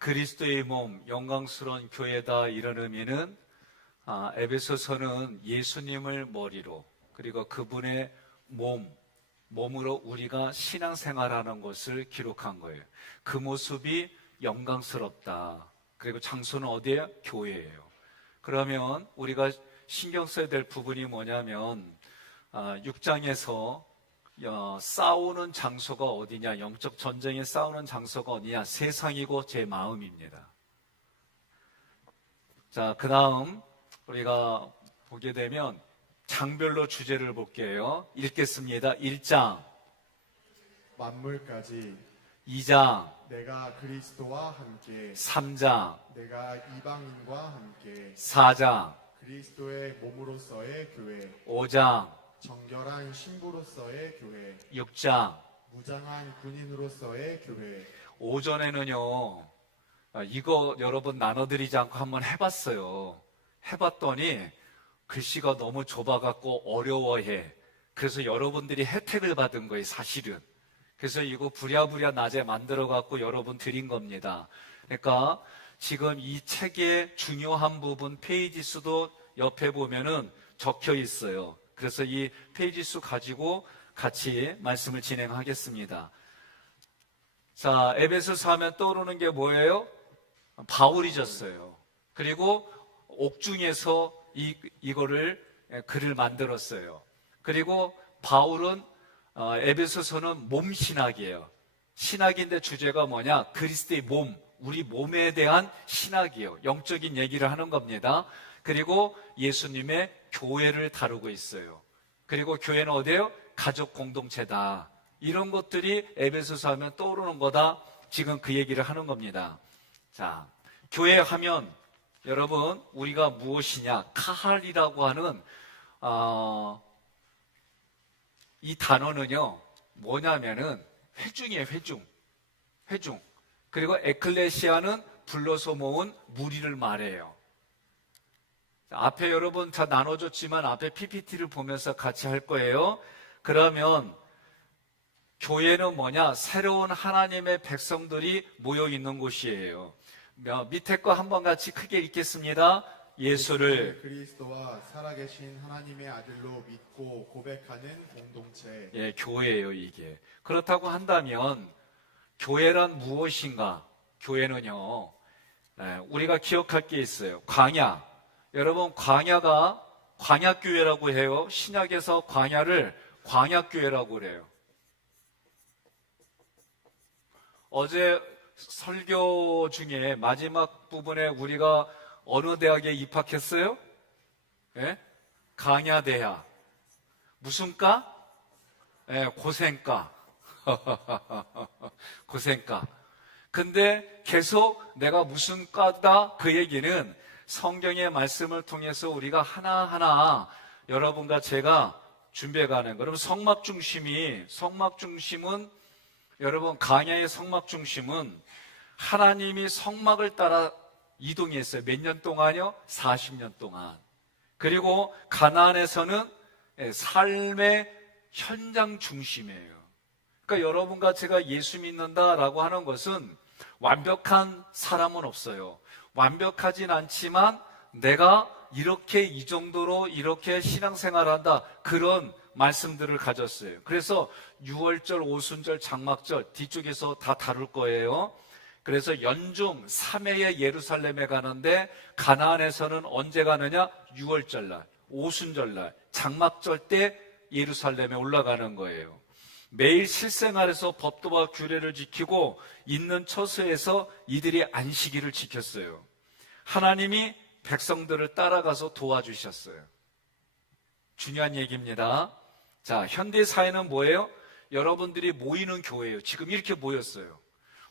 그리스도의 몸, 영광스러운 교회다 이런 의미는 에베소서는 예수님을 머리로 그리고 그분의 몸으로 우리가 신앙생활하는 것을 기록한 거예요. 그 모습이 영광스럽다. 그리고 장소는 어디예요? 교회예요. 그러면 우리가 신경 써야 될 부분이 뭐냐면 6장에서 싸우는 장소가 어디냐, 영적 전쟁에 싸우는 장소가 어디냐, 세상이고 제 마음입니다. 자, 그 다음 우리가 보게 되면 장별로 주제를 볼게요. 읽겠습니다. 1장, 만물까지 2장, 내가 그리스도와 함께 3장, 내가 이방인과 함께 4장, 그리스도의 몸으로서의 교회 5장, 정결한 신부로서의 교회 6장. 무장한 군인으로서의 교회. 오전에는요, 이거 여러분 나눠드리지 않고 한번 해봤어요. 해봤더니 글씨가 너무 좁아갖고 어려워해. 그래서 여러분들이 혜택을 받은 거예요, 사실은. 그래서 이거 부랴부랴 낮에 만들어갖고 여러분 드린 겁니다. 그러니까 지금 이 책의 중요한 부분 페이지 수도 옆에 보면은 적혀 있어요. 그래서 이 페이지 수 가지고 같이 말씀을 진행하겠습니다. 자, 에베소서 하면 떠오르는 게 뭐예요? 바울이 졌어요. 그리고 옥중에서 이거를 글을 만들었어요. 그리고 바울은 에베소서는 몸 신학이에요. 신학인데 주제가 뭐냐? 그리스도의 몸, 우리 몸에 대한 신학이에요. 영적인 얘기를 하는 겁니다. 그리고 예수님의 교회를 다루고 있어요. 그리고 교회는 어디예요? 가족 공동체다. 이런 것들이 에베소서 하면 떠오르는 거다. 지금 그 얘기를 하는 겁니다. 자, 교회 하면 여러분 우리가 무엇이냐? 카할이라고 하는 이 단어는요 뭐냐면은 회중이에요. 회중. 그리고 에클레시아는 불러서 모은 무리를 말해요. 앞에 여러분 다 나눠줬지만 앞에 PPT를 보면서 같이 할 거예요. 그러면 교회는 뭐냐? 새로운 하나님의 백성들이 모여 있는 곳이에요. 밑에 거 한번 같이 크게 읽겠습니다. 예수를 그리스도와 살아계신 하나님의 아들로 믿고 고백하는 공동체. 예, 교회예요, 이게. 그렇다고 한다면 교회란 무엇인가? 교회는요, 우리가 기억할 게 있어요. 광야. 여러분, 광야가 광야교회라고 해요. 신약에서 광야를 광야교회라고 그래요. 어제 설교 중에 마지막 부분에 우리가 어느 대학에 입학했어요? 예? 강야대학. 무슨 과? 예, 고생과. 고생과. 근데 계속 내가 무슨 과다 그 얘기는 성경의 말씀을 통해서 우리가 하나하나 여러분과 제가 준비해가는 거예요. 성막 중심은 여러분 강야의 성막 중심은 하나님이 성막을 따라 이동했어요. 몇 년 동안요? 40년 동안. 그리고 가나안에서는 삶의 현장 중심이에요. 그러니까 여러분과 제가 예수 믿는다라고 하는 것은 완벽한 사람은 없어요. 완벽하진 않지만 내가 이렇게 이 정도로 이렇게 신앙생활한다 그런 말씀들을 가졌어요. 그래서 6월절, 오순절, 장막절 뒤쪽에서 다 다룰 거예요. 그래서 연중 3회에 예루살렘에 가는데 가나안에서는 언제 가느냐? 6월절날, 오순절날, 장막절 때 예루살렘에 올라가는 거예요. 매일 실생활에서 법도와 규례를 지키고 있는 처소에서 이들이 안식일을 지켰어요. 하나님이 백성들을 따라가서 도와주셨어요. 중요한 얘기입니다. 자, 현대 사회는 뭐예요? 여러분들이 모이는 교회예요. 지금 이렇게 모였어요.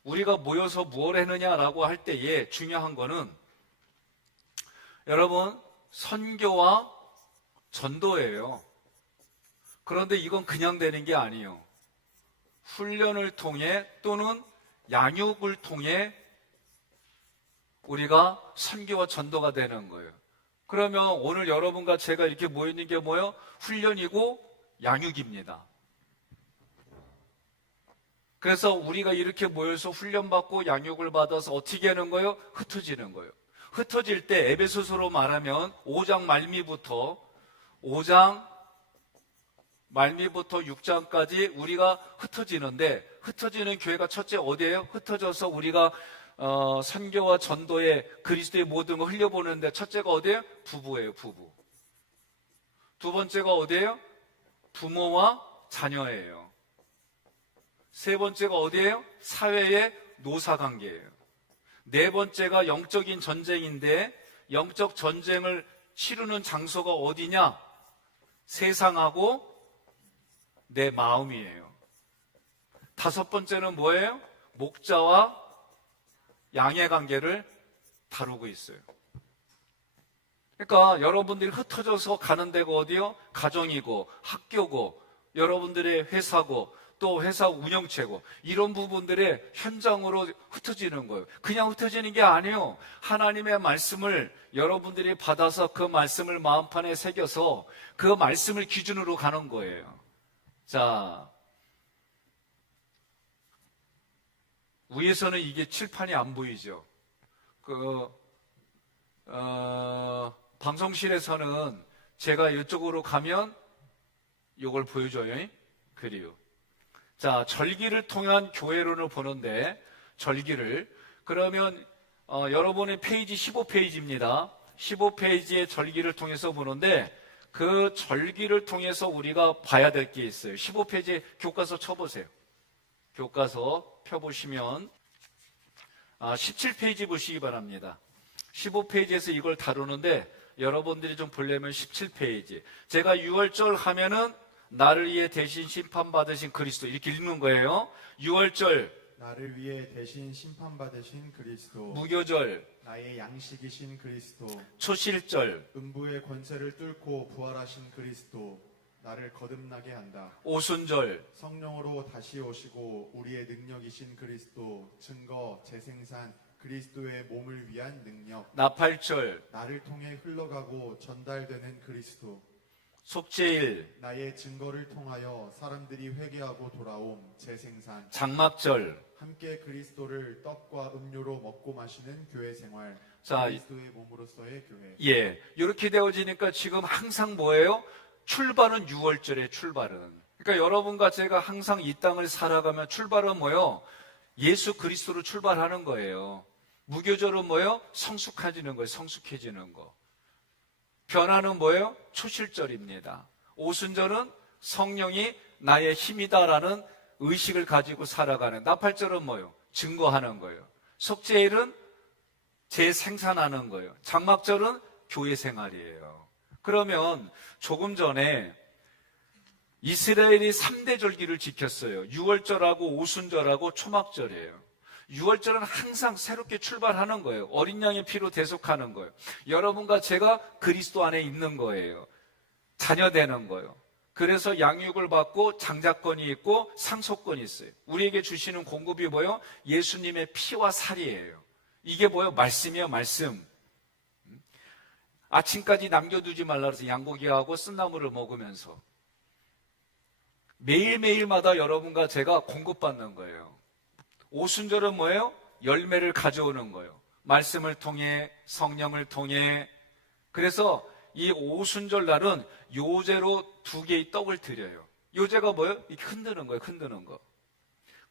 우리가 모여서 무엇을 했느냐라고 할 때에 중요한 거는 여러분 선교와 전도예요. 그런데 이건 그냥 되는 게 아니에요. 훈련을 통해 또는 양육을 통해 우리가 선교와 전도가 되는 거예요. 그러면 오늘 여러분과 제가 이렇게 모여있는 게 뭐예요? 훈련이고 양육입니다. 그래서 우리가 이렇게 모여서 훈련받고 양육을 받아서 어떻게 하는 거예요? 흩어지는 거예요. 흩어질 때 에베소서로 말하면 5장 말미부터 6장까지 우리가 흩어지는데, 흩어지는 교회가 첫째 어디예요? 흩어져서 우리가 선교와 전도에 그리스도의 모든 걸 흘려보는데 첫째가 어디예요? 부부예요. 부부. 두 번째가 어디예요? 부모와 자녀예요. 세 번째가 어디예요? 사회의 노사관계예요. 네 번째가 영적인 전쟁인데, 영적 전쟁을 치르는 장소가 어디냐? 세상하고 내 마음이에요. 다섯 번째는 뭐예요? 목자와 양의 관계를 다루고 있어요. 그러니까 여러분들이 흩어져서 가는 데가 어디요? 가정이고 학교고 여러분들의 회사고 또 회사 운영체고 이런 부분들의 현장으로 흩어지는 거예요. 그냥 흩어지는 게 아니에요. 하나님의 말씀을 여러분들이 받아서 그 말씀을 마음판에 새겨서 그 말씀을 기준으로 가는 거예요. 자, 위에서는 이게 칠판이 안 보이죠. 방송실에서는 제가 이쪽으로 가면 이걸 보여줘요. 그리요. 자, 절기를 통한 교회론을 보는데, 절기를. 그러면, 여러분의 페이지 15페이지입니다. 15페이지의 절기를 통해서 보는데, 그 절기를 통해서 우리가 봐야 될 게 있어요. 15페이지에 교과서 쳐보세요. 교과서 펴보시면, 17페이지 보시기 바랍니다. 15페이지에서 이걸 다루는데, 여러분들이 좀 보려면 17페이지. 제가 6월절 하면은, 나를 위해 대신 심판받으신 그리스도 이렇게 읽는 거예요. 6월절 나를 위해 대신 심판받으신 그리스도. 무교절 나의 양식이신 그리스도. 초실절 음부의 권세를 뚫고 부활하신 그리스도. 나를 거듭나게 한다. 오순절 성령으로 다시 오시고 우리의 능력이신 그리스도. 증거, 재생산, 그리스도의 몸을 위한 능력. 나팔절 나를 통해 흘러가고 전달되는 그리스도. 속죄일 나의 증거를 통하여 사람들이 회개하고 돌아옴. 재생산. 장막절. 함께 그리스도를 떡과 음료로 먹고 마시는 교회 생활. 자, 그리스도의 몸으로서의 교회. 예, 이렇게 되어지니까 지금 항상 뭐예요? 출발은 6월절에 출발은. 그러니까 여러분과 제가 항상 이 땅을 살아가면 출발은 뭐예요? 예수 그리스도로 출발하는 거예요. 무교절은 뭐예요? 성숙해지는 거예요. 성숙해지는 거. 변화는 뭐예요? 초실절입니다. 오순절은 성령이 나의 힘이다라는 의식을 가지고 살아가는. 나팔절은 뭐예요? 증거하는 거예요. 속죄일은 재생산하는 거예요. 장막절은 교회 생활이에요. 그러면 조금 전에 이스라엘이 3대 절기를 지켰어요. 6월절하고 오순절하고 초막절이에요. 6월절은 항상 새롭게 출발하는 거예요. 어린 양의 피로 대속하는 거예요. 여러분과 제가 그리스도 안에 있는 거예요. 자녀되는 거예요. 그래서 양육을 받고 장자권이 있고 상속권이 있어요. 우리에게 주시는 공급이 뭐예요? 예수님의 피와 살이에요. 이게 뭐예요? 말씀이에요, 말씀. 아침까지 남겨두지 말라 그래서 양고기하고 쓴나물을 먹으면서 매일매일마다 여러분과 제가 공급받는 거예요. 오순절은 뭐예요? 열매를 가져오는 거예요. 말씀을 통해, 성령을 통해. 그래서 이 오순절 날은 요제로 2개의 떡을 드려요. 요제가 뭐예요? 이렇게 흔드는 거예요. 흔드는 거.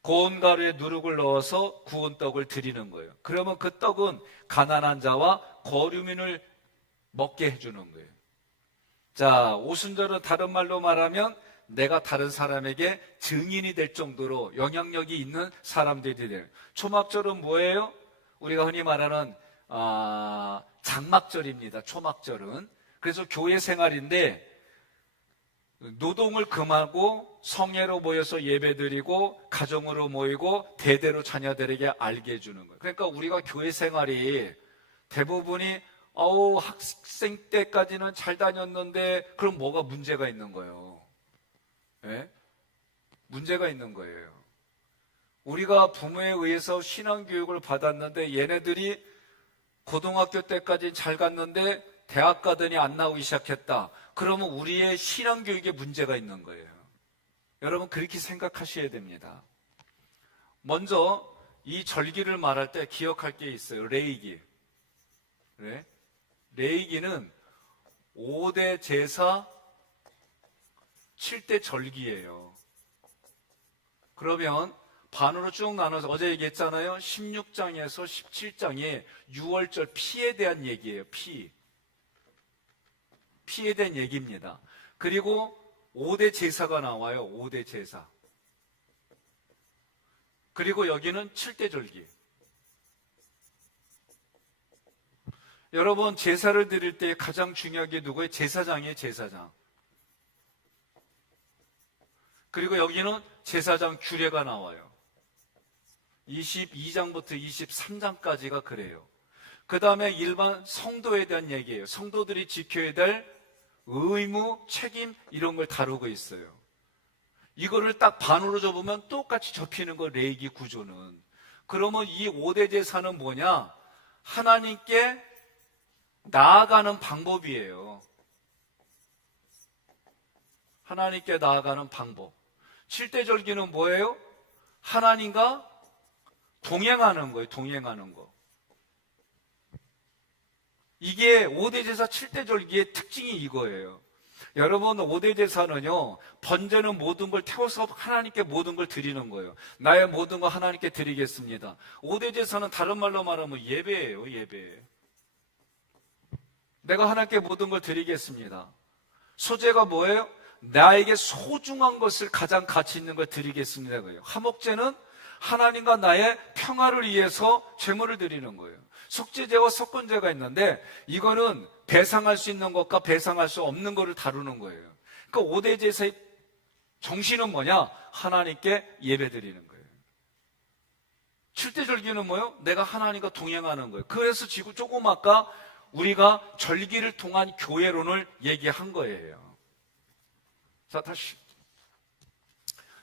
고운 가루에 누룩을 넣어서 구운 떡을 드리는 거예요. 그러면 그 떡은 가난한 자와 거류민을 먹게 해주는 거예요. 자, 오순절은 다른 말로 말하면 내가 다른 사람에게 증인이 될 정도로 영향력이 있는 사람들이 돼요. 초막절은 뭐예요? 우리가 흔히 말하는 장막절입니다. 초막절은. 그래서 교회 생활인데 노동을 금하고 성회로 모여서 예배드리고 가정으로 모이고 대대로 자녀들에게 알게 해주는 거예요. 그러니까 우리가 교회 생활이 대부분이 학생 때까지는 잘 다녔는데 그럼 뭐가 문제가 있는 거예요? 네? 문제가 있는 거예요. 우리가 부모에 의해서 신앙교육을 받았는데 얘네들이 고등학교 때까지 잘 갔는데 대학 가더니 안 나오기 시작했다. 그러면 우리의 신앙교육에 문제가 있는 거예요. 여러분 그렇게 생각하셔야 됩니다. 먼저 이 절기를 말할 때 기억할 게 있어요. 레이기. 그래? 레이기는 5대 제사 7대 절기예요. 그러면 반으로 쭉 나눠서 어제 얘기했잖아요. 16장에서 17장이 6월절 피에 대한 얘기예요. 피에 대한 얘기입니다. 그리고 5대 제사가 나와요. 5대 제사. 그리고 여기는 7대 절기. 여러분, 제사를 드릴 때 가장 중요한 게 누구예요? 제사장이에요. 제사장. 그리고 여기는 제사장 규례가 나와요. 22장부터 23장까지가 그래요. 그 다음에 일반 성도에 대한 얘기예요. 성도들이 지켜야 될 의무, 책임 이런 걸 다루고 있어요. 이거를 딱 반으로 접으면 똑같이 접히는 거, 레이기 구조는. 그러면 이 5대 제사는 뭐냐? 하나님께 나아가는 방법이에요. 하나님께 나아가는 방법. 7대 절기는 뭐예요? 하나님과 동행하는 거예요. 동행하는 거. 이게 5대 제사 7대 절기의 특징이 이거예요. 여러분, 5대 제사는요, 번제는 모든 걸 태워서 하나님께 모든 걸 드리는 거예요. 나의 모든 거 하나님께 드리겠습니다. 5대 제사는 다른 말로 말하면 예배예요. 예배. 내가 하나님께 모든 걸 드리겠습니다. 소제가 뭐예요? 나에게 소중한 것을, 가장 가치 있는 걸 드리겠습니다. 그래요. 화목제는 하나님과 나의 평화를 위해서 제물을 드리는 거예요. 속죄제와 속건제가 있는데 이거는 배상할 수 있는 것과 배상할 수 없는 것을 다루는 거예요. 그러니까 5대 제사의 정신은 뭐냐? 하나님께 예배 드리는 거예요. 7대 절기는 뭐예요? 내가 하나님과 동행하는 거예요. 그래서 지금 조금 아까 우리가 절기를 통한 교회론을 얘기한 거예요. 자, 다시.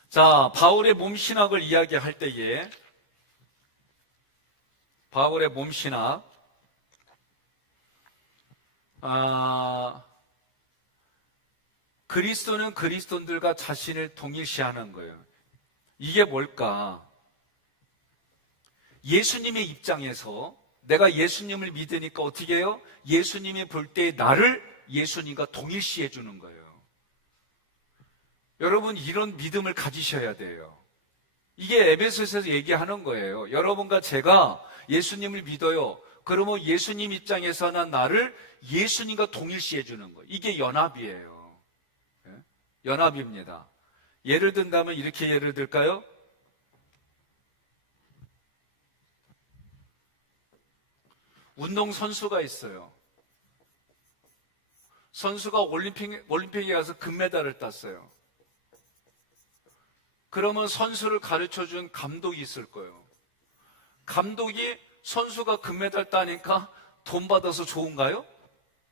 자, 바울의 몸신학을 이야기할 때에 바울의 몸신학, 그리스도는 그리스도인들과 자신을 동일시하는 거예요. 이게 뭘까? 예수님의 입장에서 내가 예수님을 믿으니까 어떻게 해요? 예수님이 볼 때 나를 예수님과 동일시해 주는 거예요. 여러분, 이런 믿음을 가지셔야 돼요. 이게 에베소서에서 얘기하는 거예요. 여러분과 제가 예수님을 믿어요. 그러면 예수님 입장에서는 나를 예수님과 동일시해 주는 거예요. 이게 연합이에요. 연합입니다. 예를 든다면 이렇게 예를 들까요? 운동선수가 있어요. 선수가 올림픽에 가서 금메달을 땄어요. 그러면 선수를 가르쳐준 감독이 있을 거예요. 감독이 선수가 금메달 따니까 돈 받아서 좋은가요?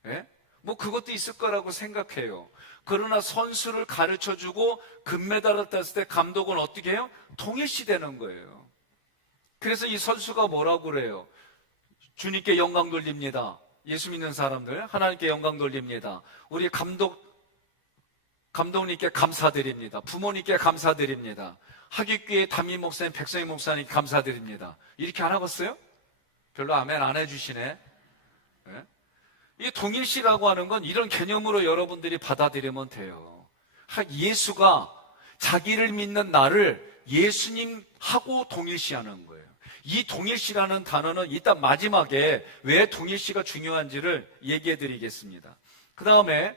예? 뭐 그것도 있을 거라고 생각해요. 그러나 선수를 가르쳐주고 금메달을 땄을 때 감독은 어떻게 해요? 동일시되는 거예요. 그래서 이 선수가 뭐라고 그래요? 주님께 영광 돌립니다. 예수 믿는 사람들 하나님께 영광 돌립니다. 우리 감독님께 감사드립니다. 부모님께 감사드립니다. 하객교회 담임 목사님, 백성희 목사님 감사드립니다. 이렇게 안 하겠어요? 별로 아멘 안 해주시네. 네? 이 동일시라고 하는 건 이런 개념으로 여러분들이 받아들이면 돼요. 예수가 자기를 믿는 나를 예수님하고 동일시하는 거예요. 이 동일시라는 단어는 이따 마지막에 왜 동일시가 중요한지를 얘기해 드리겠습니다. 그 다음에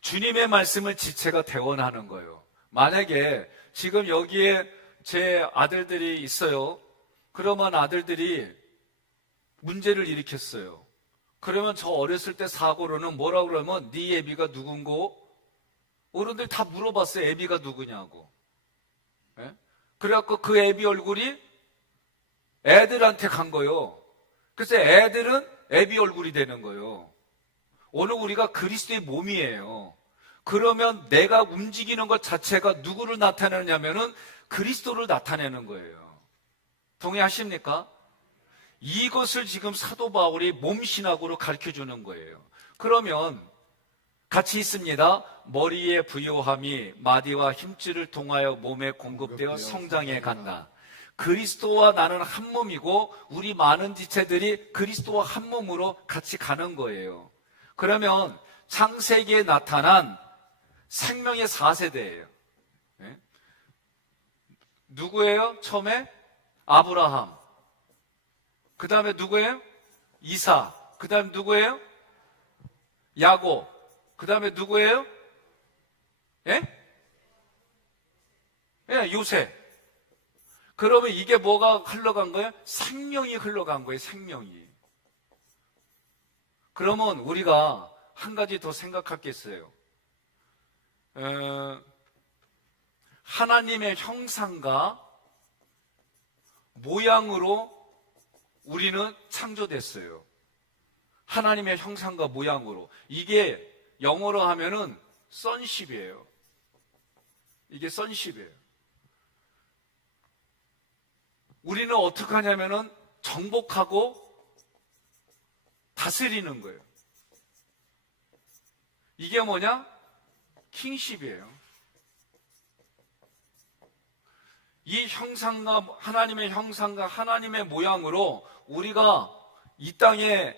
주님의 말씀을 지체가 대원하는 거예요. 만약에 지금 여기에 제 아들들이 있어요. 그러면 아들들이 문제를 일으켰어요. 그러면 저 어렸을 때 사고로는 뭐라고 그러면 네 애비가 누군고? 어른들 다 물어봤어요. 애비가 누구냐고. 예? 그래갖고 그 애비 얼굴이 애들한테 간 거예요. 그래서 애들은 애비 얼굴이 되는 거예요. 오늘 우리가 그리스도의 몸이에요. 그러면 내가 움직이는 것 자체가 누구를 나타내느냐면은 그리스도를 나타내는 거예요. 동의하십니까? 이것을 지금 사도 바울이 몸신학으로 가르쳐 주는 거예요. 그러면 같이 있습니다. 머리의 부요함이 마디와 힘줄을 통하여 몸에 공급되어 성장해 간다. 그리스도와 나는 한 몸이고 우리 많은 지체들이 그리스도와 한 몸으로 같이 가는 거예요. 그러면 창세기에 나타난 생명의 4세대예요. 누구예요? 처음에 아브라함. 그 다음에 누구예요? 이삭. 그 다음에 누구예요? 야곱. 그 다음에 누구예요? 예? 예, 요셉. 그러면 이게 뭐가 흘러간 거예요? 생명이 흘러간 거예요, 생명이. 그러면 우리가 한 가지 더 생각할 게 있어요. 하나님의 형상과 모양으로 우리는 창조됐어요. 하나님의 형상과 모양으로. 이게 영어로 하면은 sonship이에요. 이게 sonship이에요. 우리는 어떻게 하냐면은 정복하고 다스리는 거예요. 이게 뭐냐? 킹십이에요. 이 형상과 하나님의 형상과 하나님의 모양으로 우리가 이 땅에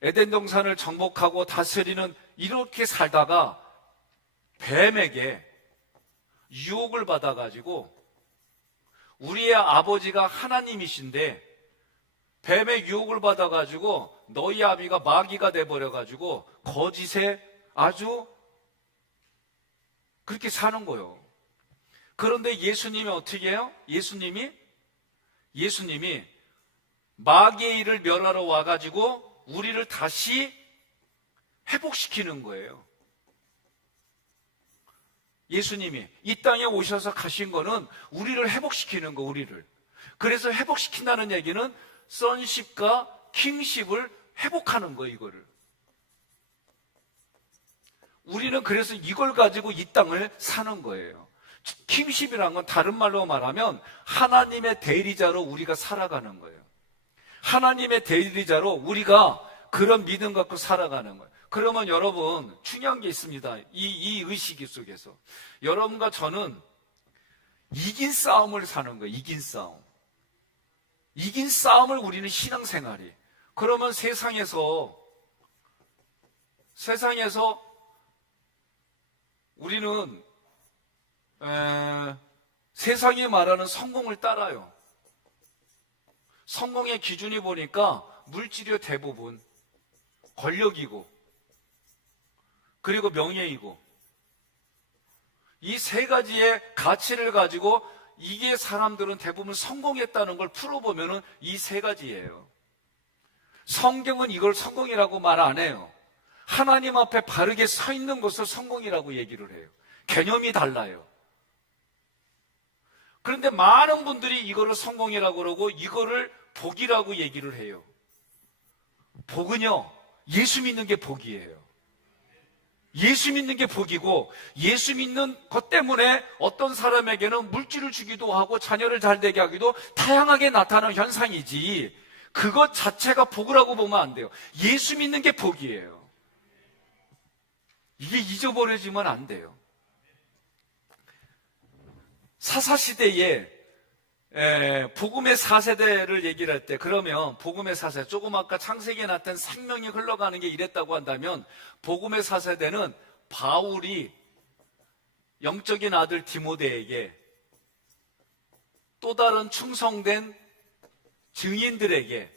에덴 동산을 정복하고 다스리는 이렇게 살다가 뱀에게 유혹을 받아가지고 우리의 아버지가 하나님이신데 뱀의 유혹을 받아가지고 너희 아비가 마귀가 돼버려가지고 거짓에 아주 그렇게 사는 거예요. 그런데 예수님이 어떻게 해요? 예수님이 마귀의 일을 멸하러 와가지고 우리를 다시 회복시키는 거예요. 예수님이 이 땅에 오셔서 가신 거는 우리를 회복시키는 거, 우리를. 그래서 회복시킨다는 얘기는 sonship과 kingship을 회복하는 거, 이거를. 우리는 그래서 이걸 가지고 이 땅을 사는 거예요. 킹십이라는 건 다른 말로 말하면 하나님의 대리자로 우리가 살아가는 거예요. 하나님의 대리자로 우리가 그런 믿음 갖고 살아가는 거예요. 그러면 여러분 중요한 게 있습니다. 이 의식 속에서 여러분과 저는 이긴 싸움을 사는 거예요. 이긴 싸움을 우리는 신앙생활이. 그러면 세상에서 우리는 세상이 말하는 성공을 따라요. 성공의 기준이 보니까 물질이 대부분 권력이고 그리고 명예이고 이 세 가지의 가치를 가지고 이게 사람들은 대부분 성공했다는 걸 풀어보면은 이 세 가지예요. 성경은 이걸 성공이라고 말 안 해요. 하나님 앞에 바르게 서 있는 것을 성공이라고 얘기를 해요. 개념이 달라요. 그런데 많은 분들이 이거를 성공이라고 그러고 이거를 복이라고 얘기를 해요. 복은요, 예수 믿는 게 복이에요. 예수 믿는 게 복이고 예수 믿는 것 때문에 어떤 사람에게는 물질을 주기도 하고 자녀를 잘 되게 하기도 다양하게 나타나는 현상이지 그것 자체가 복이라고 보면 안 돼요. 예수 믿는 게 복이에요. 이게 잊어버려지면 안 돼요. 사사시대에 복음의 4세대를 얘기를 할 때 그러면 복음의 4세대 조금 아까 창세기에 나타난 생명이 흘러가는 게 이랬다고 한다면 복음의 4세대는 바울이 영적인 아들 디모데에게 또 다른 충성된 증인들에게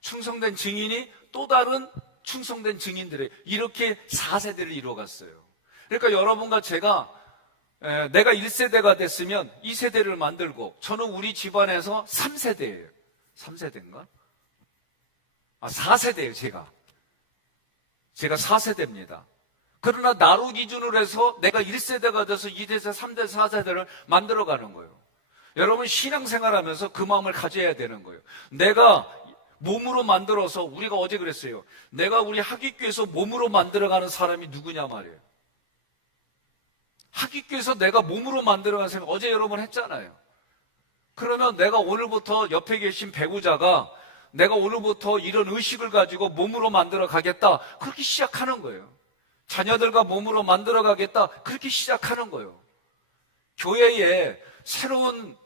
충성된 증인이 또 다른 충성된 증인들에게 이렇게 4세대를 이루어갔어요. 그러니까 여러분과 제가 내가 1세대가 됐으면 2세대를 만들고 저는 우리 집안에서 3세대예요. 3세대인가? 4세대예요, 제가 4세대입니다. 그러나 나로 기준으로 해서 내가 1세대가 돼서 2세대, 3세대, 4세대를 만들어가는 거예요. 여러분 신앙생활하면서 그 마음을 가져야 되는 거예요. 내가 몸으로 만들어서 우리가 어제 그랬어요. 내가 우리 학위교에서 몸으로 만들어가는 사람이 누구냐 말이에요. 학위교에서 내가 몸으로 만들어가는 사람이 어제 여러분 했잖아요. 그러면 내가 오늘부터 옆에 계신 배우자가 내가 오늘부터 이런 의식을 가지고 몸으로 만들어 가겠다. 그렇게 시작하는 거예요. 자녀들과 몸으로 만들어 가겠다. 그렇게 시작하는 거예요. 교회에 새로운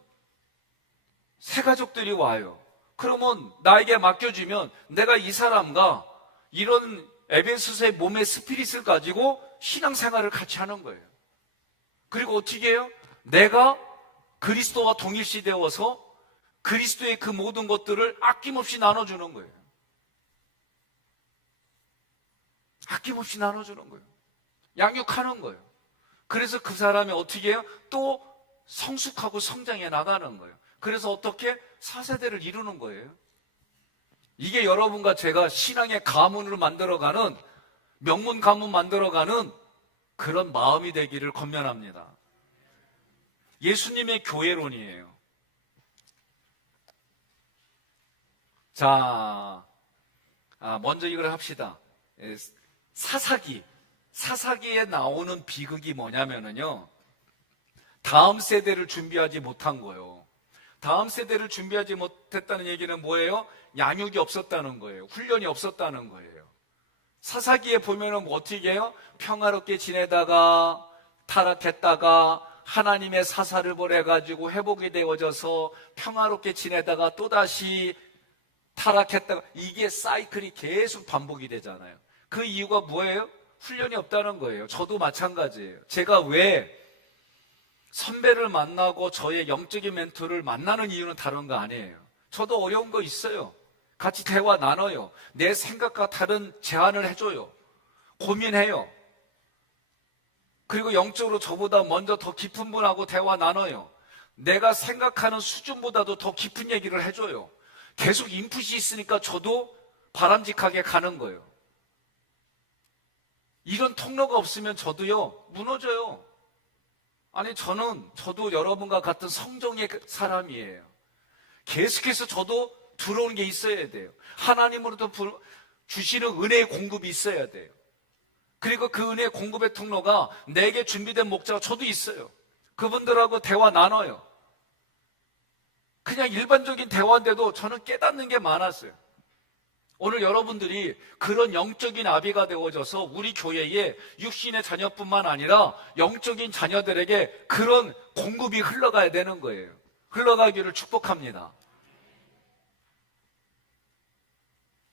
새 가족들이 와요. 그러면 나에게 맡겨주면 내가 이 사람과 이런 에베소서의 몸의 스피릿을 가지고 신앙생활을 같이 하는 거예요. 그리고 어떻게 해요? 내가 그리스도와 동일시 되어서 그리스도의 그 모든 것들을 아낌없이 나눠주는 거예요. 아낌없이 나눠주는 거예요. 양육하는 거예요. 그래서 그 사람이 어떻게 해요? 또 성숙하고 성장해 나가는 거예요. 그래서 어떻게? 4세대를 이루는 거예요. 이게 여러분과 제가 신앙의 가문을 만들어가는, 명문 가문 만들어가는 그런 마음이 되기를 권면합니다. 예수님의 교회론이에요. 자, 먼저 이걸 합시다. 사사기에 나오는 비극이 뭐냐면요, 다음 세대를 준비하지 못한 거예요. 다음 세대를 준비하지 못했다는 얘기는 뭐예요? 양육이 없었다는 거예요. 훈련이 없었다는 거예요. 사사기에 보면은 뭐 어떻게 해요? 평화롭게 지내다가 타락했다가 하나님의 사사를 보내가지고 회복이 되어져서 평화롭게 지내다가 또다시 타락했다가, 이게 사이클이 계속 반복이 되잖아요. 그 이유가 뭐예요? 훈련이 없다는 거예요. 저도 마찬가지예요. 제가 왜 선배를 만나고 저의 영적인 멘토를 만나는 이유는 다른 거 아니에요. 저도 어려운 거 있어요. 같이 대화 나눠요. 내 생각과 다른 제안을 해줘요. 고민해요. 그리고 영적으로 저보다 먼저 더 깊은 분하고 대화 나눠요. 내가 생각하는 수준보다도 더 깊은 얘기를 해줘요. 계속 인풋이 있으니까 저도 바람직하게 가는 거예요. 이런 통로가 없으면 저도요, 무너져요. 아니, 저도 여러분과 같은 성정의 사람이에요. 계속해서 저도 들어오는 게 있어야 돼요. 하나님으로부터 주시는 은혜의 공급이 있어야 돼요. 그리고 그 은혜의 공급의 통로가 내게 준비된 목자가 저도 있어요. 그분들하고 대화 나눠요. 그냥 일반적인 대화인데도 저는 깨닫는 게 많았어요. 오늘 여러분들이 그런 영적인 아비가 되어져서 우리 교회에 육신의 자녀뿐만 아니라 영적인 자녀들에게 그런 공급이 흘러가야 되는 거예요. 흘러가기를 축복합니다.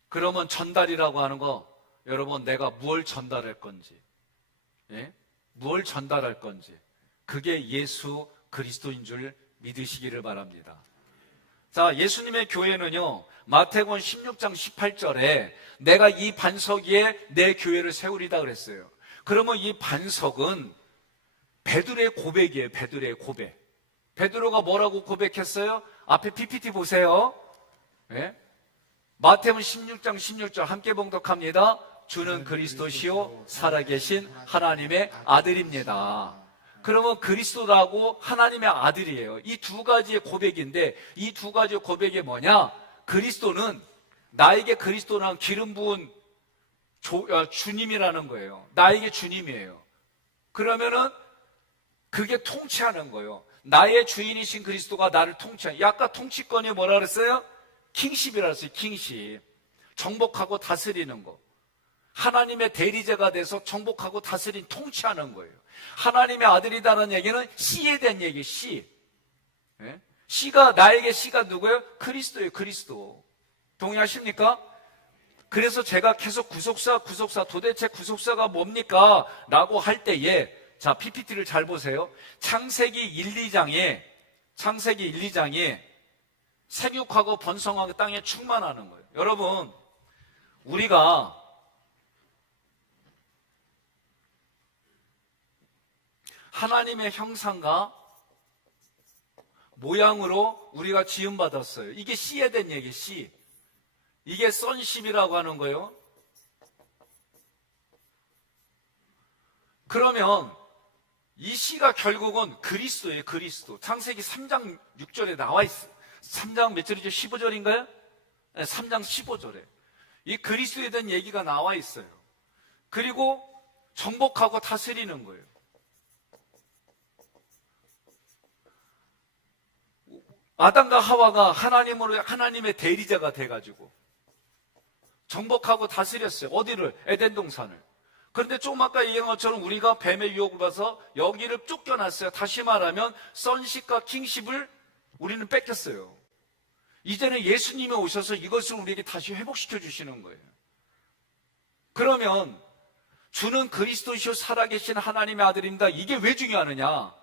그러면 전달이라고 하는 거, 여러분, 내가 무엇을 전달할 건지, 무엇을 전달할 건지, 그게 예수 그리스도인 줄 믿으시기를 바랍니다. 자, 예수님의 교회는요, 마태복음 16장 18절에 내가 이 반석 위에 내 교회를 세우리다 그랬어요. 그러면 이 반석은 베드로의 고백이에요. 베드로의 고백. 베드로가 뭐라고 고백했어요? 앞에 PPT 보세요. 마태복음 16장 16절 함께 봉독합니다. 주는 그리스도시요 살아계신 하나님의 아들입니다. 그러면 그리스도라고 하나님의 아들이에요. 이 두 가지의 고백인데, 이 두 가지의 고백이 뭐냐? 그리스도는, 나에게 그리스도는 기름 부은 주님이라는 거예요. 나에게 주님이에요. 그러면은 그게 통치하는 거예요. 나의 주인이신 그리스도가 나를 통치하는. 아까 통치권이 뭐라 그랬어요? 킹십이라 했어요. 킹십. 정복하고 다스리는 거. 하나님의 대리자가 돼서 정복하고 다스린, 통치하는 거예요. 하나님의 아들이다는 얘기는 씨에 대한 얘기, 씨. 씨가, 나에게 씨가 누구예요? 그리스도예요, 그리스도. 동의하십니까? 그래서 제가 계속 구속사, 도대체 구속사가 뭡니까? 라고 할 때에, 자, PPT를 잘 보세요. 창세기 1, 2장에 생육하고 번성하고 땅에 충만하는 거예요. 여러분, 우리가 하나님의 형상과 모양으로 우리가 지음받았어요. 이게 씨에 대한 얘기, 씨. 이게 sonship이라고 하는 거예요. 그러면 이 씨가 결국은 그리스도예요, 그리스도. 창세기 3장 6절에 나와 있어요. 3장 몇 절이죠? 15절인가요? 네, 3장 15절에. 이 그리스도에 대한 얘기가 나와 있어요. 그리고 정복하고 다스리는 거예요. 아담과 하와가 하나님의 대리자가 돼가지고 정복하고 다스렸어요. 어디를? 에덴 동산을. 그런데 조금 아까 얘기한 것처럼 우리가 뱀의 유혹을 봐서 여기를 쫓겨났어요. 다시 말하면 sonship과 kingship을 우리는 뺏겼어요. 이제는 예수님이 오셔서 이것을 우리에게 다시 회복시켜 주시는 거예요. 그러면 주는 그리스도시요 살아계신 하나님의 아들입니다. 이게 왜 중요하느냐?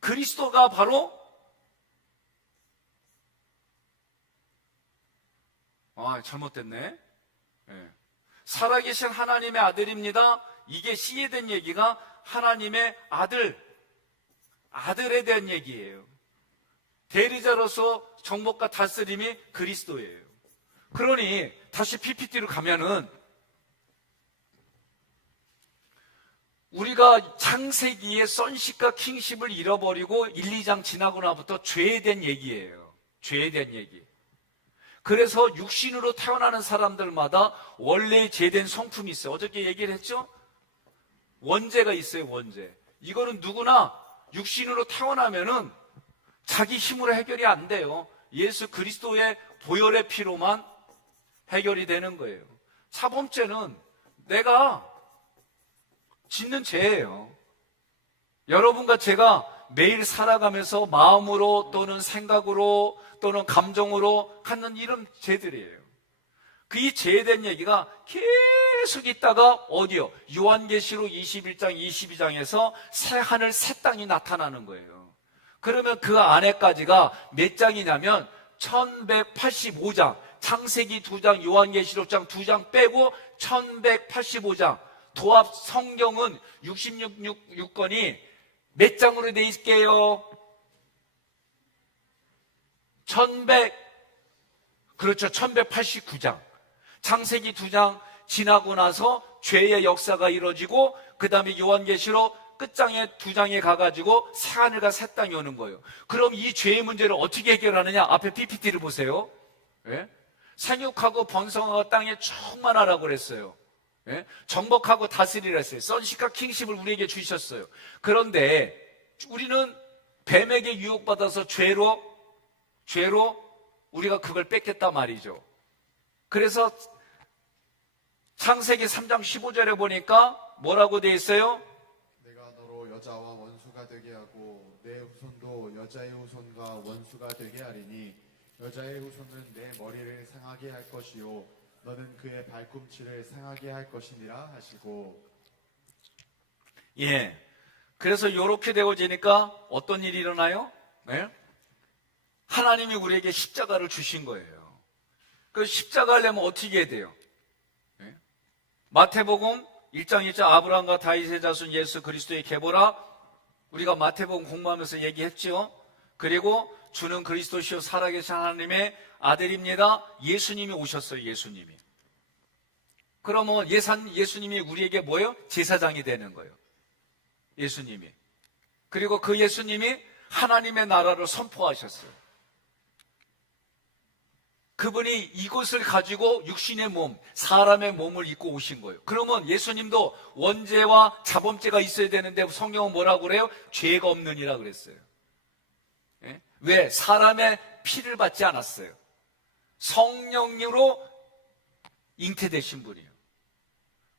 그리스도가 바로 잘못됐네. 네. 살아계신 하나님의 아들입니다. 이게 C에 대한 얘기가 하나님의 아들에 대한 얘기예요. 대리자로서 정복과 다스림이 그리스도예요. 그러니 다시 PPT로 가면은 우리가 창세기에 sonship과 kingship을 잃어버리고 1, 2장 지나고 나부터 죄에 대한 얘기예요. 죄에 대한 얘기. 그래서 육신으로 태어나는 사람들마다 원래 제된 성품이 있어요. 어저께 얘기를 했죠? 원죄가 있어요, 원죄. 이거는 누구나 육신으로 태어나면은 자기 힘으로 해결이 안 돼요. 예수 그리스도의 보혈의 피로만 해결이 되는 거예요. 사범죄는 내가 짓는 죄예요. 여러분과 제가 매일 살아가면서 마음으로 또는 생각으로 또는 감정으로 하는 이런 죄들이에요. 그 이 죄에 대한 얘기가 계속 있다가 어디요? 요한계시록 21장, 22장에서 새 하늘, 새 땅이 나타나는 거예요. 그러면 그 안에까지가 몇 장이냐면 1185장, 창세기 2장, 요한계시록 장 2장 빼고 1185장. 도합 성경은 66권이 몇 장으로 돼 있게요? 1189장. 창세기 2장 지나고 나서 죄의 역사가 이루어지고 그 다음에 요한계시록 끝장에 2장에 가가지고 새하늘과 새 땅이 오는 거예요. 그럼 이 죄의 문제를 어떻게 해결하느냐? 앞에 PPT를 보세요. 예? 생육하고 번성하고 땅에 충만하라고 그랬어요. 예? 정복하고 다스리라 했어요. sonship과 kingship을 우리에게 주셨어요. 그런데 우리는 뱀에게 유혹받아서 죄로 우리가 그걸 뺏겼단 말이죠. 그래서 창세기 3장 15절에 보니까 뭐라고 되어 있어요? 내가 너로 여자와 원수가 되게 하고 내 후손도 여자의 후손과 원수가 되게 하리니 여자의 후손은 내 머리를 상하게 할 것이요 너는 그의 발꿈치를 상하게 할 것이니라 하시고. 예. 그래서 이렇게 되어지니까 어떤 일이 일어나요? 네? 하나님이 우리에게 십자가를 주신 거예요. 그 십자가 하려면 어떻게 해야 돼요? 네? 마태복음 1장 1절 아브라함과 다윗의 자손 예수 그리스도의 계보라 우리가 마태복음 공부하면서 얘기했죠. 그리고 주는 그리스도시요 살아계신 하나님의 아들입니다. 예수님이 오셨어요. 예수님이. 그러면 예수님이 우리에게 뭐예요? 제사장이 되는 거예요. 예수님이. 그리고 그 예수님이 하나님의 나라를 선포하셨어요. 그분이 이것을 가지고 육신의 몸, 사람의 몸을 입고 오신 거예요. 그러면 예수님도 원죄와 자범죄가 있어야 되는데 성경은 뭐라고 그래요? 죄가 없느니라 그랬어요. 예? 왜? 사람의 피를 받지 않았어요. 성령으로 잉태되신 분이에요.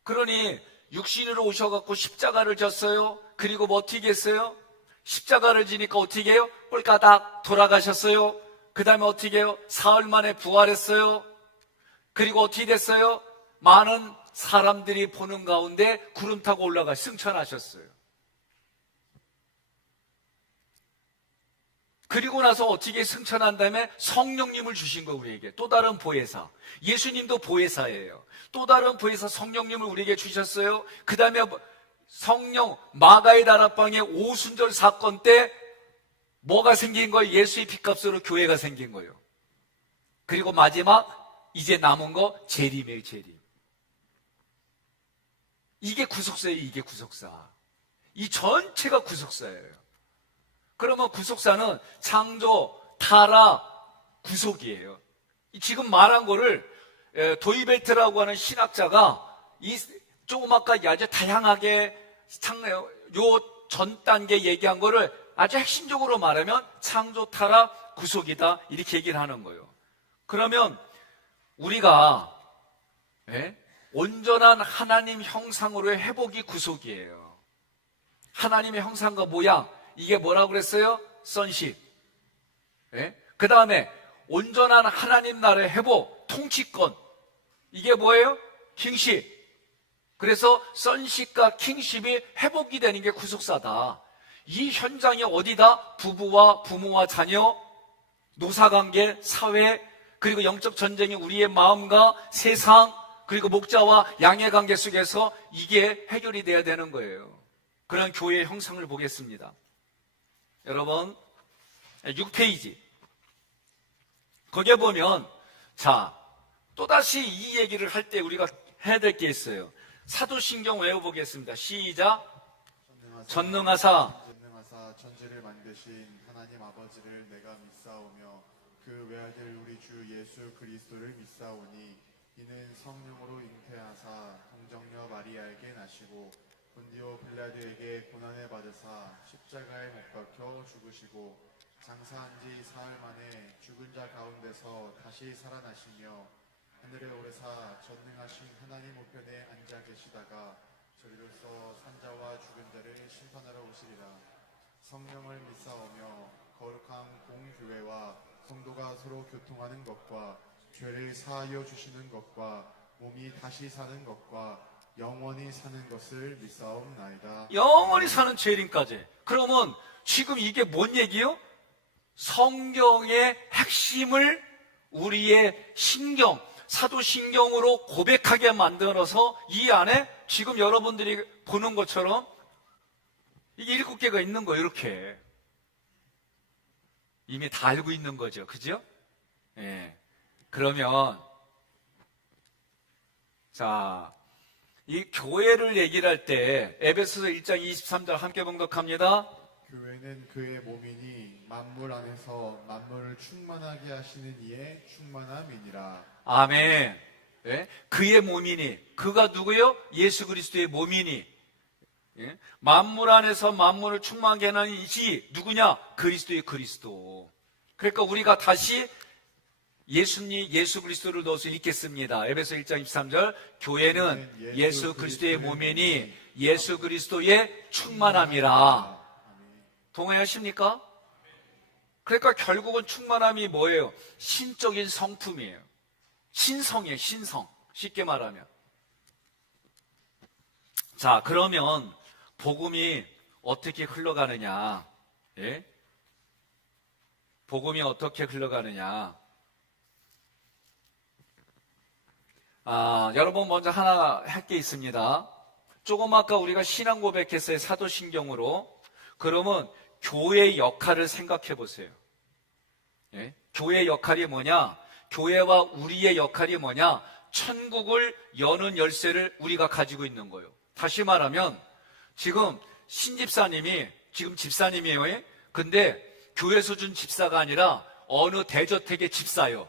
그러니 육신으로 오셔갖고 십자가를 졌어요. 그리고 뭐 어떻게 했어요? 십자가를 지니까 어떻게 해요? 꼴까닥 돌아가셨어요. 그 다음에 어떻게 해요? 사흘 만에 부활했어요. 그리고 어떻게 됐어요? 많은 사람들이 보는 가운데 구름 타고 올라가 승천하셨어요. 그리고 나서 어떻게 승천한 다음에 성령님을 주신 거예요, 우리에게. 또 다른 보혜사. 예수님도 보혜사예요. 또 다른 보혜사 성령님을 우리에게 주셨어요. 그 다음에 성령 마가의 다락방의 오순절 사건 때 뭐가 생긴 거예요? 예수의 피값으로 교회가 생긴 거예요. 그리고 마지막 이제 남은 거 재림이에요. 재림. 이게 구속사예요. 이게 구속사. 이 전체가 구속사예요. 그러면 구속사는 창조, 타락, 구속이에요. 지금 말한 거를 도이벨트라고 하는 신학자가 이 조그맣게 아주 다양하게 요 전 단계 얘기한 거를 아주 핵심적으로 말하면 창조, 타락, 구속이다 이렇게 얘기를 하는 거예요. 그러면 우리가 온전한 하나님 형상으로의 회복이 구속이에요. 하나님의 형상과 모양, 이게 뭐라고 그랬어요? sonship. 그 다음에 온전한 하나님 나라의 회복, 통치권, 이게 뭐예요? kingship. 그래서 sonship과 kingship이 회복이 되는 게 구속사다. 이 현장이 어디다? 부부와 부모와 자녀, 노사관계, 사회, 그리고 영적 전쟁이 우리의 마음과 세상, 그리고 목자와 양의 관계 속에서 이게 해결이 돼야 되는 거예요. 그런 교회의 형상을 보겠습니다. 여러분 6페이지 거기에 보면, 자, 또다시 이 얘기를 할 때 우리가 해야 될 게 있어요. 사도신경 외워보겠습니다. 시작. 전능하사 천지를 만드신 하나님 아버지를 내가 믿사오며 그 외아들 우리 주 예수 그리스도를 믿사오니 이는 성령으로 잉태하사 동정녀 마리아에게 나시고 본디오 빌라도에게 고난을 받으사 십자가에 못 박혀 죽으시고 장사한 지 사흘 만에 죽은 자 가운데서 다시 살아나시며 하늘에 오르사 전능하신 하나님 우편에 앉아 계시다가 저리로서 산자와 죽은 자를 심판하러 오시리라. 성령을 믿사오며 거룩한 공교회와 성도가 서로 교통하는 것과 죄를 사하여 주시는 것과 몸이 다시 사는 것과 영원히 사는 것을 믿사옵나이다. 영원히 사는 죄인까지. 그러면 지금 이게 뭔 얘기요? 성경의 핵심을 우리의 신경, 사도신경으로 고백하게 만들어서 이 안에 지금 여러분들이 보는 것처럼 이게 7개가 있는 거예요. 이렇게 이미 다 알고 있는 거죠. 그죠? 예. 그러면 자, 이 교회를 얘기를 할 때 에베소서 1장 23절 함께 봉독합니다. 교회는 그의 몸이니 만물 안에서 만물을 충만하게 하시는 이의 충만함이니라. 아멘. 예? 그의 몸이니, 그가 누구요? 예수 그리스도의 몸이니, 예? 만물 안에서 만물을 충만하게 하는 이시 누구냐? 그리스도의 그리스도. 그러니까 우리가 다시 예수님, 예수 그리스도를 넣어서 읽겠습니다. 에베소 1장 23절. 교회는 예수 그리스도의 몸이니 예수 그리스도의 충만함이라. 동의하십니까? 그러니까 결국은 충만함이 뭐예요? 신적인 성품이에요. 신성이에요, 신성. 쉽게 말하면. 자, 그러면 복음이 어떻게 흘러가느냐? 예? 복음이 어떻게 흘러가느냐? 여러분 먼저 하나 할 게 있습니다. 조금 아까 우리가 신앙 고백했어요. 사도신경으로. 그러면 교회의 역할을 생각해 보세요. 예? 교회의 역할이 뭐냐? 교회와 우리의 역할이 뭐냐? 천국을 여는 열쇠를 우리가 가지고 있는 거예요. 다시 말하면 지금 신집사님이 지금 집사님이에요. 예? 근데 교회에서 준 집사가 아니라 어느 대저택의 집사요.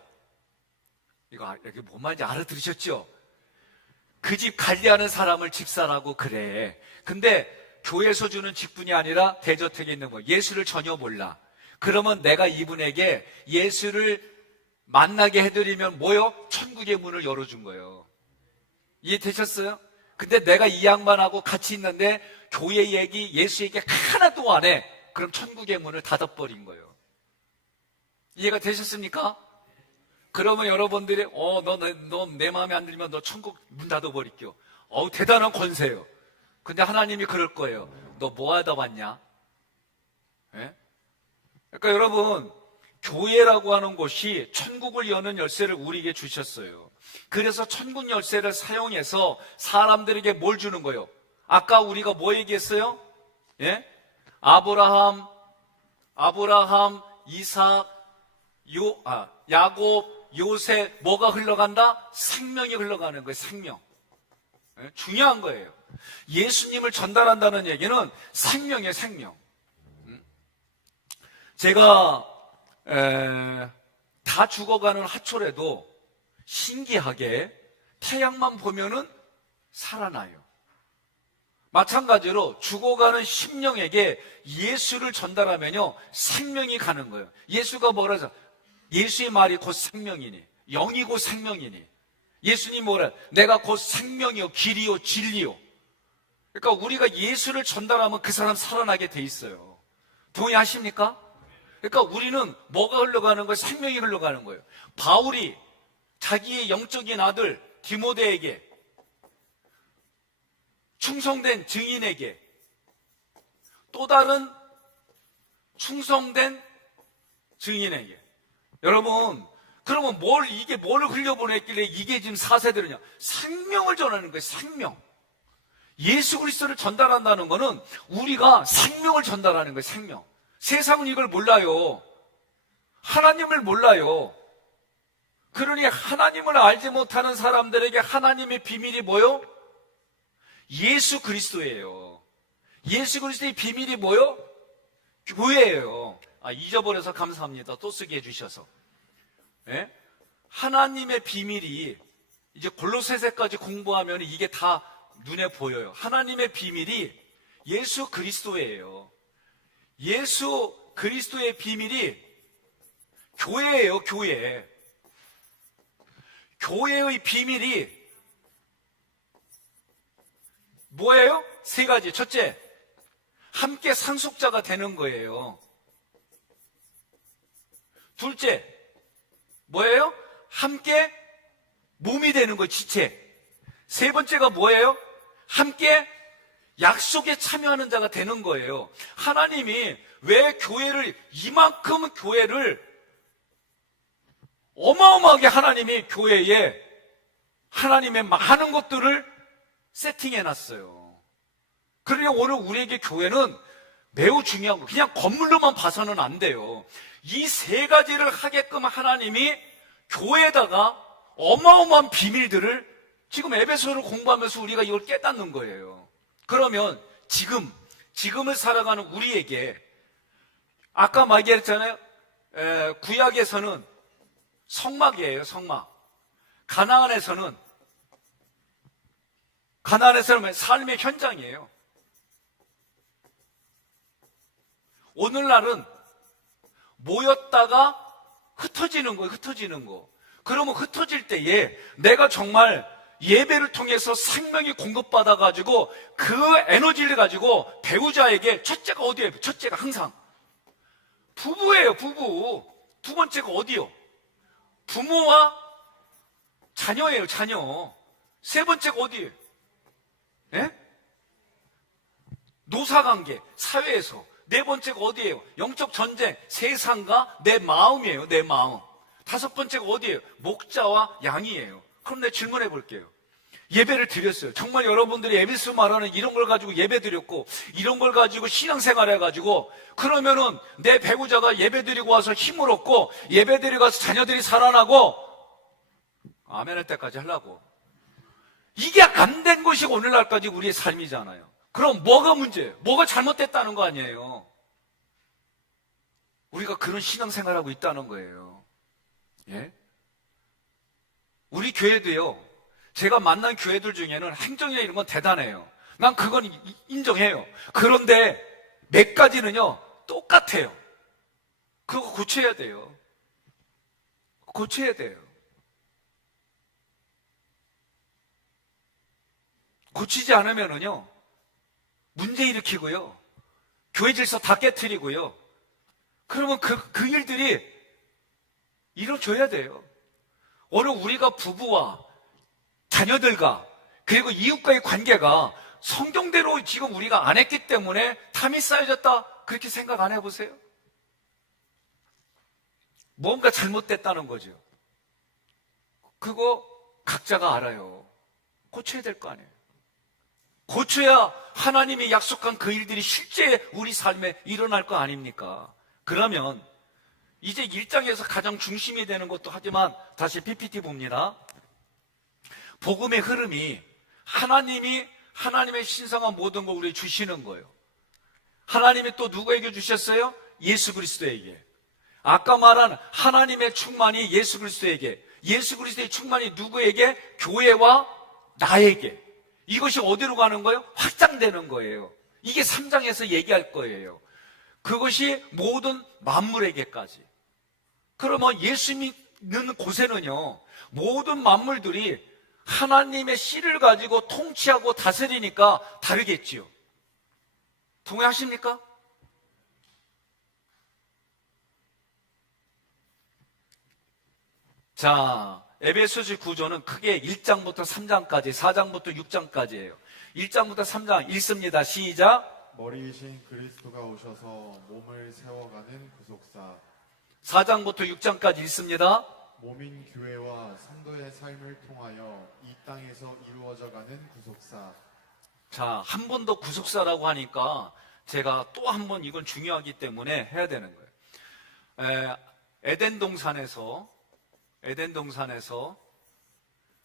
이거 이렇게 뭔 말인지 알아들으셨죠? 그 집 관리하는 사람을 집사라고 그래. 근데 교회에서 주는 직분이 아니라 대저택에 있는 거예요. 예수를 전혀 몰라. 그러면 내가 이분에게 예수를 만나게 해드리면 뭐요? 천국의 문을 열어준 거예요. 이해되셨어요? 근데 내가 이 양반하고 같이 있는데 교회 얘기, 예수 얘기 하나도 안 해. 그럼 천국의 문을 닫아버린 거예요. 이해가 되셨습니까? 그러면 여러분들이 너 내 마음에 안 들면 너 천국 문 닫아버릴게요. 대단한 권세예요. 근데 하나님이 그럴 거예요. 너 뭐 하다 왔냐? 예? 그러니까 여러분, 교회라고 하는 곳이 천국을 여는 열쇠를 우리에게 주셨어요. 그래서 천국 열쇠를 사용해서 사람들에게 뭘 주는 거예요? 아까 우리가 뭐 얘기했어요? 예? 아브라함, 이삭, 야곱, 요셉, 뭐가 흘러간다? 생명이 흘러가는 거예요. 생명. 예? 중요한 거예요. 예수님을 전달한다는 얘기는 생명이에요. 생명. 제가 다 죽어가는 하초래도 신기하게 태양만 보면은 살아나요. 마찬가지로 죽어가는 심령에게 예수를 전달하면요, 생명이 가는 거예요. 예수가 뭐라 하죠? 예수의 말이 곧 생명이니, 영이 곧 생명이니. 예수님 뭐라? 내가 곧 생명이요, 길이요, 진리요. 그러니까 우리가 예수를 전달하면 그 사람 살아나게 돼 있어요. 동의하십니까? 그러니까 우리는 뭐가 흘러가는 거예요? 생명이 흘러가는 거예요. 바울이 자기의 영적인 아들 디모데에게, 충성된 증인에게, 또 다른 충성된 증인에게. 여러분, 그러면 이게 뭘 흘려보냈길래 이게 지금 4세대느냐? 생명을 전하는 거예요, 생명. 예수 그리스도를 전달한다는 거는 우리가 생명을 전달하는 거예요, 생명. 세상은 이걸 몰라요. 하나님을 몰라요. 그러니 하나님을 알지 못하는 사람들에게 하나님의 비밀이 뭐요? 예수 그리스도예요. 예수 그리스도의 비밀이 뭐요? 교회예요. 잊어버려서 감사합니다. 또 쓰게 해주셔서. 예? 하나님의 비밀이 이제 골로새서까지 공부하면 이게 다 눈에 보여요. 하나님의 비밀이 예수 그리스도예요. 예수 그리스도의 비밀이 교회예요, 교회. 교회의 비밀이 뭐예요? 세 가지. 첫째, 함께 상속자가 되는 거예요. 둘째, 뭐예요? 함께 몸이 되는 거예요, 지체. 세 번째가 뭐예요? 함께 약속에 참여하는 자가 되는 거예요. 하나님이 왜 이만큼 교회를 어마어마하게 하나님이 교회에 하나님의 많은 것들을 세팅해 놨어요. 그러니 오늘 우리에게 교회는 매우 중요한 거, 그냥 건물로만 봐서는 안 돼요. 이 세 가지를 하게끔 하나님이 교회에다가 어마어마한 비밀들을 지금 에베소를 공부하면서 우리가 이걸 깨닫는 거예요. 그러면 지금을 살아가는 우리에게, 아까 말했잖아요. 구약에서는 성막이에요, 성막. 가나안에서는 삶의 현장이에요. 오늘날은 모였다가 흩어지는 거예요, 흩어지는 거. 그러면 흩어질 때에 내가 정말 예배를 통해서 생명이 공급받아가지고 그 에너지를 가지고 배우자에게, 첫째가 어디예요? 첫째가 항상 부부예요, 부부. 두 번째가 어디요? 부모와 자녀예요, 자녀. 세 번째가 어디예요? 예? 노사관계, 사회에서. 네 번째가 어디예요? 영적 전쟁, 세상과 내 마음이에요, 내 마음. 다섯 번째가 어디예요? 목자와 양이에요. 그럼 내가 질문해 볼게요. 예배를 드렸어요. 정말 여러분들이 에베소 말하는 이런 걸 가지고 예배 드렸고, 이런 걸 가지고 신앙생활 해가지고, 그러면은 내 배우자가 예배 드리고 와서 힘을 얻고, 예배 드리고 와서 자녀들이 살아나고, 아멘 할 때까지 하려고. 이게 안 된 것이 오늘날까지 우리의 삶이잖아요. 그럼 뭐가 문제예요? 뭐가 잘못됐다는 거 아니에요? 우리가 그런 신앙생활하고 있다는 거예요. 예? 우리 교회도요, 제가 만난 교회들 중에는 행정이나 이런 건 대단해요. 난 그건 인정해요. 그런데 몇 가지는요, 똑같아요. 그거 고쳐야 돼요. 고쳐야 돼요. 고치지 않으면은요, 문제 일으키고요, 교회 질서 다 깨트리고요, 그러면 그 일들이 이루어져야 돼요. 오늘 우리가 부부와 자녀들과 그리고 이웃과의 관계가 성경대로 지금 우리가 안 했기 때문에 탐이 쌓여졌다, 그렇게 생각 안 해보세요? 뭔가 잘못됐다는 거죠. 그거 각자가 알아요. 고쳐야 될 거 아니에요. 고쳐야 하나님이 약속한 그 일들이 실제 우리 삶에 일어날 거 아닙니까? 그러면 이제 1장에서 가장 중심이 되는 것도 하지만 다시 PPT 봅니다. 복음의 흐름이 하나님의 신성한 모든 걸 우리에게 주시는 거예요. 하나님이 또 누구에게 주셨어요? 예수 그리스도에게. 아까 말한 하나님의 충만이 예수 그리스도에게, 예수 그리스도의 충만이 누구에게? 교회와 나에게. 이것이 어디로 가는 거예요? 확장되는 거예요. 이게 3장에서 얘기할 거예요. 그것이 모든 만물에게까지. 그러면 예수 믿는 곳에는요, 모든 만물들이 하나님의 씨를 가지고 통치하고 다스리니까 다르겠지요. 동의하십니까? 자, 에베소서 구조는 크게 1장부터 3장까지, 4장부터 6장까지예요. 1장부터 3장 읽습니다. 시작. 머리이신 그리스도가 오셔서 몸을 세워가는 구속사. 4장부터 6장까지 읽습니다. 몸인 교회와 성도의 삶을 통하여 이 땅에서 이루어져가는 구속사. 자, 한 번 더 구속사라고 하니까 제가 또 한 번 이건 중요하기 때문에 해야 되는 거예요. 에덴 동산에서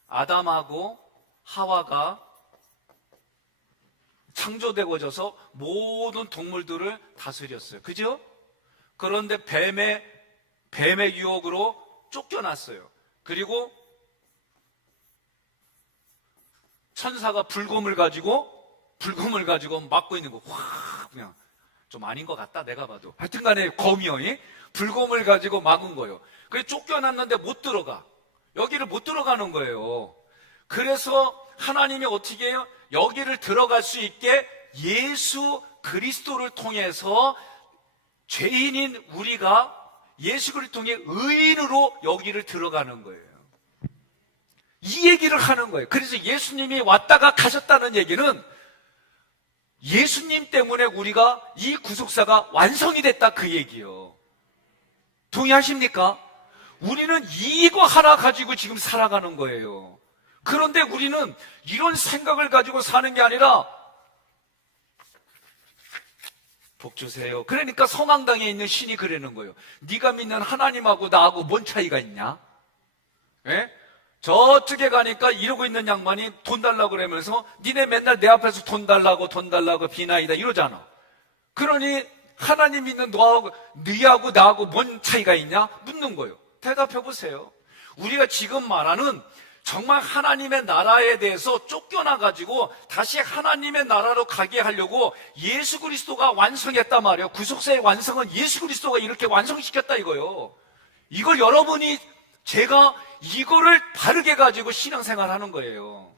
아담하고 하와가 창조되어져서 모든 동물들을 다스렸어요. 그죠? 그런데 뱀의 유혹으로 쫓겨났어요. 그리고 천사가 불곰을 가지고 막고 있는 거. 와, 그냥 좀 아닌 것 같다, 내가 봐도. 하여튼 간에 거미요. 불곰을 가지고 막은 거예요. 그래서 쫓겨났는데 못 들어가. 여기를 못 들어가는 거예요. 그래서 하나님이 어떻게 해요? 여기를 들어갈 수 있게 예수 그리스도를 통해서 죄인인 우리가 예수 그리스도를 통해 의인으로 여기를 들어가는 거예요. 이 얘기를 하는 거예요. 그래서 예수님이 왔다가 가셨다는 얘기는 예수님 때문에 우리가 이 구속사가 완성이 됐다, 그 얘기요. 동의하십니까? 우리는 이거 하나 가지고 지금 살아가는 거예요. 그런데 우리는 이런 생각을 가지고 사는 게 아니라 복 주세요. 그러니까 성황당에 있는 신이 그러는 거예요. 네가 믿는 하나님하고 나하고 뭔 차이가 있냐? 예? 저쪽에 가니까 이러고 있는 양반이 돈 달라고 그러면서 니네 맨날 내 앞에서 돈 달라고 비나이다 이러잖아. 그러니 하나님 믿는 너하고 나하고 뭔 차이가 있냐? 묻는 거예요. 대답해 보세요. 우리가 지금 말하는 정말 하나님의 나라에 대해서 쫓겨나가지고 다시 하나님의 나라로 가게 하려고 예수 그리스도가 완성했단 말이에요. 구속사의 완성은 예수 그리스도가 이렇게 완성시켰다 이거요. 이걸 여러분이, 제가 이거를 바르게 가지고 신앙생활 하는 거예요.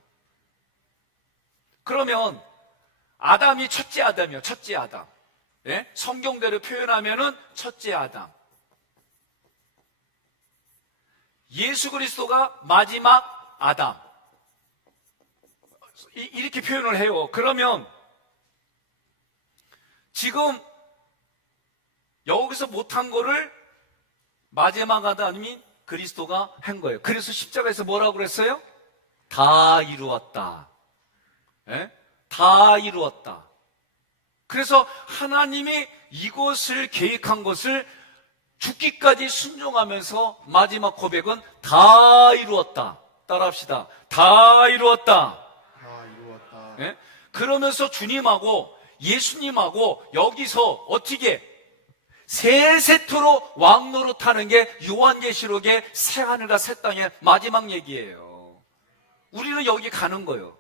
그러면 아담이 첫째 아담이요. 첫째 아담. 예? 성경대로 표현하면은 첫째 아담. 예수 그리스도가 마지막 아담. 이렇게 표현을 해요. 그러면 지금 여기서 못한 거를 마지막 아담이 그리스도가 한 거예요. 그래서 십자가에서 뭐라고 그랬어요? 다 이루었다. 예? 다 이루었다. 그래서 하나님이 이것을 계획한 것을 죽기까지 순종하면서 마지막 고백은 다 이루었다. 따라합시다. 다 이루었다. 다 이루었다. 예? 그러면서 주님하고 예수님하고 여기서 어떻게 세 세토로 왕노릇하는 게 요한계시록의 새 하늘과 새 땅의 마지막 얘기예요. 우리는 여기 가는 거예요.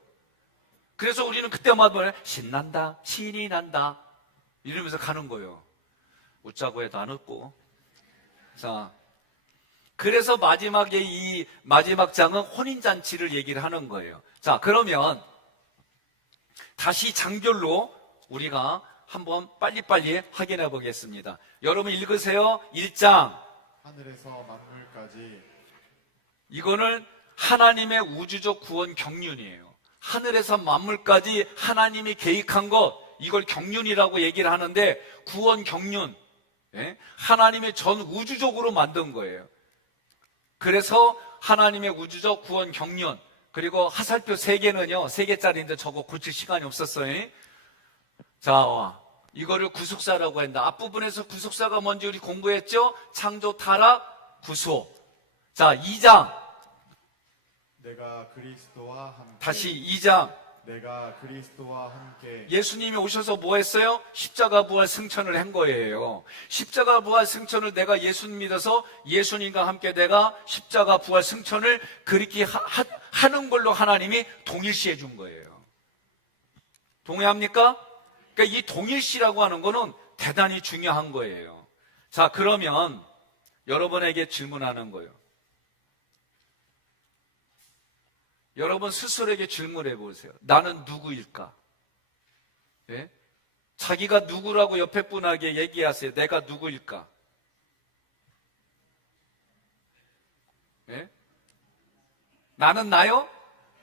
그래서 우리는 그때마다 신난다, 신이 난다 이러면서 가는 거예요. 웃자고 해도 안 웃고. 자, 그래서 마지막에 이 마지막 장은 혼인잔치를 얘기를 하는 거예요. 자, 그러면 다시 장별로 우리가 한번 빨리빨리 확인해 보겠습니다. 여러분 읽으세요. 1장. 하늘에서 만물까지. 이거는 하나님의 우주적 구원 경륜이에요. 하늘에서 만물까지 하나님이 계획한 것, 이걸 경륜이라고 얘기를 하는데, 구원 경륜, 예? 하나님의 전 우주적으로 만든 거예요. 그래서 하나님의 우주적 구원 경륜, 그리고 하살표 3개는요 3개짜리인데 저거 고칠 시간이 없었어요. 자, 이거를 구속사라고 한다. 앞부분에서 구속사가 뭔지 우리 공부했죠? 창조, 타락, 구속. 자, 2장. 내가 그리스도와 함께. 다시 2장. 내가 그리스도와 함께. 예수님이 오셔서 뭐 했어요? 십자가 부활 승천을 한 거예요. 십자가 부활 승천을 내가 예수님 믿어서 예수님과 함께 내가 십자가 부활 승천을 그렇게 하는 걸로 하나님이 동일시해 준 거예요. 동의합니까? 그러니까 이 동일시라고 하는 거는 대단히 중요한 거예요. 자, 그러면 여러분에게 질문하는 거예요. 여러분 스스로에게 질문해 보세요. 나는 누구일까? 예? 자기가 누구라고 옆에 분에게 얘기하세요. 내가 누구일까? 예? 나는 나요?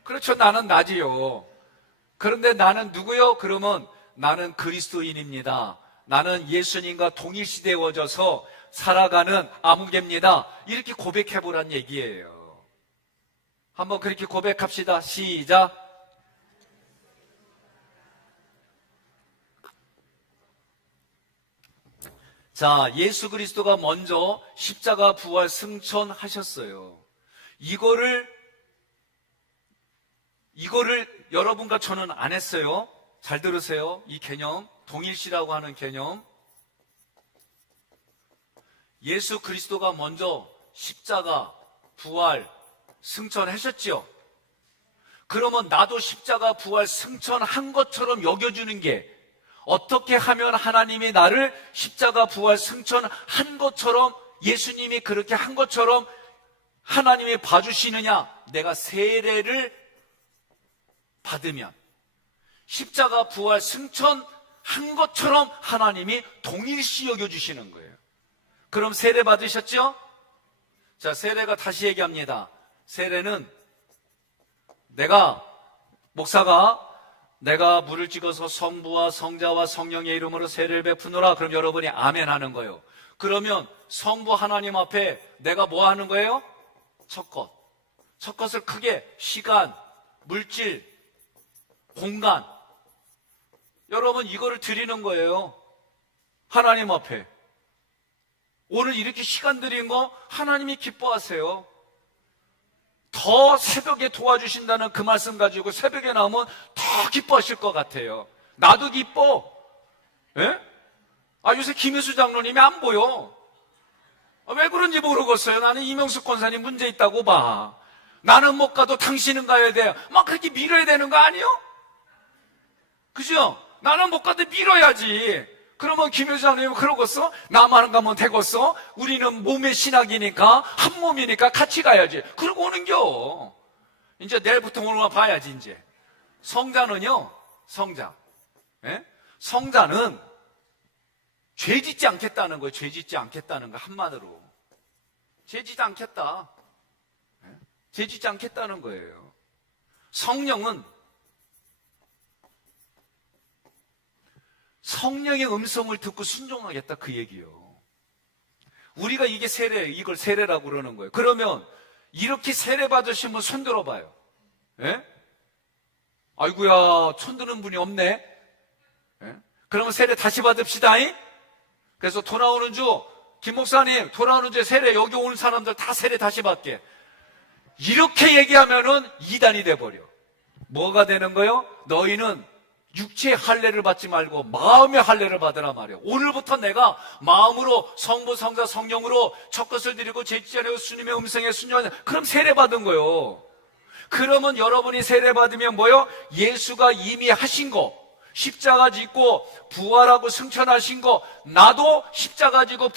그렇죠. 나는 나지요. 그런데 나는 누구요? 그러면 나는 그리스도인입니다. 나는 예수님과 동일시되어져서 살아가는 아무개입니다. 이렇게 고백해보란 얘기예요. 한번 그렇게 고백합시다. 시작. 자, 예수 그리스도가 먼저 십자가 부활 승천하셨어요. 이거를 여러분과 저는 안 했어요. 잘 들으세요. 이 개념, 동일시라고 하는 개념. 예수 그리스도가 먼저 십자가 부활 승천하셨죠. 그러면 나도 십자가 부활 승천한 것처럼 여겨주는 게, 어떻게 하면 하나님이 나를 십자가 부활 승천한 것처럼, 예수님이 그렇게 한 것처럼 하나님이 봐주시느냐? 내가 세례를 받으면 십자가 부활 승천한 것처럼 하나님이 동일시 여겨주시는 거예요. 그럼 세례 받으셨죠? 자, 세례가 다시 얘기합니다. 세례는 목사가 내가 물을 찍어서 성부와 성자와 성령의 이름으로 세례를 베푸노라. 그럼 여러분이 아멘 하는 거예요. 그러면 성부 하나님 앞에 내가 뭐 하는 거예요? 첫 것을 크게 시간, 물질, 공간, 여러분 이거를 드리는 거예요. 하나님 앞에. 오늘 이렇게 시간 드린 거 하나님이 기뻐하세요. 더 새벽에 도와주신다는 그 말씀 가지고 새벽에 나오면 더 기뻐하실 것 같아요. 나도 기뻐. 예? 요새 김혜수 장로님이 안 보여. 왜 그런지 모르겠어요. 나는 이명숙 권사님 문제 있다고 봐. 나는 못 가도 당신은 가야 돼요. 막 그렇게 밀어야 되는 거 아니요? 그죠? 나는 못 가도 밀어야지. 그러면 김혜수 장로님은 그러겠어? 나만 가면 되겠어? 우리는 몸의 신학이니까, 한 몸이니까 같이 가야지. 그러고 오는겨. 이제 내일부터 오늘만 봐야지, 이제. 성자는요, 성자. 예? 성자는 죄 짓지 않겠다는 거예요. 죄 짓지 않겠다는 거, 한마디로. 죄 짓지 않겠다. 예? 죄 짓지 않겠다는 거예요. 성령은 성령의 음성을 듣고 순종하겠다, 그 얘기요. 우리가 이게 이걸 세례라고 그러는 거예요. 그러면 이렇게 세례 받으신 분 손 들어봐요. 예? 아이고야, 손 드는 분이 없네. 예? 그러면 세례 다시 받읍시다. 그래서 돌아오는 주, 김 목사님, 돌아오는 주에 세례, 여기 오는 사람들 다 세례 다시 받게. 이렇게 얘기하면은 이단이 돼버려. 뭐가 되는 거예요? 너희는 육체의 할례를 받지 말고 마음의 할례를 받으라 말이에요. 오늘부터 내가 마음으로 성부, 성자, 성령으로 첫 것을 드리고 죄짓지 않고 주님의 음성에 순종하냐. 그럼 세례 받은 거예요. 그러면 여러분이 세례 받으면 뭐요? 예수가 이미 하신 거, 십자가 짓고 부활하고 승천하신 거, 나도 십자가 지고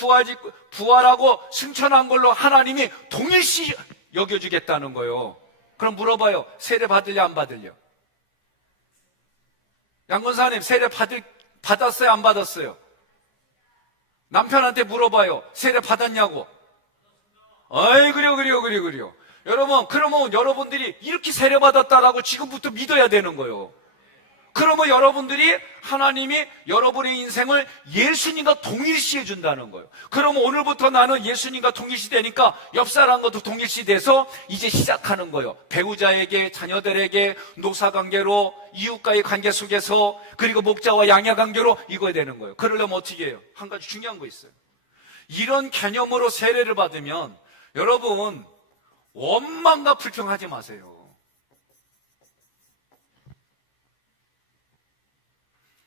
부활하고 승천한 걸로 하나님이 동일시 여겨주겠다는 거예요. 그럼 물어봐요. 세례 받을려 안 받을려? 양권사님, 세례 받았어요 안 받았어요? 남편한테 물어봐요. 세례 받았냐고. 어이, 그래요. 여러분, 그러면 여러분들이 이렇게 세례 받았다라고 지금부터 믿어야 되는 거예요. 그러면 여러분들이, 하나님이 여러분의 인생을 예수님과 동일시 해준다는 거예요. 그러면 오늘부터 나는 예수님과 동일시 되니까 옆 사람과도 동일시 돼서 이제 시작하는 거예요. 배우자에게, 자녀들에게, 노사관계로, 이웃과의 관계 속에서, 그리고 목자와 양의 관계로 이거야 되는 거예요. 그러려면 어떻게 해요? 한 가지 중요한 거 있어요. 이런 개념으로 세례를 받으면 여러분 원망과 불평하지 마세요.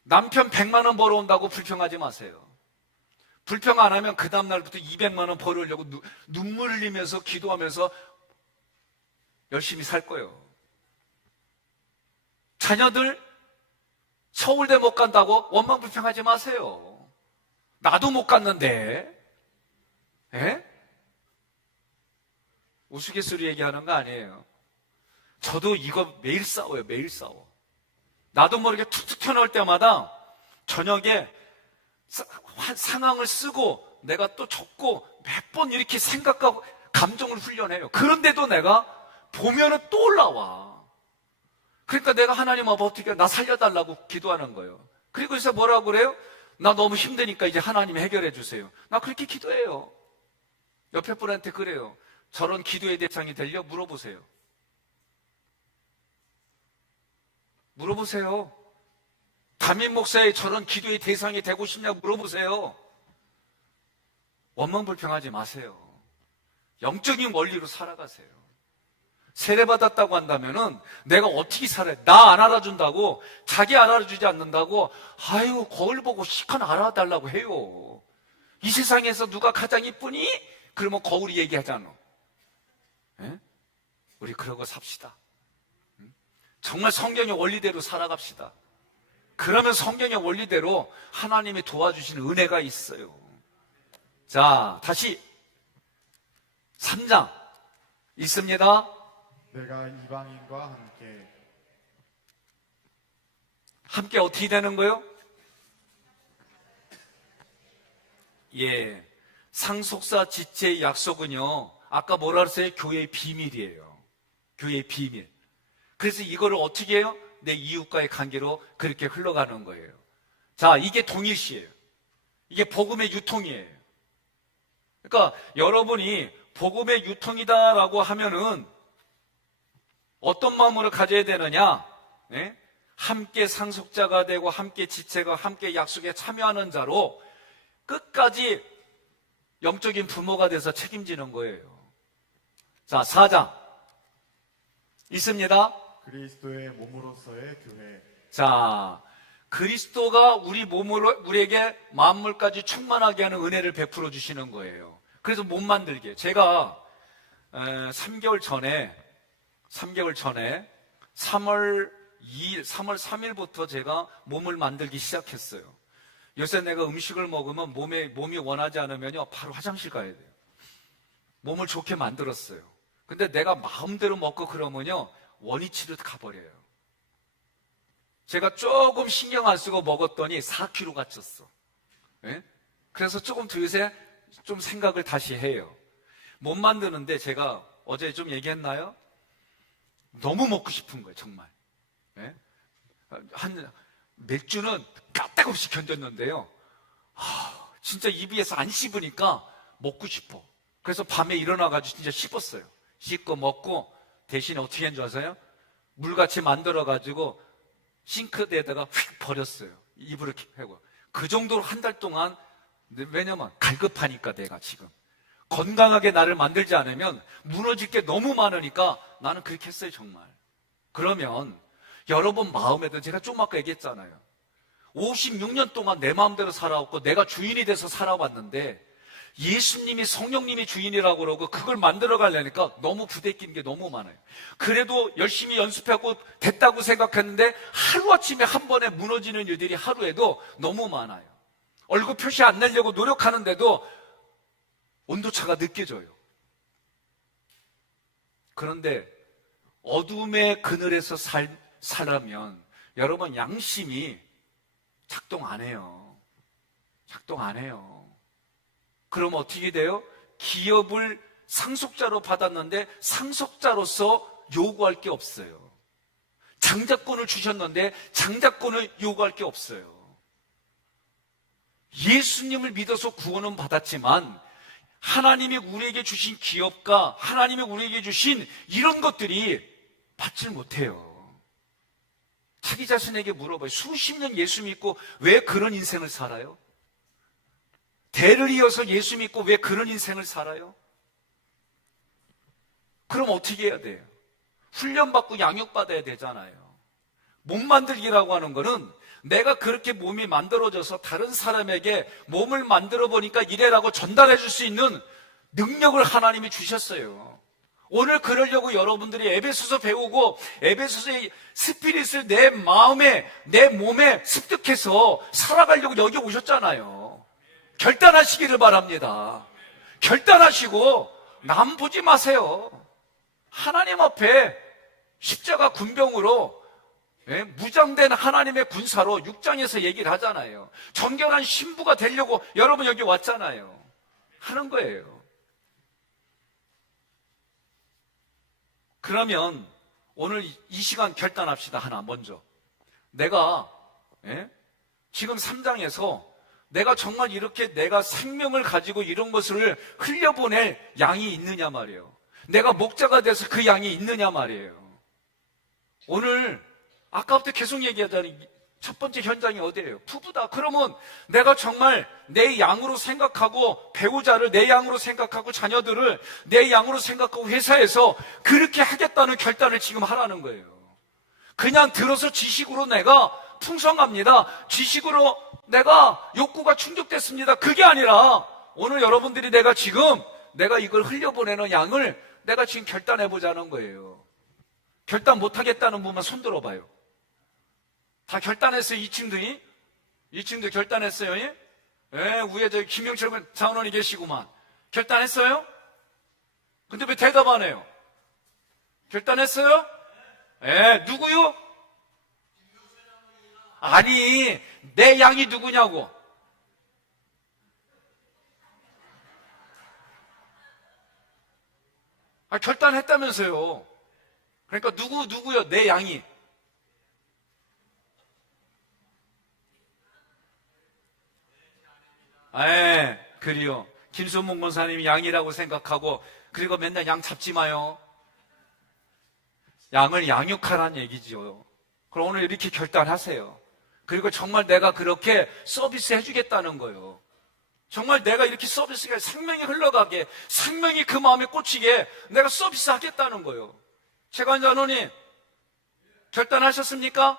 남편 100만 원 벌어온다고 불평하지 마세요. 불평 안 하면 그 다음날부터 200만 원 벌으려고 눈물 흘리면서 기도하면서 열심히 살 거예요. 자녀들 서울대 못 간다고 원망불평하지 마세요. 나도 못 갔는데. 예? 우스갯소리 얘기하는 거 아니에요. 저도 이거 매일 싸워요. 매일 싸워. 나도 모르게 툭툭 튀어나올 때마다 저녁에 상황을 쓰고 내가 또 적고 몇 번 이렇게 생각하고 감정을 훈련해요. 그런데도 내가 보면은 또 올라와. 그러니까 내가 하나님 앞에 어떻게 나 살려달라고 기도하는 거예요. 그리고 그래서 뭐라고 그래요? 나 너무 힘드니까 이제 하나님 해결해 주세요. 나 그렇게 기도해요. 옆에 분한테 그래요. 저런 기도의 대상이 되려 물어보세요. 물어보세요. 담임 목사의 저런 기도의 대상이 되고 싶냐고 물어보세요. 원망불평하지 마세요. 영적인 원리로 살아가세요. 세례받았다고 한다면은 내가 어떻게 살아요? 나 안 알아준다고, 자기 알아주지 않는다고, 아유, 거울 보고 시컷 알아달라고 해요. 이 세상에서 누가 가장 이쁘니? 그러면 거울이 얘기하잖아. 에? 우리 그러고 삽시다. 정말 성경의 원리대로 살아갑시다. 그러면 성경의 원리대로 하나님이 도와주시는 은혜가 있어요. 자, 다시 3장 있습니다. 내가 이방인과 함께 어떻게 되는 거예요? 예, 상속사 지체의 약속은요, 아까 뭐라 그랬어요? 교회의 비밀이에요. 교회의 비밀. 그래서 이거를 어떻게 해요? 내 이웃과의 관계로 그렇게 흘러가는 거예요. 자, 이게 동일시예요. 이게 복음의 유통이에요. 그러니까 여러분이 복음의 유통이다라고 하면은 어떤 마음으로 가져야 되느냐? 네? 함께 상속자가 되고 함께 지체가 함께 약속에 참여하는 자로 끝까지 영적인 부모가 돼서 책임지는 거예요. 자, 4장 있습니다. 그리스도의 몸으로서의 교회. 자, 그리스도가 우리 몸으로 우리에게 만물까지 충만하게 하는 은혜를 베풀어 주시는 거예요. 그래서 몸 만들게. 제가 3개월 전에 3월 3일부터 제가 몸을 만들기 시작했어요. 요새 내가 음식을 먹으면 몸이 원하지 않으면요, 바로 화장실 가야 돼요. 몸을 좋게 만들었어요. 근데 내가 마음대로 먹고 그러면요, 원위치로 가버려요. 제가 조금 신경 안 쓰고 먹었더니 4kg가 쪘어. 예? 그래서 조금 요새 좀 생각을 다시 해요. 몸 만드는데 제가 어제 좀 얘기했나요? 너무 먹고 싶은 거예요, 정말. 예? 한 몇 주는 까딱없이 견뎠는데요. 진짜 입에서 안 씹으니까 먹고 싶어. 그래서 밤에 일어나가지고 진짜 씹었어요. 씹고 먹고 대신에 어떻게 한 줄 아세요? 물같이 만들어가지고 싱크대에다가 휙 버렸어요. 입으로 하고. 그 정도로 한 달 동안, 왜냐면 갈급하니까 내가 지금. 건강하게 나를 만들지 않으면 무너질 게 너무 많으니까 나는 그렇게 했어요, 정말. 그러면 여러분 마음에도 제가 좀 아까 얘기했잖아요. 56년 동안 내 마음대로 살아왔고 내가 주인이 돼서 살아왔는데 예수님이 성령님이 주인이라고 그러고 그걸 만들어 가려니까 너무 부대끼는 게 너무 많아요. 그래도 열심히 연습하고 됐다고 생각했는데 하루아침에 한 번에 무너지는 일들이 하루에도 너무 많아요. 얼굴 표시 안 내려고 노력하는데도 온도차가 느껴져요. 그런데 어둠의 그늘에서 살아면 여러분 양심이 작동 안 해요. 작동 안 해요. 그럼 어떻게 돼요? 기업을 상속자로 받았는데 상속자로서 요구할 게 없어요. 장자권을 주셨는데 장자권을 요구할 게 없어요. 예수님을 믿어서 구원은 받았지만 하나님이 우리에게 주신 기업과 하나님이 우리에게 주신 이런 것들이 받질 못해요. 자기 자신에게 물어봐요. 수십 년 예수 믿고 왜 그런 인생을 살아요? 대를 이어서 예수 믿고 왜 그런 인생을 살아요? 그럼 어떻게 해야 돼요? 훈련받고 양육받아야 되잖아요. 몸 만들기라고 하는 거는 내가 그렇게 몸이 만들어져서 다른 사람에게 몸을 만들어 보니까 이래라고 전달해 줄 수 있는 능력을 하나님이 주셨어요. 오늘 그러려고 여러분들이 에베소서 배우고 에베소서의 스피릿을 내 마음에, 내 몸에 습득해서 살아가려고 여기 오셨잖아요. 결단하시기를 바랍니다. 결단하시고 남 보지 마세요. 하나님 앞에 십자가 군병으로, 무장된 하나님의 군사로 6장에서 얘기를 하잖아요. 정결한 신부가 되려고 여러분 여기 왔잖아요. 하는 거예요. 그러면 오늘 이 시간 결단합시다. 하나 먼저. 내가 지금 3장에서 내가 정말 이렇게 내가 생명을 가지고 이런 것을 흘려보낼 양이 있느냐 말이에요. 내가 목자가 돼서 그 양이 있느냐 말이에요. 오늘 아까부터 계속 얘기하자니 첫 번째 현장이 어디예요? 부부다. 그러면 내가 정말 내 양으로 생각하고 배우자를 내 양으로 생각하고 자녀들을 내 양으로 생각하고 회사에서 그렇게 하겠다는 결단을 지금 하라는 거예요. 그냥 들어서 지식으로 내가 풍성합니다. 지식으로 내가 욕구가 충족됐습니다. 그게 아니라 오늘 여러분들이 내가 이걸 흘려보내는 양을 내가 지금 결단해보자는 거예요. 결단 못하겠다는 분만 손 들어봐요. 다 결단했어요. 2층도 결단했어요. 예? 위에 저기 김영철 장원원이 계시구만. 결단했어요? 근데 왜 대답 안 해요? 결단했어요? 누구요? 아니, 내 양이 누구냐고. 결단했다면서요. 그러니까 누구요? 내 양이. 그래요. 김순봉 권사님이 양이라고 생각하고, 그리고 맨날 양 잡지 마요. 양을 양육하라는 얘기죠. 그럼 오늘 이렇게 결단하세요. 그리고 정말 내가 그렇게 서비스 해주겠다는 거예요. 정말 내가 이렇게 서비스가 생명이 흘러가게, 생명이 그 마음에 꽂히게 내가 서비스 하겠다는 거예요. 최관장로님, 결단하셨습니까?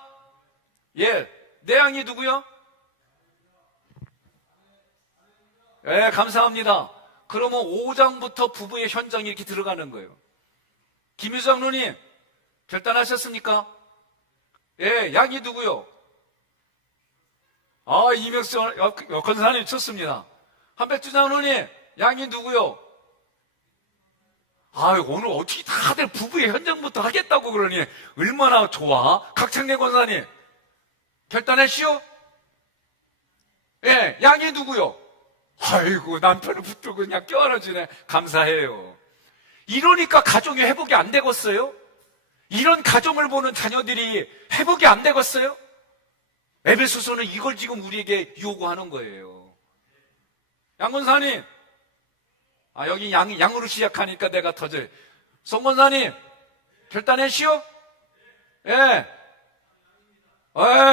예. 내 양이 누구요? 감사합니다. 그러면 5장부터 부부의 현장이 이렇게 들어가는 거예요. 김유장로님, 결단하셨습니까? 양이 누구요? 이명수 권사님 좋습니다. 한백주 장로님, 양이 누구요? 오늘 어떻게 다들 부부의 현장부터 하겠다고 그러니 얼마나 좋아. 각창래 권사님, 결단했시오? 양이 누구요? 아이고, 남편을 붙들고 그냥 껴안아주네. 감사해요. 이러니까 가정이 회복이 안 되겠어요? 이런 가정을 보는 자녀들이 회복이 안 되겠어요? 에베소서는 이걸 지금 우리에게 요구하는 거예요. 양권사님, 여기 양으로 시작하니까 내가 터져요. 송권사님, 결단했시오?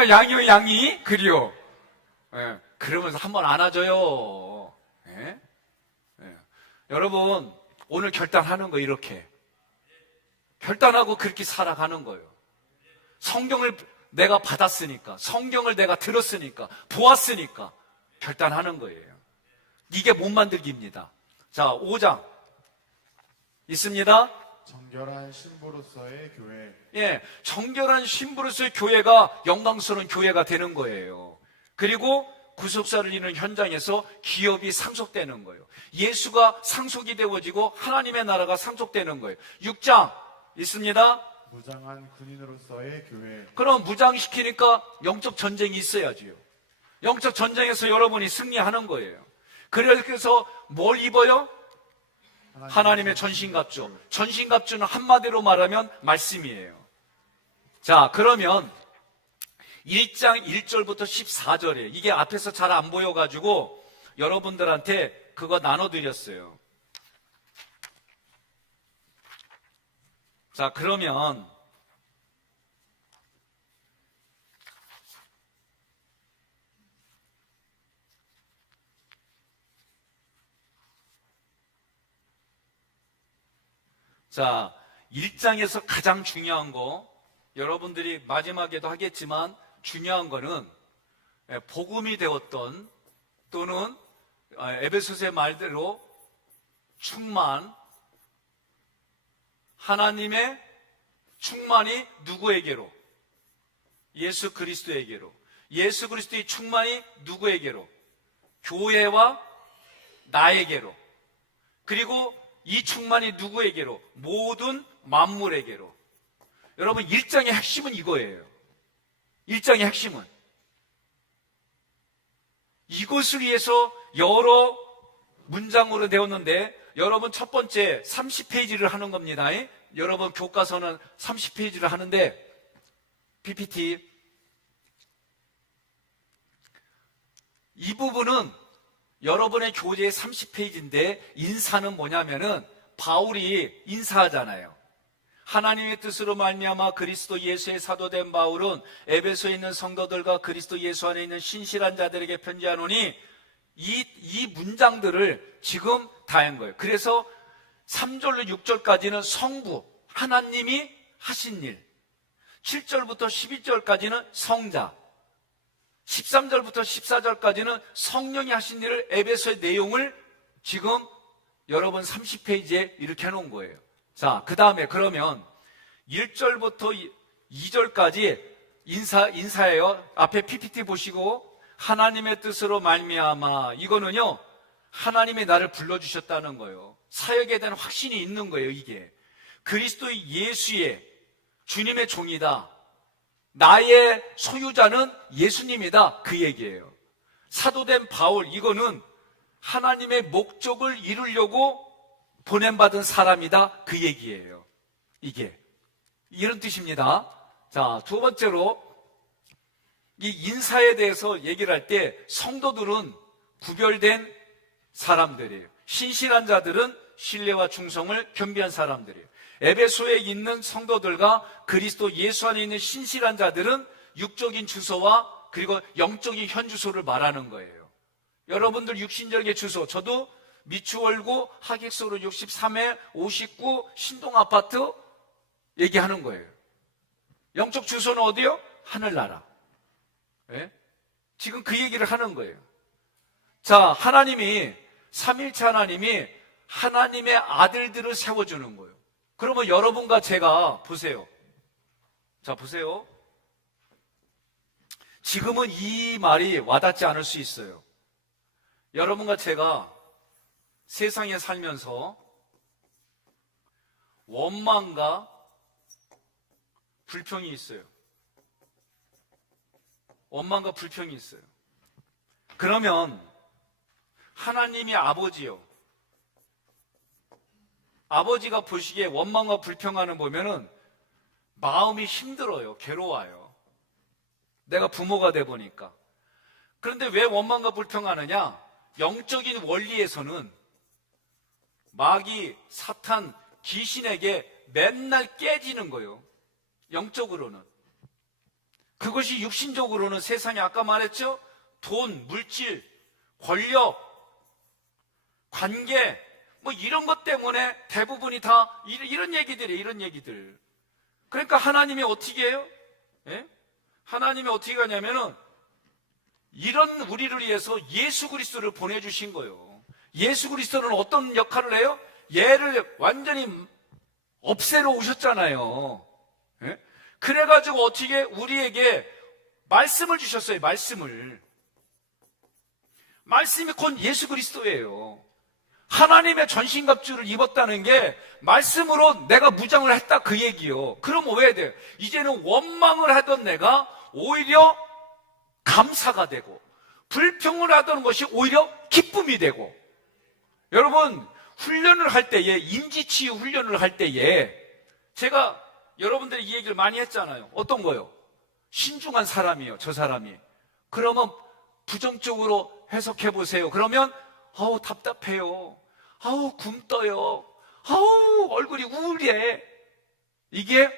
양이? 그리요. 그러면서 한번 안아줘요. 여러분, 오늘 결단하는 거 이렇게. 결단하고 그렇게 살아가는 거예요. 성경을 내가 받았으니까, 성경을 내가 들었으니까, 보았으니까 결단하는 거예요. 이게 못 만들기입니다. 자, 5장 있습니다. 정결한 신부로서의 교회. 정결한 신부로서의 교회가 영광스러운 교회가 되는 거예요. 그리고 구속사를 이루는 현장에서 기업이 상속되는 거예요. 예수가 상속이 되어지고 하나님의 나라가 상속되는 거예요. 6장 있습니다. 무장한 군인으로서의 교회. 그럼 무장시키니까 영적 전쟁이 있어야지요. 영적 전쟁에서 여러분이 승리하는 거예요. 그래서 뭘 입어요? 하나님의 전신갑주. 전신갑주는 한마디로 말하면 말씀이에요. 자, 그러면 1장 1절부터 14절이에요. 이게 앞에서 잘 안 보여가지고 여러분들한테 그거 나눠드렸어요. 자, 그러면 자, 1장에서 가장 중요한 거, 여러분들이 마지막에도 하겠지만 중요한 거는 복음이 되었던 또는 에베소서의 말대로 충만, 하나님의 충만이 누구에게로? 예수 그리스도에게로. 예수 그리스도의 충만이 누구에게로? 교회와 나에게로. 그리고 이 충만이 누구에게로? 모든 만물에게로. 여러분, 1장의 핵심은 이거예요. 1장의 핵심은 이것을 위해서 여러 문장으로 되었는데, 여러분 첫 번째 30페이지를 하는 겁니다. 여러분 교과서는 30페이지를 하는데, PPT 이 부분은 여러분의 교재의 30페이지인데, 인사는 뭐냐면은 바울이 인사하잖아요. 하나님의 뜻으로 말미암아 그리스도 예수의 사도된 바울은 에베소에 있는 성도들과 그리스도 예수 안에 있는 신실한 자들에게 편지하노니, 이 문장들을 지금 다 한 거예요. 그래서 3절로 6절까지는 성부, 하나님이 하신 일, 7절부터 12절까지는 성자, 13절부터 14절까지는 성령이 하신 일을, 에베소의 내용을 지금 여러분 30페이지에 이렇게 해놓은 거예요. 자, 그 다음에 그러면 1절부터 2절까지 인사예요. 앞에 PPT 보시고, 하나님의 뜻으로 말미암아, 이거는요 하나님이 나를 불러주셨다는 거예요. 사역에 대한 확신이 있는 거예요. 이게 그리스도의 예수의 주님의 종이다, 나의 소유자는 예수님이다, 그 얘기예요. 사도된 바울, 이거는 하나님의 목적을 이루려고 보냄받은 사람이다, 그 얘기예요. 이게 이런 뜻입니다. 자, 두 번째로 이 인사에 대해서 얘기를 할 때, 성도들은 구별된 사람들이에요. 신실한 자들은 신뢰와 충성을 겸비한 사람들이에요. 에베소에 있는 성도들과 그리스도 예수 안에 있는 신실한 자들은 육적인 주소와 그리고 영적인 현주소를 말하는 거예요. 여러분들 육신적인 주소, 저도 미추홀구 하객소로 63회 59 신동아파트 얘기하는 거예요. 영적 주소는 어디요? 하늘나라. 예? 지금 그 얘기를 하는 거예요. 자, 하나님이, 삼일체 하나님이 하나님의 아들들을 세워주는 거예요. 그러면 여러분과 제가 보세요. 자, 보세요. 지금은 이 말이 와닿지 않을 수 있어요. 여러분과 제가 세상에 살면서 원망과 불평이 있어요. 원망과 불평이 있어요. 그러면 하나님이 아버지요, 아버지가 보시기에 원망과 불평하는 보면은 마음이 힘들어요. 괴로워요. 내가 부모가 돼 보니까. 그런데 왜 원망과 불평하느냐? 영적인 원리에서는 마귀, 사탄, 귀신에게 맨날 깨지는 거예요. 영적으로는. 그것이 육신적으로는 세상에 아까 말했죠? 돈, 물질, 권력, 관계, 뭐 이런 것 때문에 대부분이 다 이런 얘기들이에요. 이런 얘기들. 그러니까 하나님이 어떻게 해요? 예? 하나님이 어떻게 하냐면은 이런 우리를 위해서 예수 그리스도를 보내주신 거예요. 예수 그리스도는 어떤 역할을 해요? 얘를 완전히 없애러 오셨잖아요. 예? 그래가지고 어떻게 우리에게 말씀을 주셨어요. 말씀이 곧 예수 그리스도예요. 하나님의 전신갑주를 입었다는 게 말씀으로 내가 무장을 했다, 그 얘기요. 그럼 왜 돼요? 이제는 원망을 하던 내가 오히려 감사가 되고, 불평을 하던 것이 오히려 기쁨이 되고. 여러분, 훈련을 할 때에, 인지치유 훈련을 할 때에 제가 여러분들이 이 얘기를 많이 했잖아요. 어떤 거요? 신중한 사람이에요, 저 사람이. 그러면 부정적으로 해석해 보세요. 그러면 아우 답답해요, 아우 굼떠요, 아우 얼굴이 우울해. 이게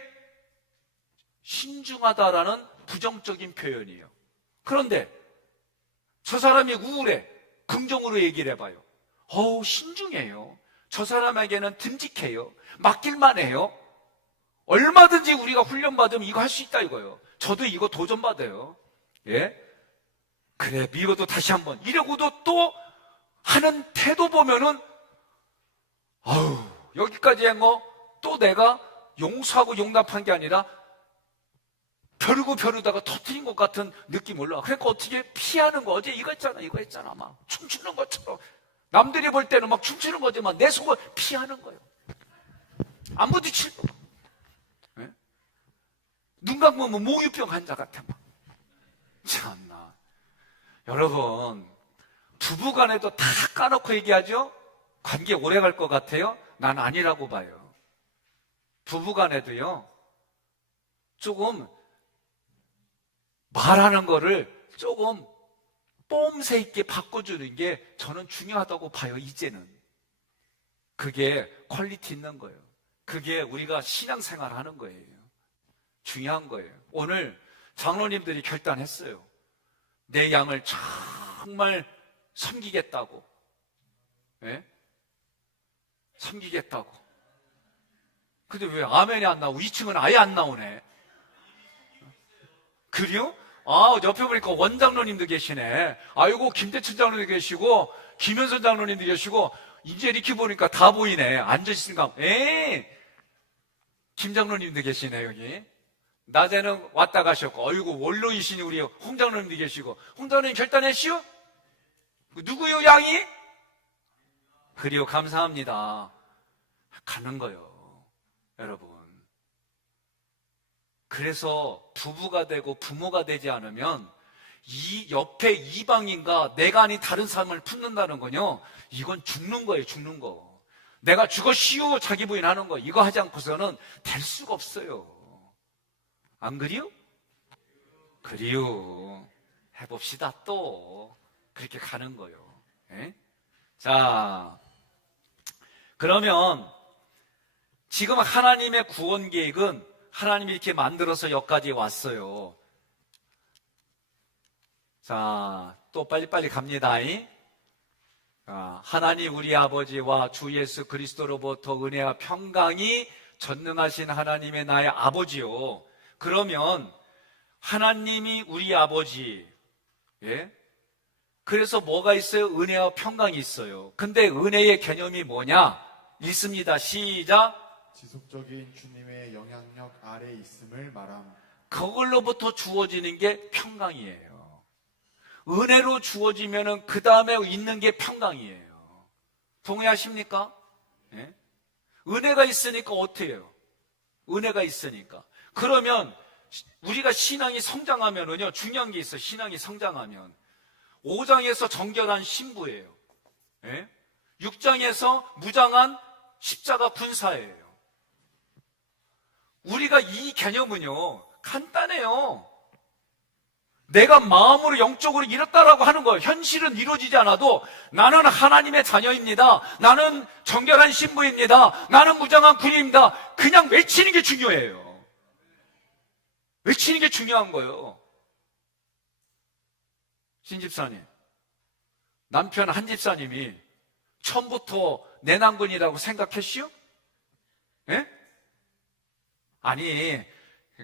신중하다라는 부정적인 표현이에요. 그런데 저 사람이 우울해, 긍정으로 얘기를 해봐요. 어우 신중해요, 저 사람에게는 듬직해요, 맡길만 해요. 얼마든지 우리가 훈련받으면 이거 할 수 있다 이거예요. 저도 이거 도전받아요. 예? 그래, 이것도 다시 한번 이러고도 또 하는 태도 보면은 아우 여기까지 한 거 또 내가 용서하고 용납한 게 아니라 벼르다가 터뜨린 것 같은 느낌이 올라와. 그러니까 어떻게 피하는 거. 어제 이거 했잖아. 막 춤추는 것처럼. 남들이 볼 때는 막 춤추는 거지만 내 속을 피하는 거예요. 안 부딪힐 거. 네? 눈 감으면 모유병 환자 같아. 막. 참나. 여러분, 부부 간에도 다 까놓고 얘기하죠? 관계 오래 갈 것 같아요? 난 아니라고 봐요. 부부 간에도요, 조금 말하는 거를 조금 뽐새 있게 바꿔주는 게 저는 중요하다고 봐요, 이제는. 그게 퀄리티 있는 거예요. 그게 우리가 신앙생활 하는 거예요. 중요한 거예요. 오늘 장로님들이 결단했어요. 내 양을 정말 섬기겠다고. 예? 섬기겠다고. 근데 왜 아멘이 안 나오고 2층은 아예 안 나오네. 그래요? 아, 옆에 보니까 원장로님도 계시네. 아이고, 김대춘 장로님도 계시고, 김현선 장로님도 계시고, 이제 이렇게 보니까 다 보이네. 앉아있으니까, 김 장로님도 계시네, 여기. 낮에는 왔다 가셨고, 아이고, 원로이신 우리 홍 장로님도 계시고, 홍 장로님 결단했시오? 누구요, 양이? 그래요, 감사합니다. 가는 거요, 여러분. 그래서 부부가 되고 부모가 되지 않으면 이 옆에 이방인과 내가 아닌 다른 사람을 품는다는 건요, 이건 죽는 거예요, 죽는 거. 내가 죽었시오 자기 부인 하는 거, 이거 하지 않고서는 될 수가 없어요. 안 그리요? 그리요. 해봅시다. 또 그렇게 가는 거요. 예? 자, 그러면 지금 하나님의 구원 계획은 하나님이 이렇게 만들어서 여기까지 왔어요. 자, 또 빨리빨리 갑니다. 하나님 우리 아버지와 주 예수 그리스도로부터 은혜와 평강이 전능하신 하나님의 나의 아버지요. 그러면 하나님이 우리 아버지, 예? 그래서 뭐가 있어요? 은혜와 평강이 있어요. 근데 은혜의 개념이 뭐냐? 읽습니다. 시작. 지속적인 주님의 영향력 아래 있음을 말함. 그걸로부터 주어지는 게 평강이에요. 은혜로 주어지면은 그 다음에 있는 게 평강이에요. 동의하십니까? 예? 은혜가 있으니까 어떻게 해요? 은혜가 있으니까. 그러면 우리가 신앙이 성장하면은요, 중요한 게 있어요. 신앙이 성장하면 5장에서 정결한 신부예요. 예? 6장에서 무장한 십자가 군사예요. 우리가 이 개념은요, 간단해요. 내가 마음으로 영적으로 이렇다라고 하는 거예요. 현실은 이루어지지 않아도 나는 하나님의 자녀입니다. 나는 정결한 신부입니다. 나는 무장한 군인입니다. 그냥 외치는 게 중요해요. 외치는 게 중요한 거예요. 신집사님, 남편 한 집사님이 처음부터 내난군이라고 생각했시오? 예? 아니,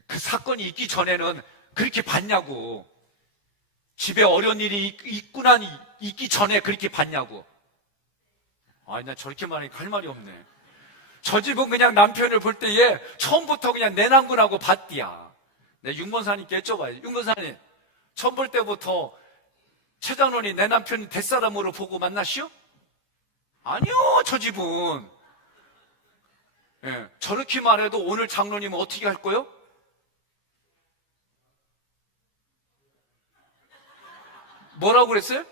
그 사건이 있기 전에는 그렇게 봤냐고. 집에 어려운 일이 있기 전에 그렇게 봤냐고. 아니, 나 저렇게 말하니까 할 말이 없네. 저 집은 그냥 남편을 볼 때에 처음부터 그냥 내난군하고 봤디야. 내 윤건사님께 여쭤봐요. 윤건사님, 처음 볼 때부터 최 장로님 내 남편이 뱃사람으로 보고 만나시오? 아니요, 저 집은. 예, 저렇게 말해도 오늘 장로님은 어떻게 할 거요? 뭐라고 그랬어요?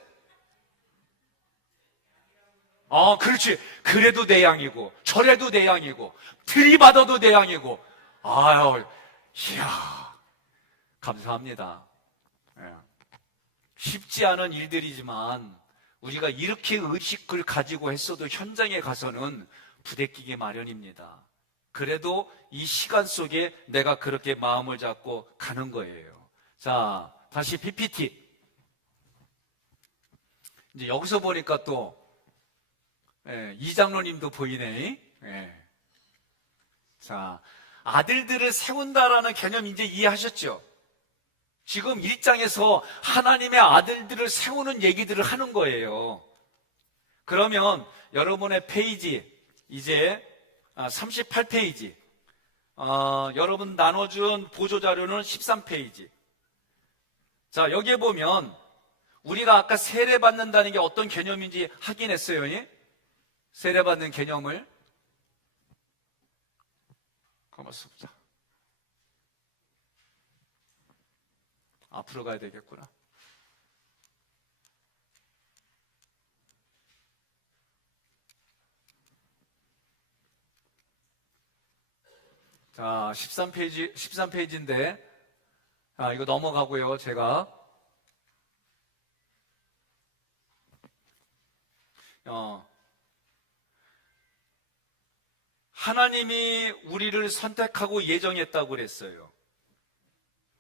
아, 그렇지. 그래도 내 양이고, 저래도 내 양이고, 들이받아도 내 양이고. 아유, 이야, 감사합니다. 예. 쉽지 않은 일들이지만 우리가 이렇게 의식을 가지고 했어도 현장에 가서는 부대끼기 마련입니다. 그래도 이 시간 속에 내가 그렇게 마음을 잡고 가는 거예요. 자, 다시 PPT. 이제 여기서 보니까 또 이장로님도 보이네. 자, 아들들을 세운다라는 개념 이제 이해하셨죠? 지금 1장에서 하나님의 아들들을 세우는 얘기들을 하는 거예요. 그러면 여러분의 페이지 이제 38페이지. 여러분 나눠준 보조자료는 13페이지. 자, 여기에 보면 우리가 아까 세례받는다는 게 어떤 개념인지 확인했어요. 세례받는 개념을. 가만히 보자. 앞으로 가야 되겠구나. 자, 13페이지인데, 이거 넘어가고요, 제가. 하나님이 우리를 선택하고 예정했다고 그랬어요.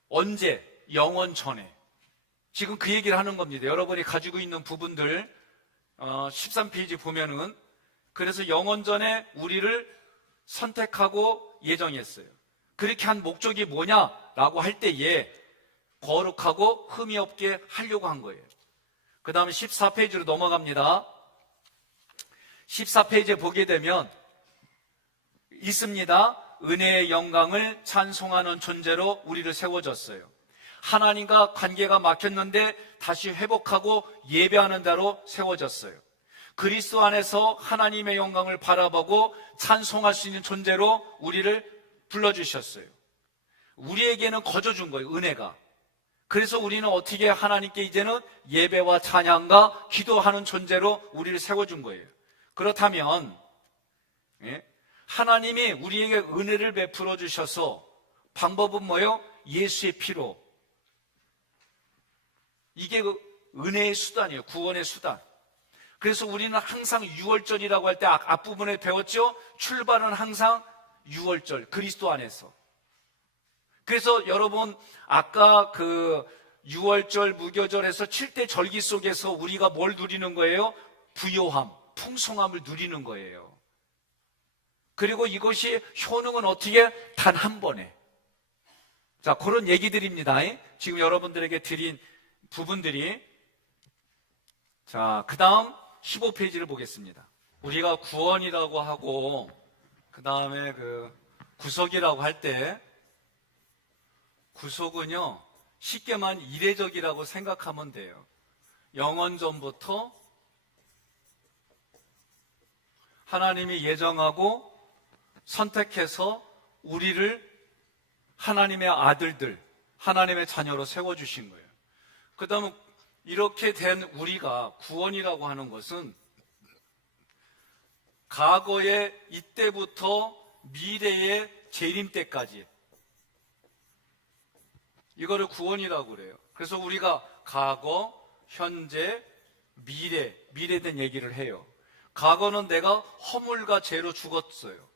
언제? 영원 전에. 지금 그 얘기를 하는 겁니다. 여러분이 가지고 있는 부분들, 13페이지 보면은, 그래서 영원 전에 우리를 선택하고 예정했어요. 그렇게 한 목적이 뭐냐라고 할 때에 거룩하고 흠이 없게 하려고 한 거예요. 그 다음에 14페이지로 넘어갑니다. 14페이지에 보게 되면 있습니다. 은혜의 영광을 찬송하는 존재로 우리를 세워줬어요. 하나님과 관계가 막혔는데 다시 회복하고 예배하는 자로 세워졌어요. 그리스도 안에서 하나님의 영광을 바라보고 찬송할 수 있는 존재로 우리를 불러주셨어요. 우리에게는 거저준 거예요, 은혜가. 그래서 우리는 어떻게 하나님께 이제는 예배와 찬양과 기도하는 존재로 우리를 세워준 거예요. 그렇다면 하나님이 우리에게 은혜를 베풀어 주셔서 방법은 뭐예요? 예수의 피로. 이게 그 은혜의 수단이에요. 구원의 수단. 그래서 우리는 항상 유월절이라고 할 때 앞부분에 배웠죠? 출발은 항상 유월절, 그리스도 안에서. 그래서 여러분 아까 그 유월절, 무교절에서 7대 절기 속에서 우리가 뭘 누리는 거예요? 부요함, 풍성함을 누리는 거예요. 그리고 이것이 효능은 어떻게? 단 한 번에. 자, 그런 얘기들입니다. 지금 여러분들에게 드린 부분들이. 자, 그 다음 15페이지를 보겠습니다. 우리가 구원이라고 하고 그 다음에 그 구속이라고 할 때 구속은요 쉽게만 이례적이라고 생각하면 돼요. 영원전부터 하나님이 예정하고 선택해서 우리를 하나님의 아들들, 하나님의 자녀로 세워주신 거예요. 그 다음에 이렇게 된 우리가 구원이라고 하는 것은 과거의 이때부터 미래의 재림 때까지 이거를 구원이라고 그래요. 그래서 우리가 과거, 현재, 미래된 얘기를 해요. 과거는 내가 허물과 죄로 죽었어요.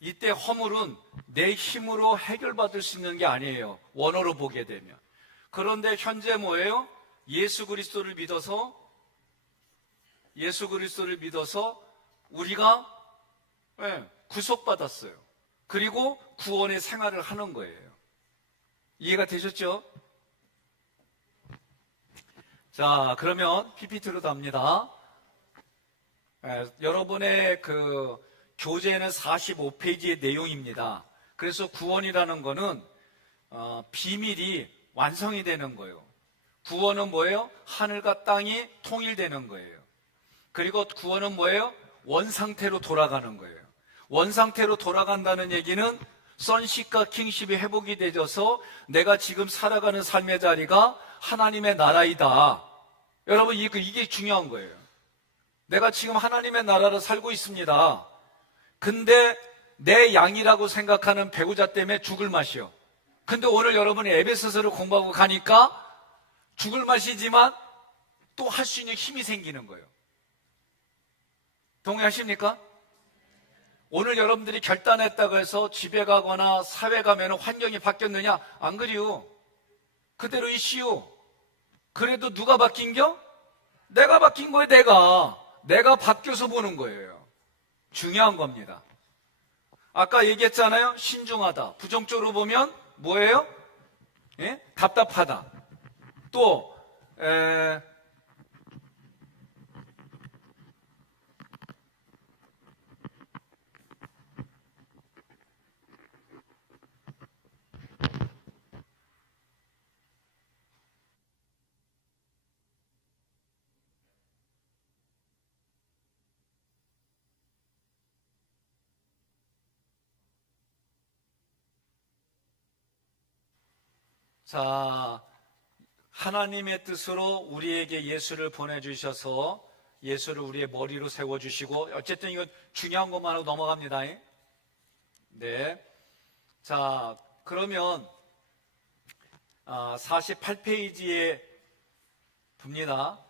이때 허물은 내 힘으로 해결받을 수 있는 게 아니에요. 원어로 보게 되면. 그런데 현재 뭐예요? 예수 그리스도를 믿어서 우리가 구속받았어요. 그리고 구원의 생활을 하는 거예요. 이해가 되셨죠? 자, 그러면 PPT로 갑니다. 여러분의 그 교재는 45페이지의 내용입니다. 그래서 구원이라는 거는 비밀이 완성이 되는 거예요. 구원은 뭐예요? 하늘과 땅이 통일되는 거예요. 그리고 구원은 뭐예요? 원상태로 돌아가는 거예요. 원상태로 돌아간다는 얘기는 선십과 킹십이 회복이 되어서 내가 지금 살아가는 삶의 자리가 하나님의 나라이다. 여러분 이게 중요한 거예요. 내가 지금 하나님의 나라로 살고 있습니다. 근데 내 양이라고 생각하는 배우자 때문에 죽을 맛이요. 근데 오늘 여러분이 에베소서를 공부하고 가니까 죽을 맛이지만 또 할 수 있는 힘이 생기는 거예요. 동의하십니까? 오늘 여러분들이 결단했다고 해서 집에 가거나 사회 가면 환경이 바뀌었느냐? 안 그래요. 그대로 이시오. 그래도 누가 바뀐겨? 내가 바뀐 거예요. 내가 바뀌어서 보는 거예요. 중요한 겁니다. 아까 얘기했잖아요. 신중하다. 부정적으로 보면 뭐예요? 답답하다. 또 자, 하나님의 뜻으로 우리에게 예수를 보내주셔서 예수를 우리의 머리로 세워주시고, 어쨌든 이거 중요한 것만 하고 넘어갑니다. 네. 자, 그러면 48페이지에 봅니다.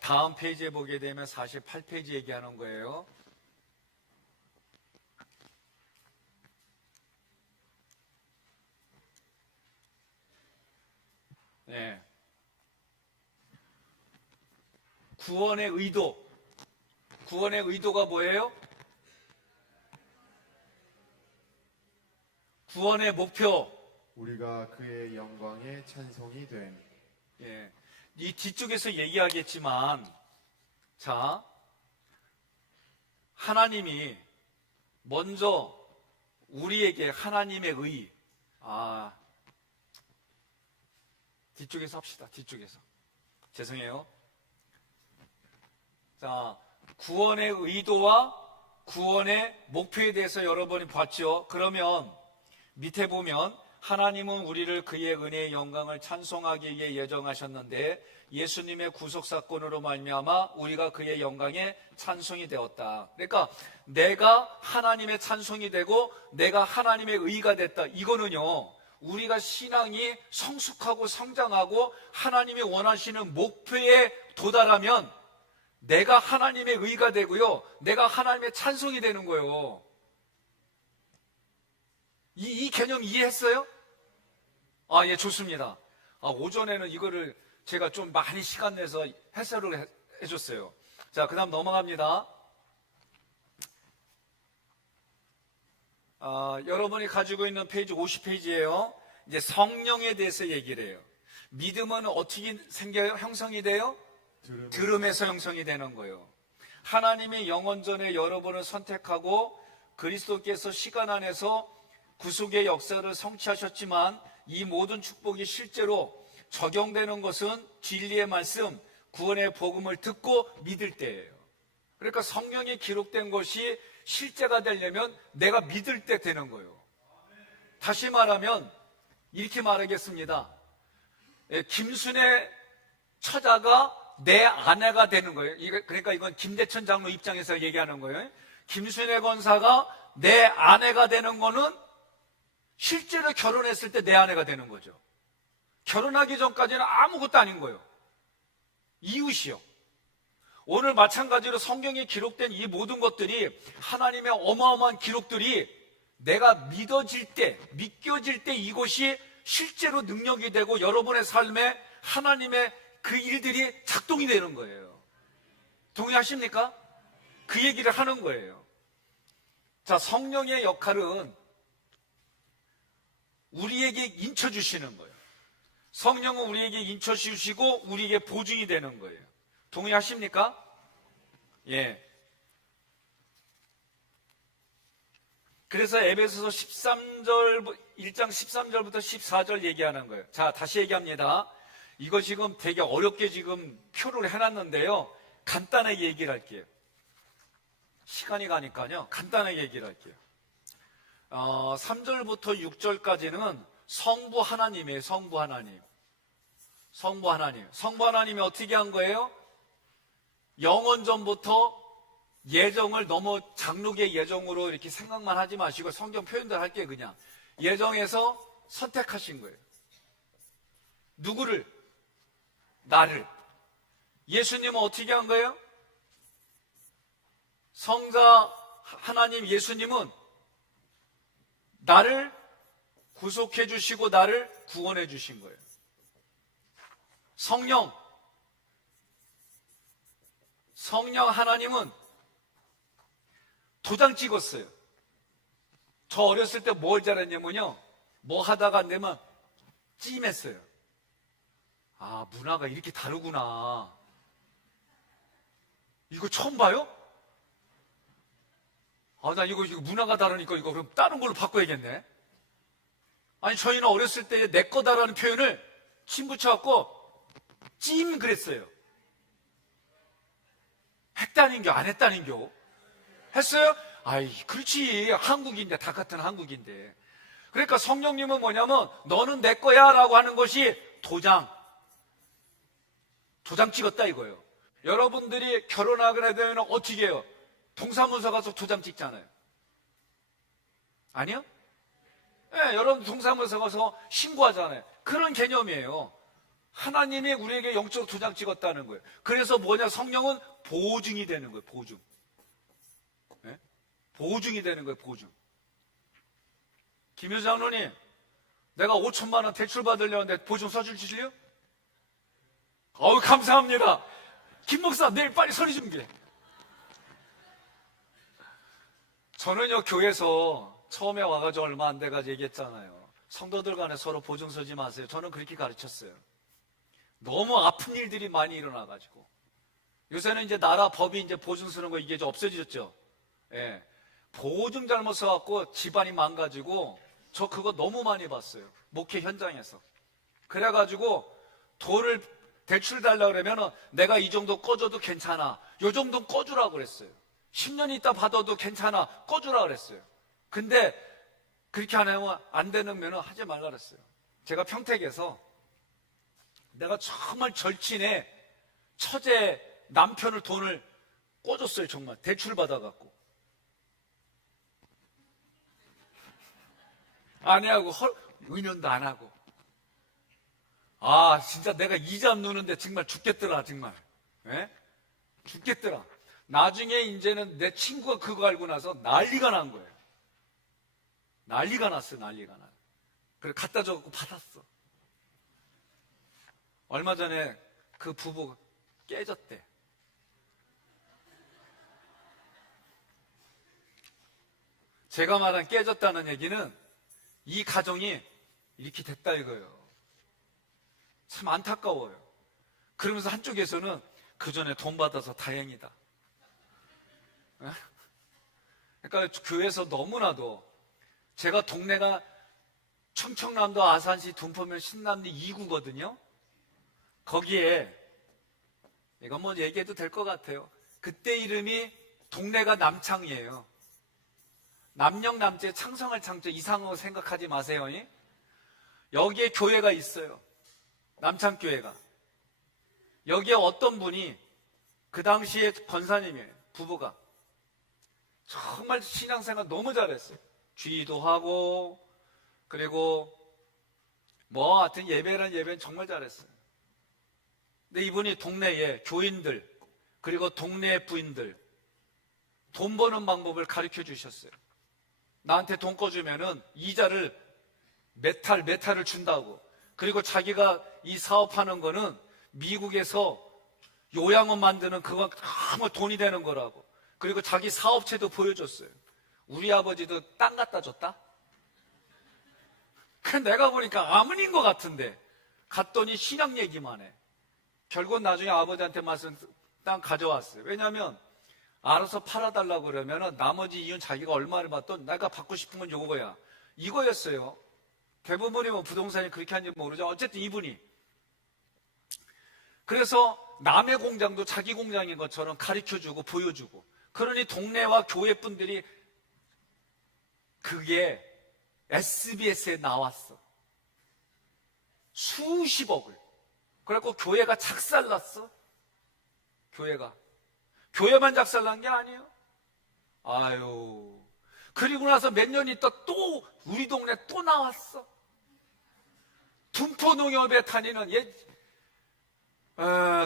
다음 페이지에 보게 되면 48페이지 얘기하는 거예요. 네. 구원의 의도. 구원의 의도가 뭐예요? 구원의 목표. 우리가 그의 영광에 찬송이 됨. 예. 이 뒤쪽에서 얘기하겠지만, 자, 하나님이 먼저 우리에게 하나님의 의, 뒤쪽에서 합시다. 뒤쪽에서. 죄송해요. 자, 구원의 의도와 구원의 목표에 대해서 여러분이 봤죠? 그러면 밑에 보면 하나님은 우리를 그의 은혜의 영광을 찬송하기 위해 예정하셨는데 예수님의 구속사건으로 말미암아 우리가 그의 영광에 찬송이 되었다. 그러니까 내가 하나님의 찬송이 되고 내가 하나님의 의가 됐다. 이거는요, 우리가 신앙이 성숙하고 성장하고 하나님이 원하시는 목표에 도달하면 내가 하나님의 의가 되고요, 내가 하나님의 찬송이 되는 거예요. 이 개념 이해했어요? 예, 좋습니다. 오전에는 이거를 제가 좀 많이 시간 내서 해설을 해줬어요. 자, 그 다음 넘어갑니다. 여러분이 가지고 있는 페이지 50페이지예요. 이제 성령에 대해서 얘기를 해요. 믿음은 어떻게 생겨요? 형성이 돼요? 들음에서 형성이 되는 거예요. 하나님의 영원전에 여러분을 선택하고 그리스도께서 시간 안에서 구속의 역사를 성취하셨지만 이 모든 축복이 실제로 적용되는 것은 진리의 말씀, 구원의 복음을 듣고 믿을 때예요. 그러니까 성경에 기록된 것이 실제가 되려면 내가 믿을 때 되는 거예요. 다시 말하면 이렇게 말하겠습니다. 김순애 처자가 내 아내가 되는 거예요. 그러니까 이건 김대천 장로 입장에서 얘기하는 거예요. 김순애 권사가 내 아내가 되는 거는 실제로 결혼했을 때 내 아내가 되는 거죠. 결혼하기 전까지는 아무것도 아닌 거예요. 이웃이요. 오늘 마찬가지로 성경에 기록된 이 모든 것들이 하나님의 어마어마한 기록들이 내가 믿어질 때, 믿겨질 때 이것이 실제로 능력이 되고 여러분의 삶에 하나님의 그 일들이 작동이 되는 거예요. 동의하십니까? 그 얘기를 하는 거예요. 자, 성령의 역할은 우리에게 인쳐주시는 거예요. 성령은 우리에게 인쳐주시고 우리에게 보증이 되는 거예요. 동의하십니까? 예. 그래서 에베소서 1장 13절부터 14절 얘기하는 거예요. 자, 다시 얘기합니다. 이거 지금 되게 어렵게 지금 표를 해놨는데요. 간단하게 얘기를 할게요. 시간이 가니까요. 간단하게 얘기를 할게요. 3절부터 6절까지는 성부 하나님이에요. 성부 하나님. 성부 하나님. 성부 하나님이 어떻게 한 거예요? 영원전부터 예정을 너무 장로의 예정으로 이렇게 생각만 하지 마시고 성경 표현들 할게요. 그냥 예정에서 선택하신 거예요. 누구를? 나를. 예수님은 어떻게 한 거예요? 성자 하나님 예수님은 나를 구속해 주시고 나를 구원해 주신 거예요. 성령 하나님은 도장 찍었어요. 저 어렸을 때 뭘 잘했냐면요, 뭐 하다가 안 되면 찜했어요. 문화가 이렇게 다르구나. 이거 처음 봐요? 나 이거 문화가 다르니까 이거 그럼 다른 걸로 바꿔야겠네. 아니, 저희는 어렸을 때 내 거다라는 표현을 침 붙여갖고 찜 그랬어요. 했다는겨, 안 했다는겨? 했어요? 아이, 그렇지. 한국인데, 다 같은 한국인데. 그러니까 성령님은 뭐냐면, 너는 내 거야 라고 하는 것이 도장 찍었다 이거예요. 여러분들이 결혼하게 되면 어떻게 해요? 동사무소 가서 도장 찍잖아요. 아니요? 네, 여러분 동사무소 가서 신고하잖아요. 그런 개념이에요. 하나님이 우리에게 영적으로 도장 찍었다는 거예요. 그래서 뭐냐? 성령은 보증이 되는 거예요. 보증. 네? 보증이 되는 거예요. 보증. 김효 장로님, 내가 5천만 원 대출 받으려는데 보증 써주실래요? 어우, 감사합니다. 김 목사, 내일 빨리 서류 준비해. 저는요, 교회에서 처음에 와가지고 얼마 안 돼가지고 얘기했잖아요. 성도들 간에 서로 보증 서지 마세요. 저는 그렇게 가르쳤어요. 너무 아픈 일들이 많이 일어나가지고. 요새는 이제 나라 법이 이제 보증 서는 거 이게 좀 없어지셨죠? 예. 보증 잘못 써갖고 집안이 망가지고 저 그거 너무 많이 봤어요. 목회 현장에서. 그래가지고 돈을 대출 달라고 그러면 내가 이 정도 꺼줘도 괜찮아. 요 정도 꺼주라고 그랬어요. 10년 있다 받아도 괜찮아. 꺼주라고 그랬어요. 근데 그렇게 안 하면 안 되는 면은 하지 말라 그랬어요. 제가 평택에서 내가 정말 절친의 처제 남편을 돈을 꿔줬어요. 정말 대출 받아갖고. 아내하고 의논도 안 하고. 아, 진짜 내가 이자 누는데 정말 죽겠더라, 정말. 예? 죽겠더라. 나중에 이제는 내 친구가 그거 알고 나서 난리가 난 거예요. 난리가 났어요, 난리가 나. 그래, 갖다 줘갖고 받았어. 얼마 전에 그 부부 깨졌대. 제가 말한 깨졌다는 얘기는 이 가정이 이렇게 됐다 이거예요. 참 안타까워요. 그러면서 한쪽에서는 그 전에 돈 받아서 다행이다. 그러니까 교회에서 너무나도 제가 동네가 충청남도 아산시 둔포면 신남리 2구거든요. 거기에 이건 뭐 얘기해도 될 것 같아요. 그때 이름이 동네가 남창이에요. 남영남제 창성을 창조 이상하고 생각하지 마세요. 여기에 교회가 있어요. 남창교회가. 여기에 어떤 분이 그 당시에 권사님이에요. 부부가. 정말 신앙생활 너무 잘했어요. 쥐도 하고 그리고 뭐 하여튼 예배는 정말 잘했어요. 근데 이분이 동네에 교인들 그리고 동네 부인들 돈 버는 방법을 가르쳐 주셨어요. 나한테 돈 꺼주면은 이자를 메탈을 준다고. 그리고 자기가 이 사업하는 거는 미국에서 요양원 만드는 그거 아무 돈이 되는 거라고. 그리고 자기 사업체도 보여줬어요. 우리 아버지도 땅 갖다 줬다? 그 내가 보니까 아문인 것 같은데 갔더니 신앙 얘기만 해. 결국 나중에 아버지한테 말씀 땅 가져왔어요. 왜냐하면 알아서 팔아달라고 그러면 나머지 이윤 자기가 얼마를 받던 내가 받고 싶은 건 요거야. 이거였어요. 대부분이 뭐 부동산이 그렇게 하는지 모르죠. 어쨌든 이분이. 그래서 남의 공장도 자기 공장인 것처럼 가르쳐주고 보여주고. 그러니 동네와 교회 분들이 그게 SBS에 나왔어. 수십억을. 그래갖고 교회가 작살났어. 교회만 작살난 게 아니에요. 아유. 그리고 나서 몇 년 있다 또 우리 동네 또 나왔어. 둔포농협에 다니는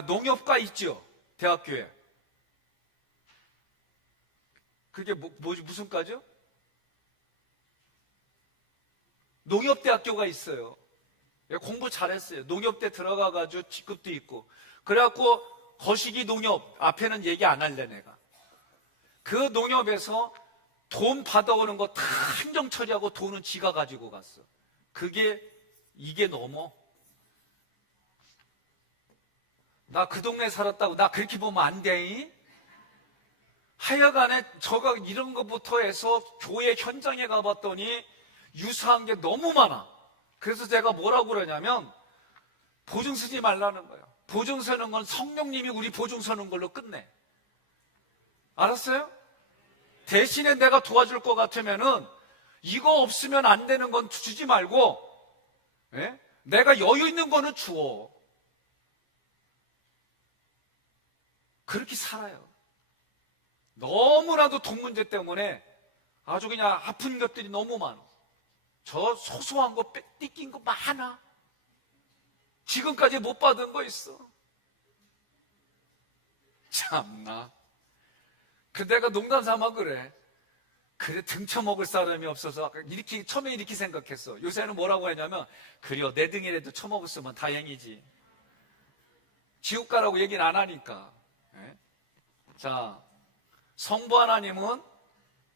농협과 있죠. 대학교에. 그게 무슨 과죠? 농협대학교가 있어요. 공부 잘했어요. 농협대 들어가가지고 직급도 있고. 그래갖고 거시기 농협 앞에는 얘기 안 할래 내가. 그 농협에서 돈 받아오는 거 다 행정 처리하고 돈은 지가 가지고 갔어. 이게 넘어. 나 그 동네 살았다고 나 그렇게 보면 안 돼. 하여간에 저가 이런 것부터 해서 교회 현장에 가봤더니 유사한 게 너무 많아. 그래서 제가 뭐라고 그러냐면 보증 쓰지 말라는 거예요. 보증 서는 건 성령님이 우리 보증 서는 걸로 끝내. 알았어요? 대신에 내가 도와줄 것 같으면은 이거 없으면 안 되는 건 주지 말고, 예? 내가 여유 있는 거는 주어. 그렇게 살아요. 너무나도 돈 문제 때문에 아주 그냥 아픈 것들이 너무 많아. 저 소소한 거 뺏긴 거 많아. 지금까지 못 받은 거 있어. 참나. 그 내가 농담 삼아 그래. 그래 등쳐먹을 사람이 없어서 이렇게 처음에 이렇게 생각했어. 요새는 뭐라고 하냐면 그려 내 등이라도 쳐먹었으면 다행이지. 지옥 가라고 얘기는 안 하니까. 예? 자, 성부 하나님은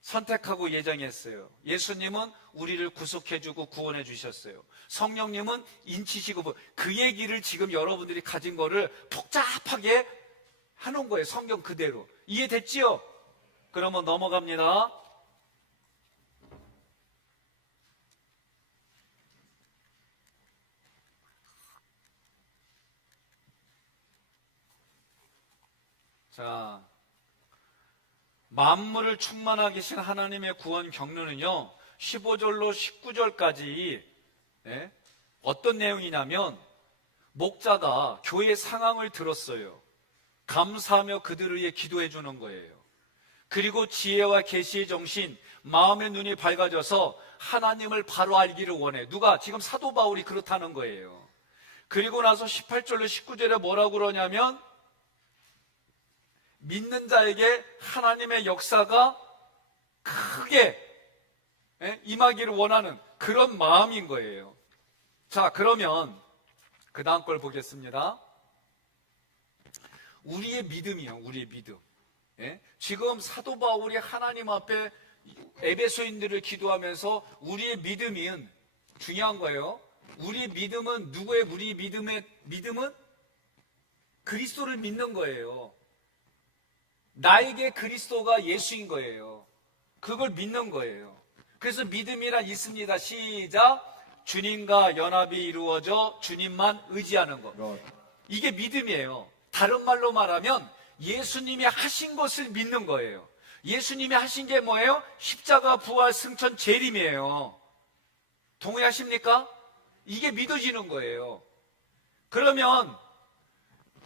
선택하고 예정했어요. 예수님은 우리를 구속해주고 구원해 주셨어요. 성령님은 인치시고 그 얘기를 지금 여러분들이 가진 거를 복잡하게 해놓은 거예요. 성경 그대로. 이해됐지요? 그러면 넘어갑니다. 자, 만물을 충만하게 하신 하나님의 구원 경륜은요 15절로 19절까지 어떤 내용이냐면 목자가 교회 상황을 들었어요. 감사하며 그들을 위해 기도해 주는 거예요. 그리고 지혜와 계시의 정신, 마음의 눈이 밝아져서 하나님을 바로 알기를 원해. 누가? 지금 사도 바울이 그렇다는 거예요. 그리고 나서 18절로 19절에 뭐라고 그러냐면 믿는 자에게 하나님의 역사가 크게 임하기를 원하는 그런 마음인 거예요. 자, 그러면 그 다음 걸 보겠습니다. 우리의 믿음이요, 우리의 믿음. 지금 사도 바울이 하나님 앞에 에베소인들을 기도하면서 우리의 믿음은 중요한 거예요. 우리의 믿음은 누구의 우리 믿음은 그리스도를 믿는 거예요. 나에게 그리스도가 예수인 거예요. 그걸 믿는 거예요. 그래서 믿음이란 있습니다. 시작. 주님과 연합이 이루어져 주님만 의지하는 것. 이게 믿음이에요. 다른 말로 말하면 예수님이 하신 것을 믿는 거예요. 예수님이 하신 게 뭐예요? 십자가, 부활, 승천, 재림이에요. 동의하십니까? 이게 믿어지는 거예요. 그러면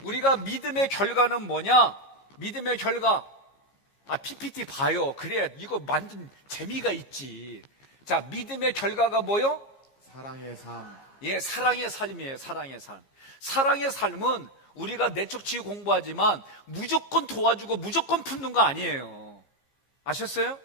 우리가 믿음의 결과는 뭐냐? 믿음의 결과. PPT 봐요. 그래, 이거 만든 재미가 있지. 자, 믿음의 결과가 뭐요? 사랑의 삶. 예, 사랑의 삶이에요. 사랑의 삶. 사랑의 삶은 우리가 내적치유 공부하지만 무조건 도와주고 무조건 품는 거 아니에요. 아셨어요?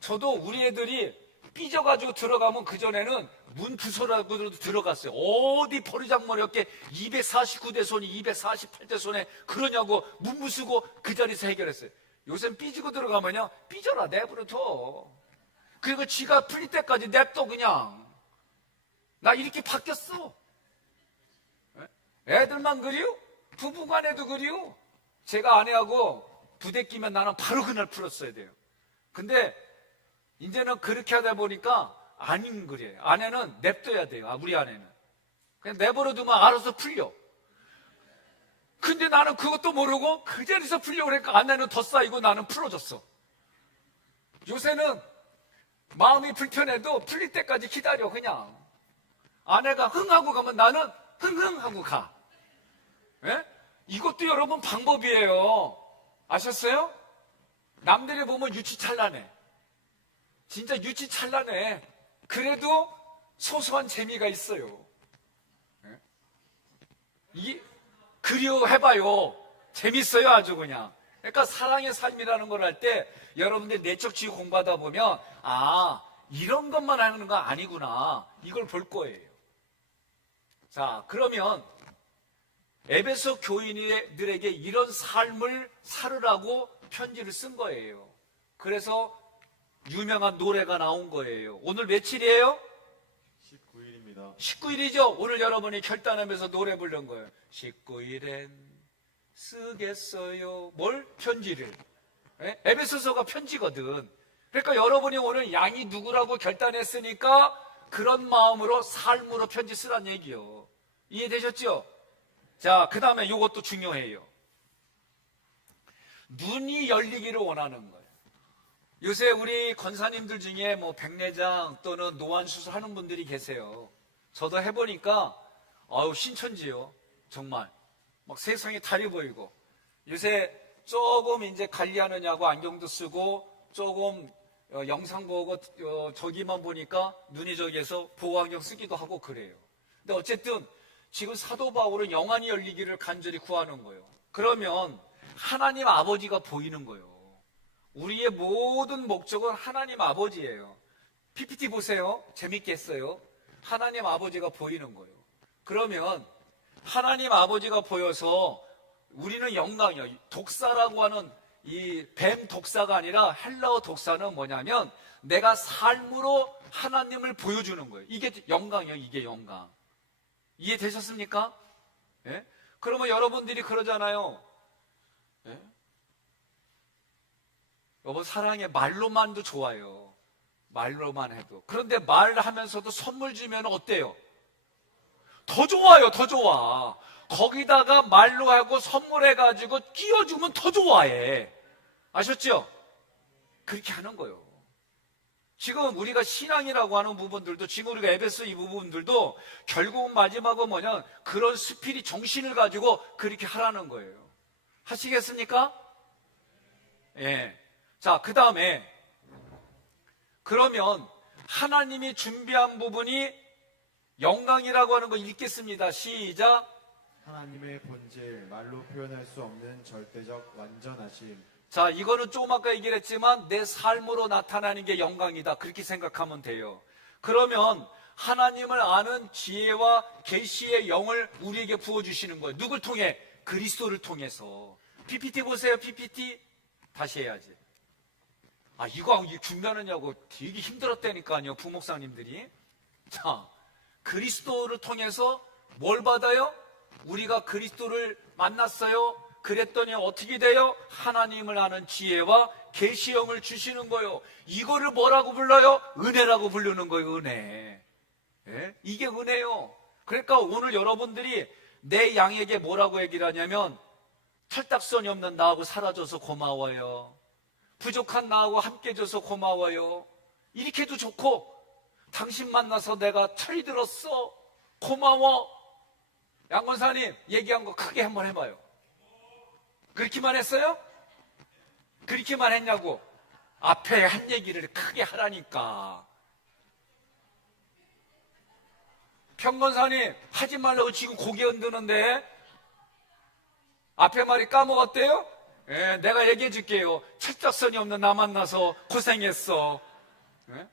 저도 우리 애들이 삐져가지고 들어가면 그전에는 문 부서라고 들어갔어요. 어디 버리장머리 없게 249대 손이 248대 손에 그러냐고 문 부수고 그 자리에서 해결했어요. 요새는 삐지고 들어가면요, 삐져라 내버려둬. 그리고 지가 풀릴 때까지 냅둬 그냥. 나 이렇게 바뀌었어. 애들만 그리요? 부부간에도 그리요? 제가 아내하고 부대끼면 나는 바로 그날 풀었어야 돼요. 근데 이제는 그렇게 하다 보니까 아닌 그래요. 아내는 냅둬야 돼요. 우리 아내는 그냥 내버려두면 알아서 풀려. 근데 나는 그것도 모르고 그 자리에서 풀려고 그러니까 아내는 더 쌓이고 나는 풀어줬어. 요새는 마음이 불편해도 풀릴 때까지 기다려. 그냥 아내가 흥하고 가면 나는 흥흥하고 가. 예? 이것도 여러분 방법이에요. 아셨어요? 남들이 보면 유치찬란해. 진짜 유치찬란해. 그래도 소소한 재미가 있어요. 그리워해봐요. 재밌어요, 아주 그냥. 그러니까 사랑의 삶이라는 걸 할 때 여러분들 내적 치유 공부하다 보면 이런 것만 하는 거 아니구나. 이걸 볼 거예요. 자, 그러면 에베소 교인들에게 이런 삶을 살으라고 편지를 쓴 거예요. 그래서 유명한 노래가 나온 거예요. 오늘 며칠이에요? 19일입니다. 19일이죠. 오늘 여러분이 결단하면서 노래 부른 거예요. 19일엔 쓰겠어요. 뭘? 편지를. 에베소서가 편지거든. 그러니까 여러분이 오늘 양이 누구라고 결단했으니까 그런 마음으로 삶으로 편지 쓰란 얘기요. 이해되셨죠? 자, 그 다음에 이것도 중요해요. 눈이 열리기를 원하는 거예요. 요새 우리 권사님들 중에 뭐 백내장 또는 노안 수술하는 분들이 계세요. 저도 해보니까 아유 신천지요. 정말 막 세상에 달이 보이고 요새 조금 이제 관리하느냐고 안경도 쓰고 조금 영상 보고 저기만 보니까 눈이 저기에서 보호안경 쓰기도 하고 그래요. 근데 어쨌든 지금 사도 바울은 영안이 열리기를 간절히 구하는 거예요. 그러면 하나님 아버지가 보이는 거예요. 우리의 모든 목적은 하나님 아버지예요. PPT 보세요. 재밌게 했어요. 하나님 아버지가 보이는 거예요. 그러면 하나님 아버지가 보여서 우리는 영광이요. 독사라고 하는 이 뱀 독사가 아니라 헬라어 독사는 뭐냐면 내가 삶으로 하나님을 보여주는 거예요. 이게 영광이에요. 이게 영광. 이해되셨습니까? 예? 그러면 여러분들이 그러잖아요. 예? 여보 사랑해 말로만도 좋아요. 말로만 해도. 그런데 말하면서도 선물 주면 어때요? 더 좋아요. 더 좋아. 거기다가 말로 하고 선물해가지고 끼워주면 더 좋아해. 아셨죠? 그렇게 하는 거예요. 지금 우리가 신앙이라고 하는 부분들도 지금 우리가 에베소 이 부분들도 결국은 마지막은 뭐냐 그런 스피릿 정신을 가지고 그렇게 하라는 거예요. 하시겠습니까? 예. 자, 그 다음에 그러면 하나님이 준비한 부분이 영광이라고 하는 거 읽겠습니다. 시작. 하나님의 본질, 말로 표현할 수 없는 절대적 완전하심. 자, 이거는 조금 아까 얘기를 했지만 내 삶으로 나타나는 게 영광이다. 그렇게 생각하면 돼요. 그러면 하나님을 아는 지혜와 계시의 영을 우리에게 부어주시는 거예요. 누굴 통해? 그리스도를 통해서. PPT 보세요. PPT. 다시 해야지. 아, 이거 준비하느냐고 되게 힘들었다니까요. 부목사님들이. 자, 그리스도를 통해서 뭘 받아요? 우리가 그리스도를 만났어요. 그랬더니 어떻게 돼요? 하나님을 아는 지혜와 계시형을 주시는 거예요. 이거를 뭐라고 불러요? 은혜라고 부르는 거예요. 은혜. 예? 이게 은혜요. 그러니까 오늘 여러분들이 내 양에게 뭐라고 얘기를 하냐면 철딱선이 없는 나하고 살아줘서 고마워요. 부족한 나하고 함께해줘서 고마워요. 이렇게 해도 좋고 당신 만나서 내가 철이 들었어. 고마워. 양권사님 얘기한 거 크게 한번 해봐요. 그렇게만 했어요? 그렇게만 했냐고. 앞에 한 얘기를 크게 하라니까. 평건사님 하지 말라고 지금 고개 흔드는데 앞에 말이 까먹었대요? 예, 내가 얘기해 줄게요. 철딱선이 없는 나 만나서 고생했어. 예?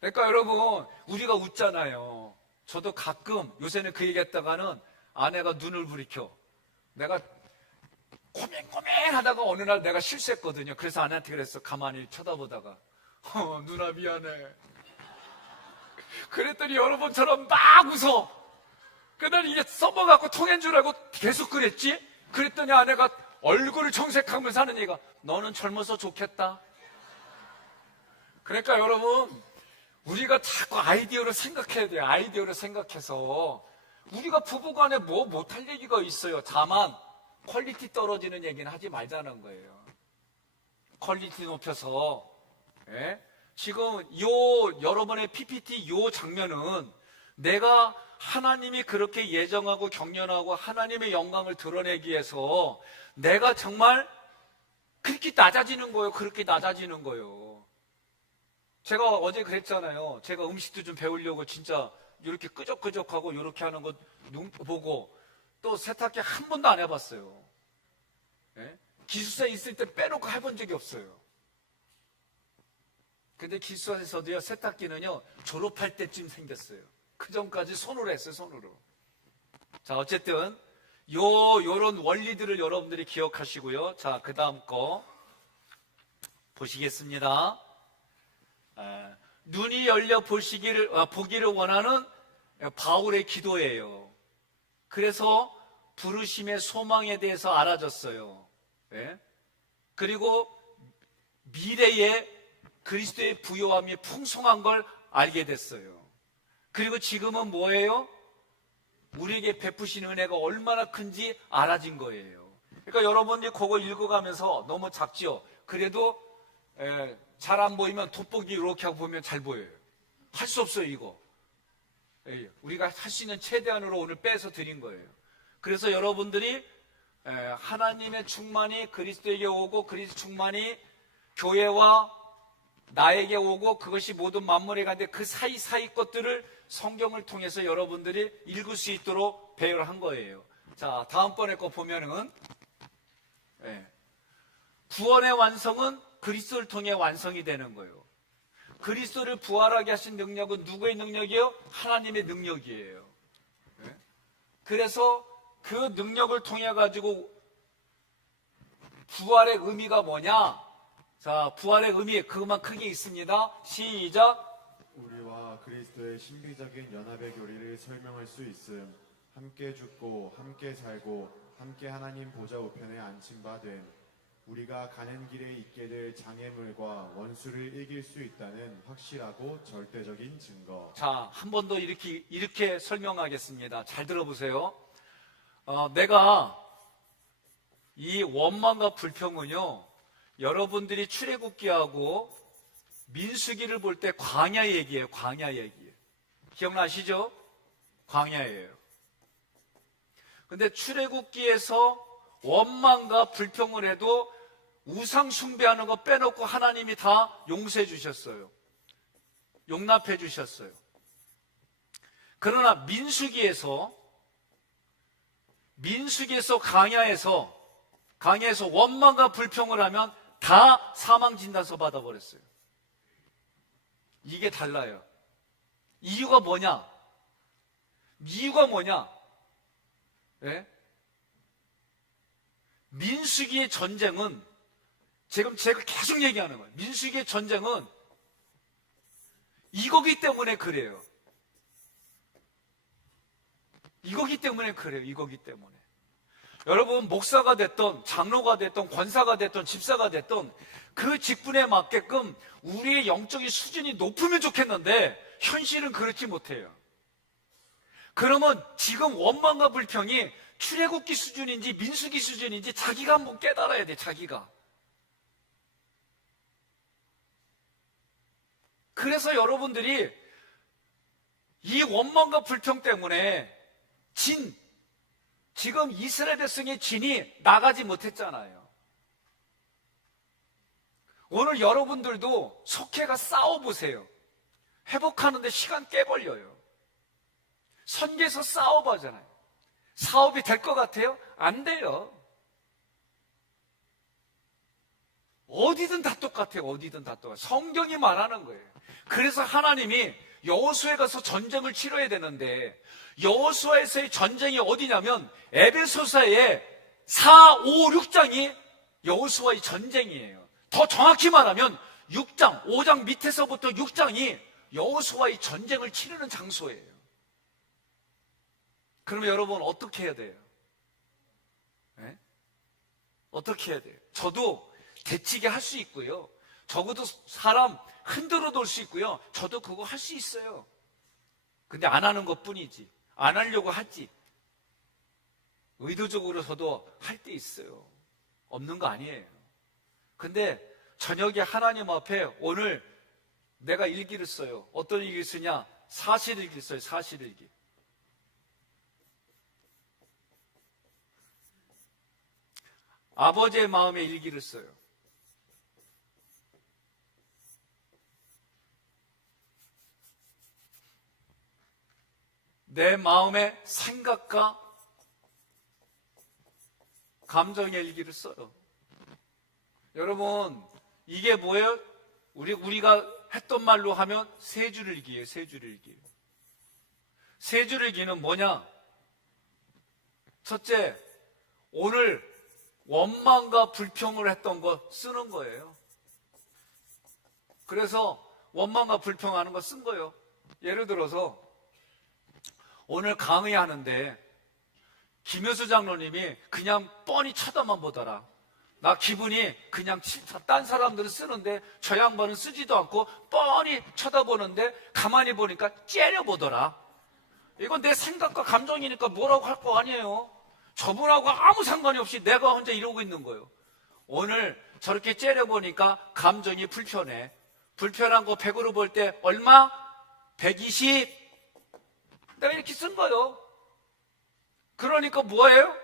그러니까 여러분 우리가 웃잖아요. 저도 가끔 요새는 그 얘기했다가는 아내가 눈을 부리켜. 내가 고민 하다가 어느 날 내가 실수했거든요. 그래서 아내한테 그랬어. 가만히 쳐다보다가 누나 미안해. 그랬더니 여러분처럼 막 웃어. 그날 이게 써먹갖고 통한 줄 알고 계속 그랬지. 그랬더니 아내가 얼굴을 정색하면서 하는 얘기가 너는 젊어서 좋겠다. 그러니까 여러분 우리가 자꾸 아이디어를 생각해야 돼요. 아이디어를 생각해서 우리가 부부간에 뭐 못할 얘기가 있어요. 다만 퀄리티 떨어지는 얘기는 하지 말자는 거예요. 퀄리티 높여서. 예? 지금 여러분의 PPT 요 장면은 내가 하나님이 그렇게 예정하고 경륜하고 하나님의 영광을 드러내기 위해서 내가 정말 그렇게 낮아지는 거예요. 그렇게 낮아지는 거예요. 제가 어제 그랬잖아요. 제가 음식도 좀 배우려고 진짜 이렇게 끄적끄적하고 이렇게 하는 거 눈 보고 또 세탁기 한 번도 안 해봤어요. 예? 기숙사에 있을 때 빼놓고 해본 적이 없어요. 근데 기숙사에서도요 세탁기는요 졸업할 때쯤 생겼어요. 그 전까지 손으로 했어요. 손으로. 자, 어쨌든 요런 원리들을 여러분들이 기억하시고요. 자, 그 다음 거 보시겠습니다. 눈이 열려 보기를 원하는 바울의 기도예요. 그래서 부르심의 소망에 대해서 알아졌어요. 예? 그리고 미래에 그리스도의 부요함이 풍성한 걸 알게 됐어요. 그리고 지금은 뭐예요? 우리에게 베푸신 은혜가 얼마나 큰지 알아진 거예요. 그러니까 여러분들이 그거 읽어가면서 너무 작지요? 그래도 잘 안 보이면 돋보기 이렇게 하고 보면 잘 보여요. 할 수 없어요, 이거. 우리가 할 수 있는 최대한으로 오늘 빼서 드린 거예요. 그래서 여러분들이 하나님의 충만이 그리스도에게 오고 그리스도 충만이 교회와 나에게 오고 그것이 모든 만물에 가는데 그 사이사이 것들을 성경을 통해서 여러분들이 읽을 수 있도록 배열한 거예요. 자, 다음번에 거 보면은 구원의 완성은 그리스도를 통해 완성이 되는 거예요. 그리스도를 부활하게 하신 능력은 누구의 능력이에요? 하나님의 능력이에요. 그래서 그 능력을 통해 가지고 부활의 의미가 뭐냐? 자, 부활의 의미 그것만 크게 있습니다. 시작. 우리와 그리스도의 신비적인 연합의 교리를 설명할 수 있음. 함께 죽고 함께 살고 함께 하나님 보좌 우편에 앉힌 바 된 우리가 가는 길에 있게 될 장애물과 원수를 이길 수 있다는 확실하고 절대적인 증거. 자, 한 번 더 이렇게 설명하겠습니다. 잘 들어보세요. 내가 이 원망과 불평은요, 여러분들이 출애굽기하고 민수기를 볼 때 광야 얘기예요. 광야 얘기. 기억나시죠? 광야예요. 근데 출애굽기에서 원망과 불평을 해도 우상 숭배하는 거 빼놓고 하나님이 다 용서해 주셨어요. 용납해 주셨어요. 그러나 민수기에서 강야에서 원망과 불평을 하면 다 사망 진단서 받아버렸어요. 이게 달라요. 이유가 뭐냐? 네? 민수기의 전쟁은 지금 제가 계속 얘기하는 거예요. 민수기의 전쟁은 이거기 때문에 그래요. 이거기 때문에. 여러분, 목사가 됐던 장로가 됐던 권사가 됐던 집사가 됐던 그 직분에 맞게끔 우리의 영적인 수준이 높으면 좋겠는데 현실은 그렇지 못해요. 그러면 지금 원망과 불평이 출애굽기 수준인지 민수기 수준인지 자기가 한번 깨달아야 돼. 자기가. 그래서 여러분들이 이 원망과 불평 때문에 지금 이스라엘 백성의 진이 나가지 못했잖아요. 오늘 여러분들도 속해가 싸워보세요. 회복하는데 시간 꽤 걸려요. 선교에서 싸워보잖아요. 사업이 될 것 같아요? 안 돼요. 어디든 다 똑같아요. 성경이 말하는 거예요. 그래서 하나님이 여호수아에 가서 전쟁을 치러야 되는데 여호수아에서의 전쟁이 어디냐면 에베소서의 4, 5, 6장이 여호수아의 전쟁이에요. 더 정확히 말하면 6장, 5장 밑에서부터 6장이 여호수아의 전쟁을 치르는 장소예요. 그러면 여러분 어떻게 해야 돼요? 네? 어떻게 해야 돼요? 저도 대치게 할 수 있고요. 적어도 사람 흔들어 놓을 수 있고요. 저도 그거 할 수 있어요. 근데 안 하는 것 뿐이지. 안 하려고 하지. 의도적으로 저도 할 때 있어요. 없는 거 아니에요. 근데 저녁에 하나님 앞에 오늘 내가 일기를 써요. 어떤 일기를 쓰냐? 사실일기를 써요. 사실일기. 아버지의 마음의 일기를 써요. 내 마음의 생각과 감정의 일기를 써요. 여러분, 이게 뭐예요? 우리가 했던 말로 하면 세 줄 일기예요. 세 줄 일기. 세 줄 일기는 뭐냐? 첫째, 오늘 원망과 불평을 했던 거 쓰는 거예요. 그래서 원망과 불평하는 거 쓴 거예요. 예를 들어서 오늘 강의하는데 김효수 장로님이 그냥 뻔히 쳐다만 보더라. 나 기분이 그냥 딴 사람들은 쓰는데 저 양반은 쓰지도 않고 뻔히 쳐다보는데 가만히 보니까 째려보더라. 이건 내 생각과 감정이니까 뭐라고 할 거 아니에요. 저분하고 아무 상관이 없이 내가 혼자 이러고 있는 거예요. 오늘 저렇게 째려보니까 감정이 불편해. 불편한 거 100으로 볼 때 얼마? 120. 내가 이렇게 쓴 거예요. 그러니까 뭐예요?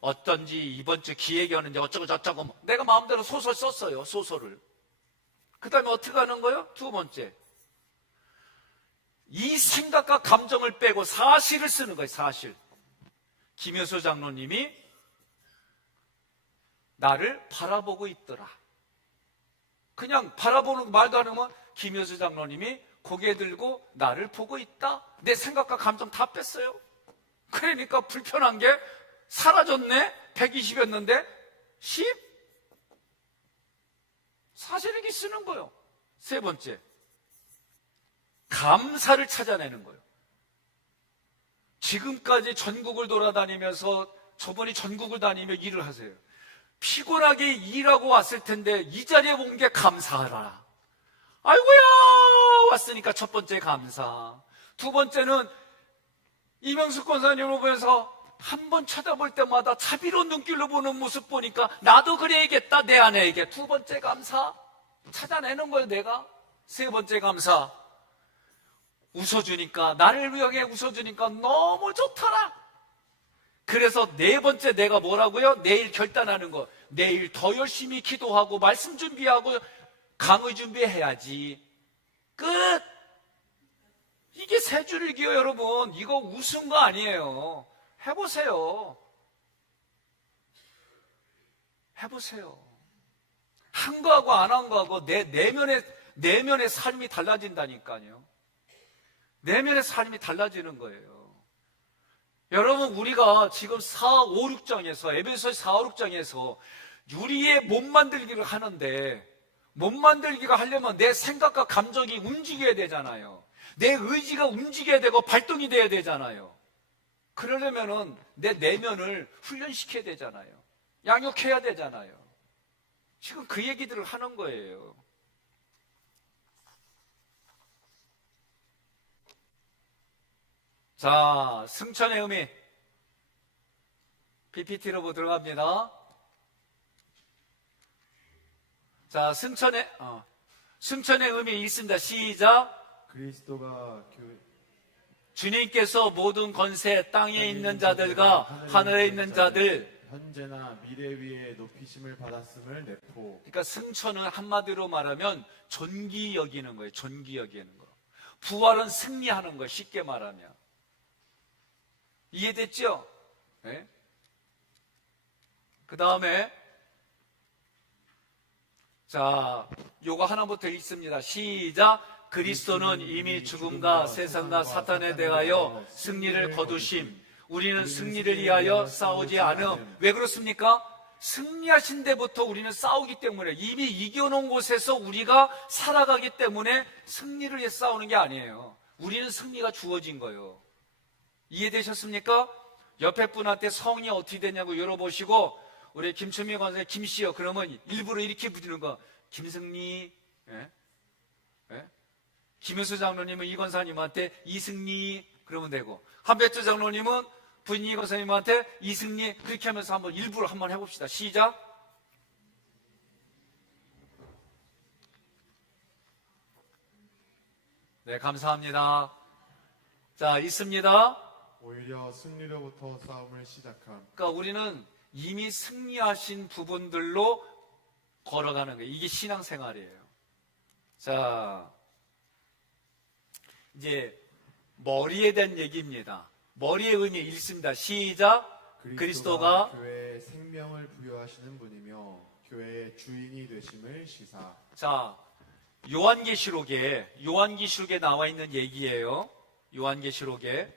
어떤지 이번 주 기획이었는데 어쩌고 저쩌고 내가 마음대로 소설 썼어요. 소설을. 그 다음에 어떻게 하는 거예요? 두 번째, 이 생각과 감정을 빼고 사실을 쓰는 거예요. 사실. 김효수 장로님이 나를 바라보고 있더라. 그냥 바라보는 말도 안 하면 김효수 장로님이 고개 들고 나를 보고 있다. 내 생각과 감정 다 뺐어요. 그러니까 불편한 게 사라졌네. 120이었는데 10? 사실 이렇게 쓰는 거예요. 세 번째, 감사를 찾아내는 거예요. 지금까지 전국을 돌아다니면서 저분이 전국을 다니며 일을 하세요. 피곤하게 일하고 왔을 텐데 이 자리에 온 게 감사하라. 아이고야, 왔으니까 첫 번째 감사. 두 번째는 이명숙 권사님을 보면서 한 번 쳐다볼 때마다 자비로운 눈길로 보는 모습 보니까 나도 그래야겠다. 내 아내에게. 두 번째 감사 찾아내는 거예요. 내가. 세 번째 감사, 웃어주니까, 나를 위해 웃어주니까 너무 좋더라. 그래서 네 번째 내가 뭐라고요? 내일 결단하는 거. 내일 더 열심히 기도하고 말씀 준비하고 강의 준비해야지. 끝. 이게 세 줄기요, 여러분. 이거 웃은 거 아니에요. 해보세요. 해보세요. 한 거하고 안 한 거하고 내면의 삶이 달라진다니까요. 내면의 삶이 달라지는 거예요. 여러분, 우리가 지금 4, 5, 6장에서 에베소 4, 5, 6장에서 우리의 몸 만들기를 하는데, 몸 만들기가 하려면 내 생각과 감정이 움직여야 되잖아요. 내 의지가 움직여야 되고 발동이 돼야 되잖아요. 그러려면은 내 내면을 훈련시켜야 되잖아요. 양육해야 되잖아요. 지금 그 얘기들을 하는 거예요. 자, 승천의 의미. PPT로 들어갑니다. 자, 승천의 의미 있습니다. 시작. 그리스도가 주님께서 모든 권세, 땅에 있는 자들과 하늘에 있는 자들, 현재나 미래 위에 높이심을 받았음을 내포. 그러니까 승천은 한마디로 말하면 존귀 여기는 거예요. 존귀 여기는 거. 부활은 승리하는 거예요. 쉽게 말하면. 이해됐죠? 네? 그 다음에 자, 요거 하나부터 읽습니다. 시작. 그리스도는 이미 죽음과 세상과 사탄에 대하여 승리를 거두심. 우리는 승리를 위하여 싸우지 않음. 왜 그렇습니까? 승리하신 데부터 우리는 싸우기 때문에, 이미 이겨놓은 곳에서 우리가 살아가기 때문에 승리를 위해 싸우는 게 아니에요. 우리는 승리가 주어진 거예요. 이해되셨습니까? 옆에 분한테 성이 어떻게 되냐고 열어보시고, 우리 김춘미 권사님 김씨요. 그러면 일부러 이렇게 부르는 거. 김승리, 예? 예? 김효수 장로님은 이 권사님한테 이승리 그러면 되고, 한배주 장로님은 부인 이 권사님한테 이승리 그렇게 하면서 한번 일부러 한번 해봅시다. 시작. 네, 감사합니다. 자, 있습니다. 오히려 승리로부터 싸움을 시작함. 그러니까 우리는 이미 승리하신 부분들로 걸어가는 거예요. 이게 신앙생활이에요. 자, 이제 머리에 대한 얘기입니다. 머리의 의미 읽습니다. 시작. 그리스도가 교회에 생명을 부여하시는 분이며 교회의 주인이 되심을 시사. 자, 요한계시록에 나와 있는 얘기예요. 요한계시록에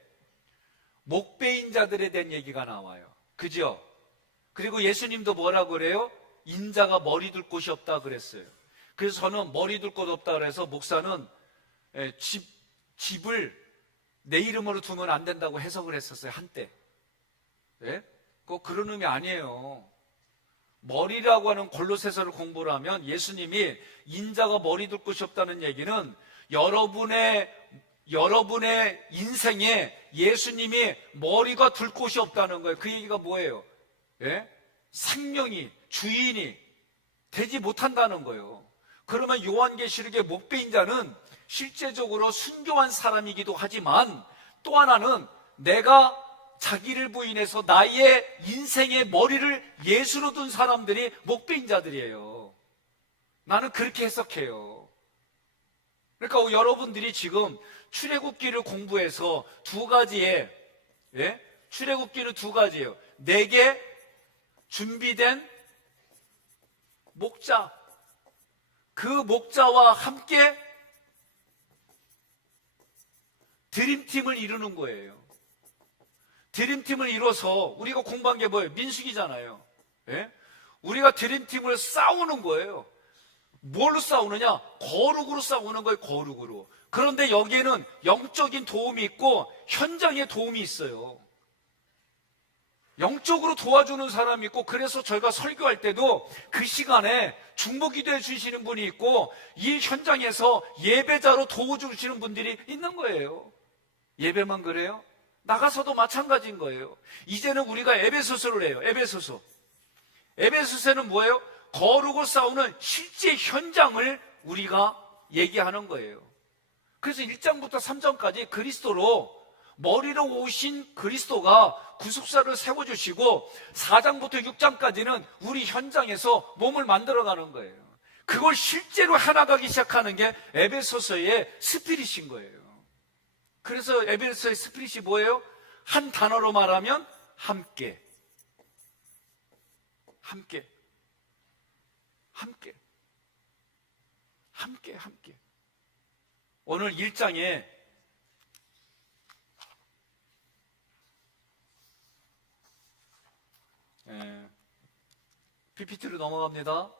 목배인 자들에 대한 얘기가 나와요. 그죠? 그리고 예수님도 뭐라고 그래요? 인자가 머리 둘 곳이 없다 그랬어요. 그래서 저는 머리 둘 곳 없다 그래서 목사는 집을 내 이름으로 두면 안 된다고 해석을 했었어요, 한때. 네? 꼭 그런 의미 아니에요. 머리라고 하는 골로새서를 공부를 하면 예수님이 인자가 머리 둘 곳이 없다는 얘기는 여러분의 인생에 예수님이 머리가 둘 곳이 없다는 거예요. 그 얘기가 뭐예요? 예? 생명이, 주인이 되지 못한다는 거예요. 그러면 요한계시록의 목배인 자는 실제적으로 순교한 사람이기도 하지만 또 하나는 내가 자기를 부인해서 나의 인생의 머리를 예수로 둔 사람들이 목배인 자들이에요. 나는 그렇게 해석해요. 그러니까 여러분들이 지금 출애굽기를 공부해서 두 가지의, 출애굽기는 두 가지예요. 내게 준비된 목자, 그 목자와 함께 드림팀을 이루는 거예요. 드림팀을 이뤄서 우리가 공부한 게 뭐예요? 민수기잖아요. 우리가 드림팀을 싸우는 거예요. 뭘로 싸우느냐? 거룩으로 싸우는 거예요. 거룩으로. 그런데 여기에는 영적인 도움이 있고 현장의 도움이 있어요. 영적으로 도와주는 사람이 있고, 그래서 저희가 설교할 때도 그 시간에 중보기도해 주시는 분이 있고 이 현장에서 예배자로 도와주시는 분들이 있는 거예요. 예배만 그래요? 나가서도 마찬가지인 거예요. 이제는 우리가 에베소서를 해요. 에베소서. 에베소서는 뭐예요? 거룩을 싸우는 실제 현장을 우리가 얘기하는 거예요. 그래서 1장부터 3장까지 그리스도로 머리로 오신 그리스도가 구속사를 세워주시고 4장부터 6장까지는 우리 현장에서 몸을 만들어가는 거예요. 그걸 실제로 해나가기 시작하는 게 에베소서의 스피릿인 거예요. 그래서 에베소서의 스피릿이 뭐예요? 한 단어로 말하면 함께. 함께. 함께. 함께. 함께. 오늘 1장에 PPT로 넘어갑니다.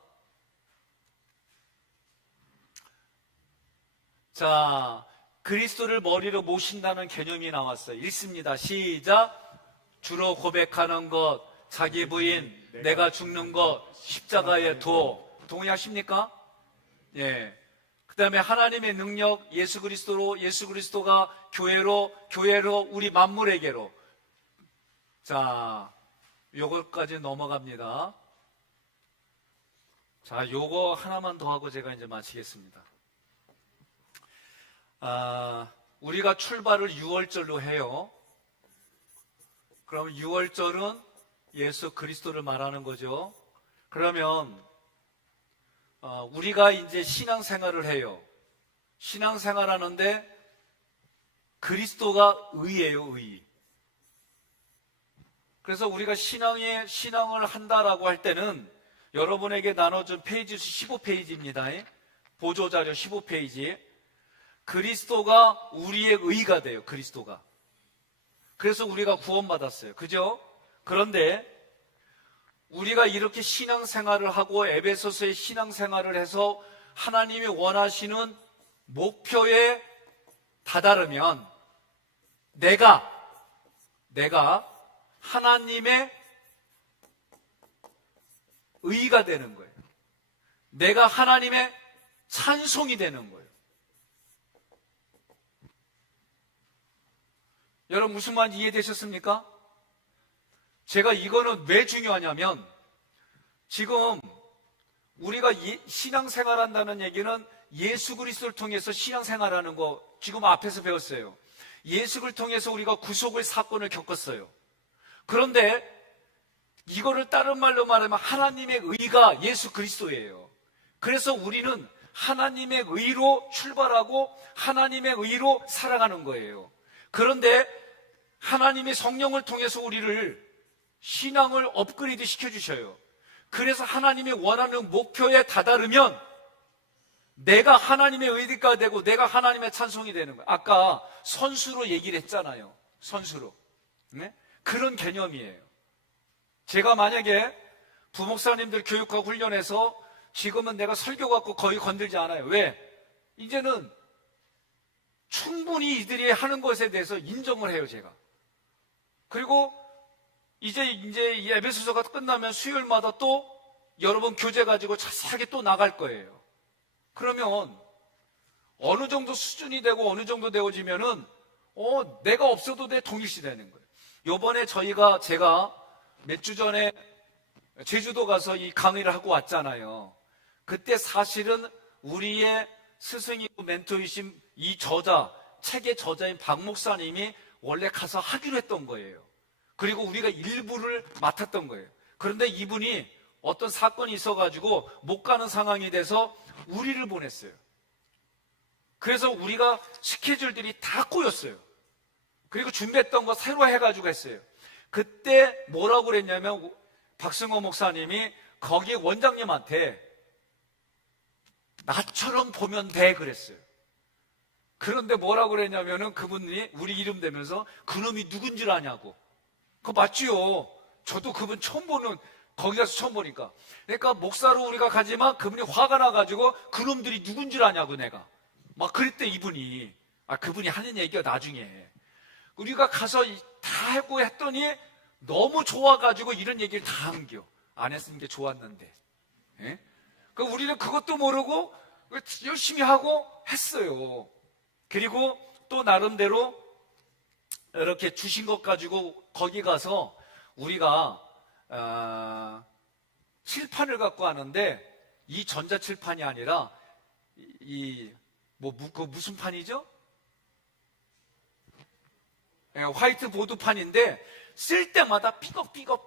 자, 그리스도를 머리로 모신다는 개념이 나왔어요. 읽습니다. 시작. 주로 고백하는 것, 자기 부인, 내가 죽는 것, 십자가의 도. 동의하십니까? 예. 그 다음에 하나님의 능력, 예수 그리스도로, 예수 그리스도가 교회로 우리 만물에게로. 자, 요거까지 넘어갑니다. 자, 요거 하나만 더 하고 제가 이제 마치겠습니다. 우리가 출발을 6월절로 해요. 그럼 6월절은 예수 그리스도를 말하는 거죠. 그러면 우리가 이제 신앙생활을 해요. 신앙생활 하는데 그리스도가 의예요, 의. 그래서 우리가 신앙을 한다라고 할 때는 여러분에게 나눠준 페이지 수 15페이지입니다. 보조자료 15페이지. 그리스도가 우리의 의가 돼요, 그리스도가. 그래서 우리가 구원받았어요. 그죠? 그런데 우리가 이렇게 신앙생활을 하고 에베소서의 신앙생활을 해서 하나님이 원하시는 목표에 다다르면 내가 하나님의 의가 되는 거예요. 내가 하나님의 찬송이 되는 거예요. 여러분 무슨 말인지 이해되셨습니까? 제가 이거는 왜 중요하냐면 지금 우리가 신앙생활 한다는 얘기는 예수 그리스도를 통해서 신앙생활하는 거 지금 앞에서 배웠어요. 예수를 통해서 우리가 구속의 사건을 겪었어요. 그런데 이거를 다른 말로 말하면 하나님의 의가 예수 그리스도예요. 그래서 우리는 하나님의 의로 출발하고 하나님의 의로 살아가는 거예요. 그런데 하나님의 성령을 통해서 우리를 신앙을 업그레이드 시켜주셔요. 그래서 하나님이 원하는 목표에 다다르면 내가 하나님의 의가 되고 내가 하나님의 찬송이 되는 거예요. 아까 선수로 얘기를 했잖아요. 선수로. 네? 그런 개념이에요. 제가 만약에 부목사님들 교육하고 훈련해서 지금은 내가 설교 갖고 거의 건들지 않아요. 왜? 이제는 충분히 이들이 하는 것에 대해서 인정을 해요, 제가. 그리고 이제 이 에베소서가 끝나면 수요일마다 또 여러분 교재 가지고 자세하게 또 나갈 거예요. 그러면 어느 정도 수준이 되고 어느 정도 되어지면은 내가 없어도 내 동일시 되는 거예요. 요번에 제가 몇 주 전에 제주도 가서 이 강의를 하고 왔잖아요. 그때 사실은 우리의 스승이고 멘토이신 이 저자, 책의 저자인 박 목사님이 원래 가서 하기로 했던 거예요. 그리고 우리가 일부를 맡았던 거예요. 그런데 이분이 어떤 사건이 있어가지고 못 가는 상황이 돼서 우리를 보냈어요. 그래서 우리가 스케줄들이 다 꼬였어요. 그리고 준비했던 거 새로 해가지고 했어요. 그때 뭐라고 그랬냐면 박승호 목사님이 거기 원장님한테 나처럼 보면 돼 그랬어요. 그런데 뭐라고 그랬냐면은 그분이 우리 이름 대면서 그놈이 누군 줄 아냐고. 그거 맞지요. 저도 그분 처음 보는, 거기 가서 처음 보니까. 그러니까 목사로 우리가 가지만 그분이 화가 나가지고 그놈들이 누군 줄 아냐고 내가. 막 그랬대 이분이. 그분이 하는 얘기가 나중에. 우리가 가서 다 하고 했더니 너무 좋아가지고 이런 얘기를 다 한겨. 안 했으면 게 좋았는데. 예? 그 우리는 그것도 모르고 열심히 하고 했어요. 그리고 또 나름대로 이렇게 주신 것 가지고 거기 가서 우리가 칠판을 갖고 하는데 이 전자칠판이 아니라 그 무슨 판이죠? 화이트보드판인데 쓸 때마다 삐걱삐걱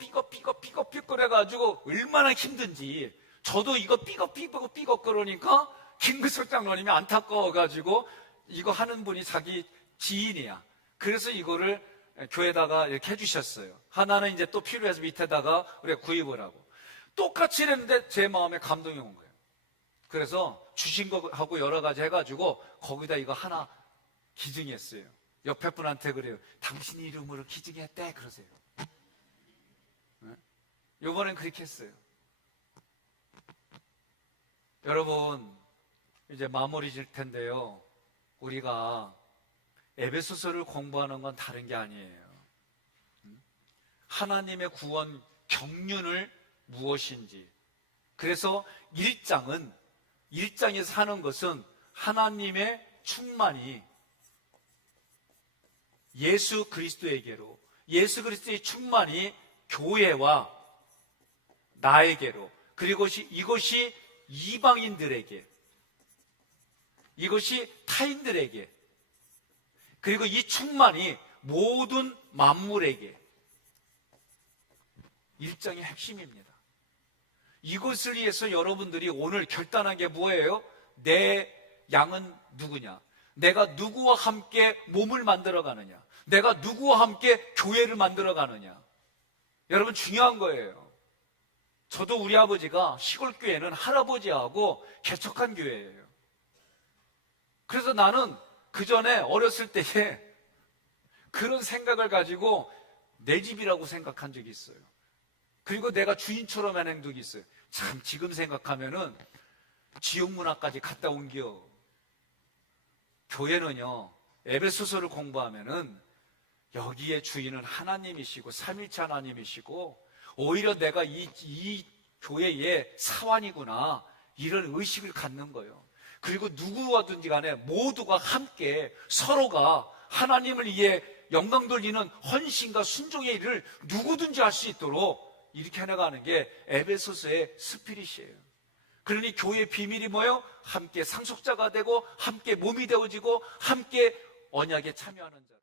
그래가지고 얼마나 힘든지. 저도 이거 삐걱 그러니까 김근석 장로님이 안타까워가지고 이거 하는 분이 자기 지인이야. 그래서 이거를 교회에다가 이렇게 해주셨어요. 하나는 이제 또 필요해서 밑에다가 우리가 구입을 하고. 똑같이 했는데 제 마음에 감동이 온 거예요. 그래서 주신 거하고 여러 가지 해가지고 거기다 이거 하나 기증했어요. 옆에 분한테 그래요. 당신 이름으로 기증했대 그러세요. 이번엔 그렇게 했어요. 여러분 이제 마무리 질 텐데요. 우리가 에베소서를 공부하는 건 다른 게 아니에요. 하나님의 구원 경륜을 무엇인지. 그래서 1장에서 하는 것은 하나님의 충만이 예수 그리스도에게로, 예수 그리스도의 충만이 교회와 나에게로, 그리고 이것이 이방인들에게, 이것이 타인들에게, 그리고 이 충만이 모든 만물에게. 1장의 핵심입니다. 이것을 위해서 여러분들이 오늘 결단한 게 뭐예요? 내 양은 누구냐? 내가 누구와 함께 몸을 만들어 가느냐? 내가 누구와 함께 교회를 만들어 가느냐? 여러분 중요한 거예요. 저도 우리 아버지가 시골 교회는 할아버지하고 개척한 교회예요. 그래서 나는 그 전에 어렸을 때에 그런 생각을 가지고 내 집이라고 생각한 적이 있어요. 그리고 내가 주인처럼 하는 행동이 있어요. 참 지금 생각하면은 지옥문화까지 갔다 온겨. 교회는요, 에베소서를 공부하면은 여기에 주인은 하나님이시고 삼일체 하나님이시고 오히려 내가 이 교회의 사환이구나 이런 의식을 갖는 거예요. 그리고 누구와든지 간에 모두가 함께 서로가 하나님을 위해 영광 돌리는 헌신과 순종의 일을 누구든지 할 수 있도록 이렇게 해나가는 게 에베소서의 스피릿이에요. 그러니 교회의 비밀이 뭐예요? 함께 상속자가 되고 함께 몸이 되어지고 함께 언약에 참여하는 자.